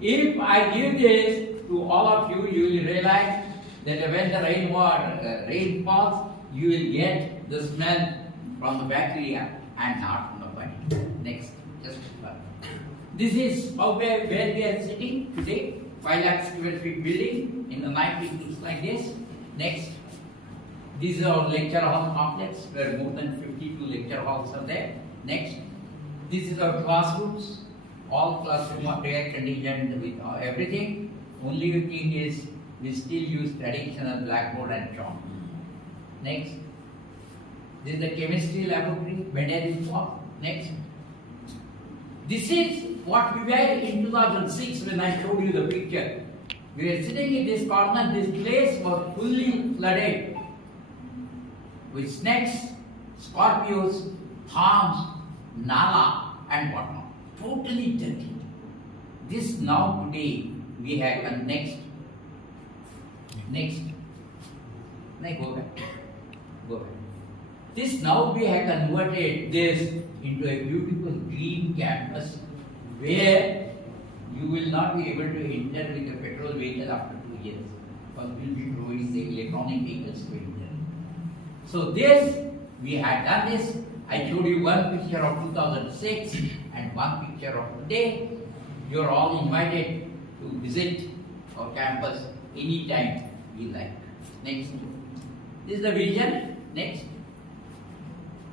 If I give this to all of you, you will realize that when the rain falls, you will get the smell from the bacteria and not from the body. Next, just this is where we are sitting today. 5 lakh square feet building in the night. It looks like this. Next, this is our lecture hall complex where more than 52 lecture halls are there. Next, this is our classrooms. All classrooms are air conditioned with everything. Only thing is we still use traditional blackboard and chalk. Next, this is the chemistry laboratory. Next, this is what we were in 2006 when I showed you the picture. We were sitting in this corner. This place was fully flooded with snakes, scorpions, thorns, nala, and whatnot. Totally dirty. This now today we have a next. Go back. This now we have converted this into a beautiful green campus where you will not be able to enter with a petrol vehicle after 2 years, because we will be throwing the electronic vehicles to enter. So this, we had done this. I showed you one picture of 2006 and one picture of today. You are all invited to visit our campus anytime you like. Next, this is the vision. Next,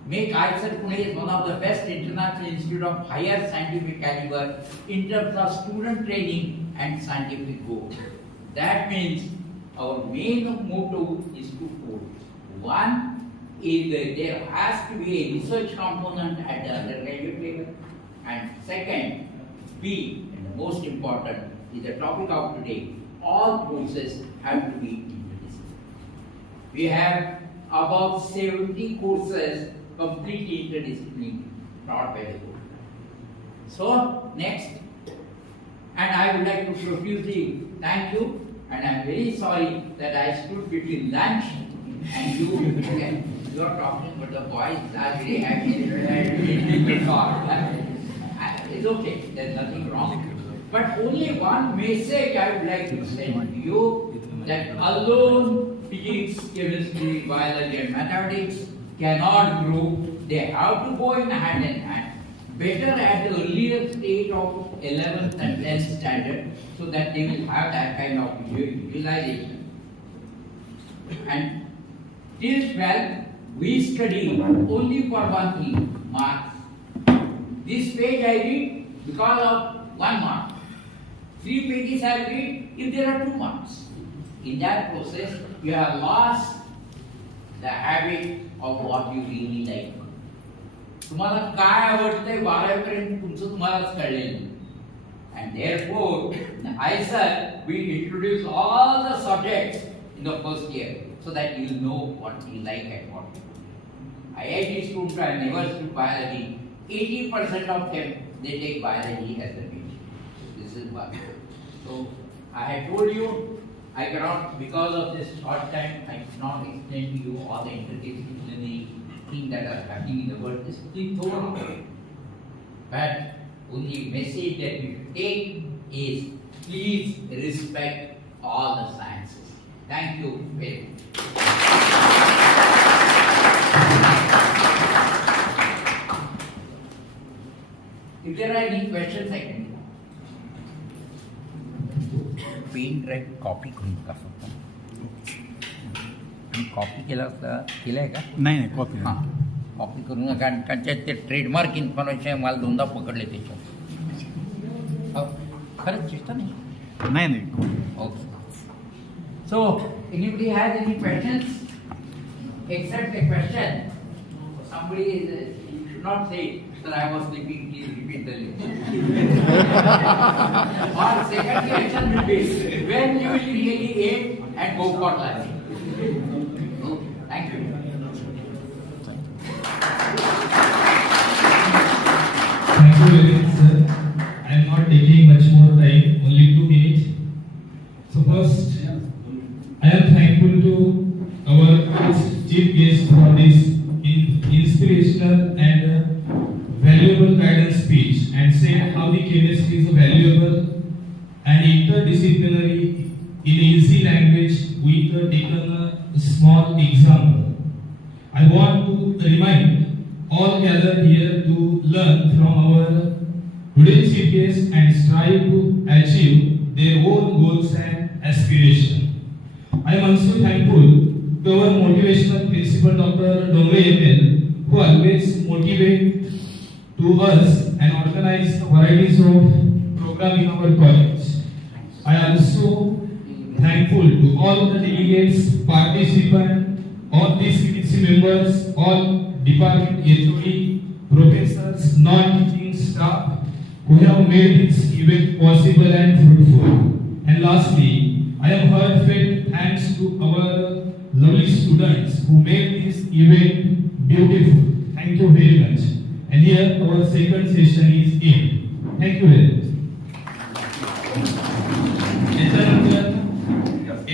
make IISER Pune is one of the best international institute of higher scientific caliber in terms of student training and scientific goals. That means our main motto is twofold. One is that there has to be a research component at the undergraduate level, and second, B, and the most important, is the topic of today, all courses have to be interdisciplinary. We have about 70 courses completely interdisciplinary taught by the board. So, next, and I would like to profusely thank you, and I am very sorry that I stood between lunch and you. You are talking, but the boys are very happy to talk. It's okay, there's nothing wrong. But only one message I would like to send to you, that alone physics, chemistry, biology and mathematics cannot grow. They have to go in hand in hand. Better at the earlier stage of 11th and 10th standard, so that they will have that kind of visualization. And till 12th, we study only for one thing, marks. This page I read because of 1 mark. 3 pages I read if there are 2 marks. In that process, you have lost the habit of what you really like. तुम्हाला काय आवडतंय 12वी पर्यंत तुमचं तुम्हालाच कळलेलं. And therefore, I said we introduce all the subjects in the first year so that you know what you like and what you don't. IIT students are never took biology. 80% of them they take biology as the major. This is one. So I had told you I cannot, because of this short time, I cannot explain to you all the interdisciplinary things that are happening in the world. This is thought. But only message that we should take is please respect all the sciences. Thank you very much. If there are any questions, I can. Pen drive copy करून का फक्त copy केलाय का नाही नाही copy हां copy करू नका कारण ते ट्रेडमार्क इन्फॉर्मेशन मला 2दा पकडले त्याच्यात खरंच चिष्ट नाही नाही नाही okay So, anybody has any questions? Except a question. Somebody is, you should not say, sir, I was sleeping, please repeat the list. Or second question will be, when you will really aim and go for life. Okay, thank you. Thank you very much, sir. I am not taking much more time, only 2 minutes. So first, I am thankful to our chief guest for this inspirational and valuable guidance speech and said how the chemistry is valuable and interdisciplinary in easy language with taken a small example. I want to remind all gathered here to learn from our today's chief guest and strive to achieve their own goals and aspirations. I am also thankful to our motivational principal Dr. Dongre ML, who always motivate to us and organize varieties of program in our college. I am also thankful to all the delegates, participants, all the CDC members, all department HOD, professors, non-teaching staff who have made this event possible and fruitful. And lastly, I am heartfelt thanks to our lovely students who made this event beautiful. Thank you very much. And here our second session is in. Thank you very much. त्याच्यानंतर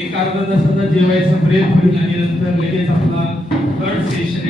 एक अर्धा तासाचा जेवायचा break होईल आणि नंतर लगेच आपला third session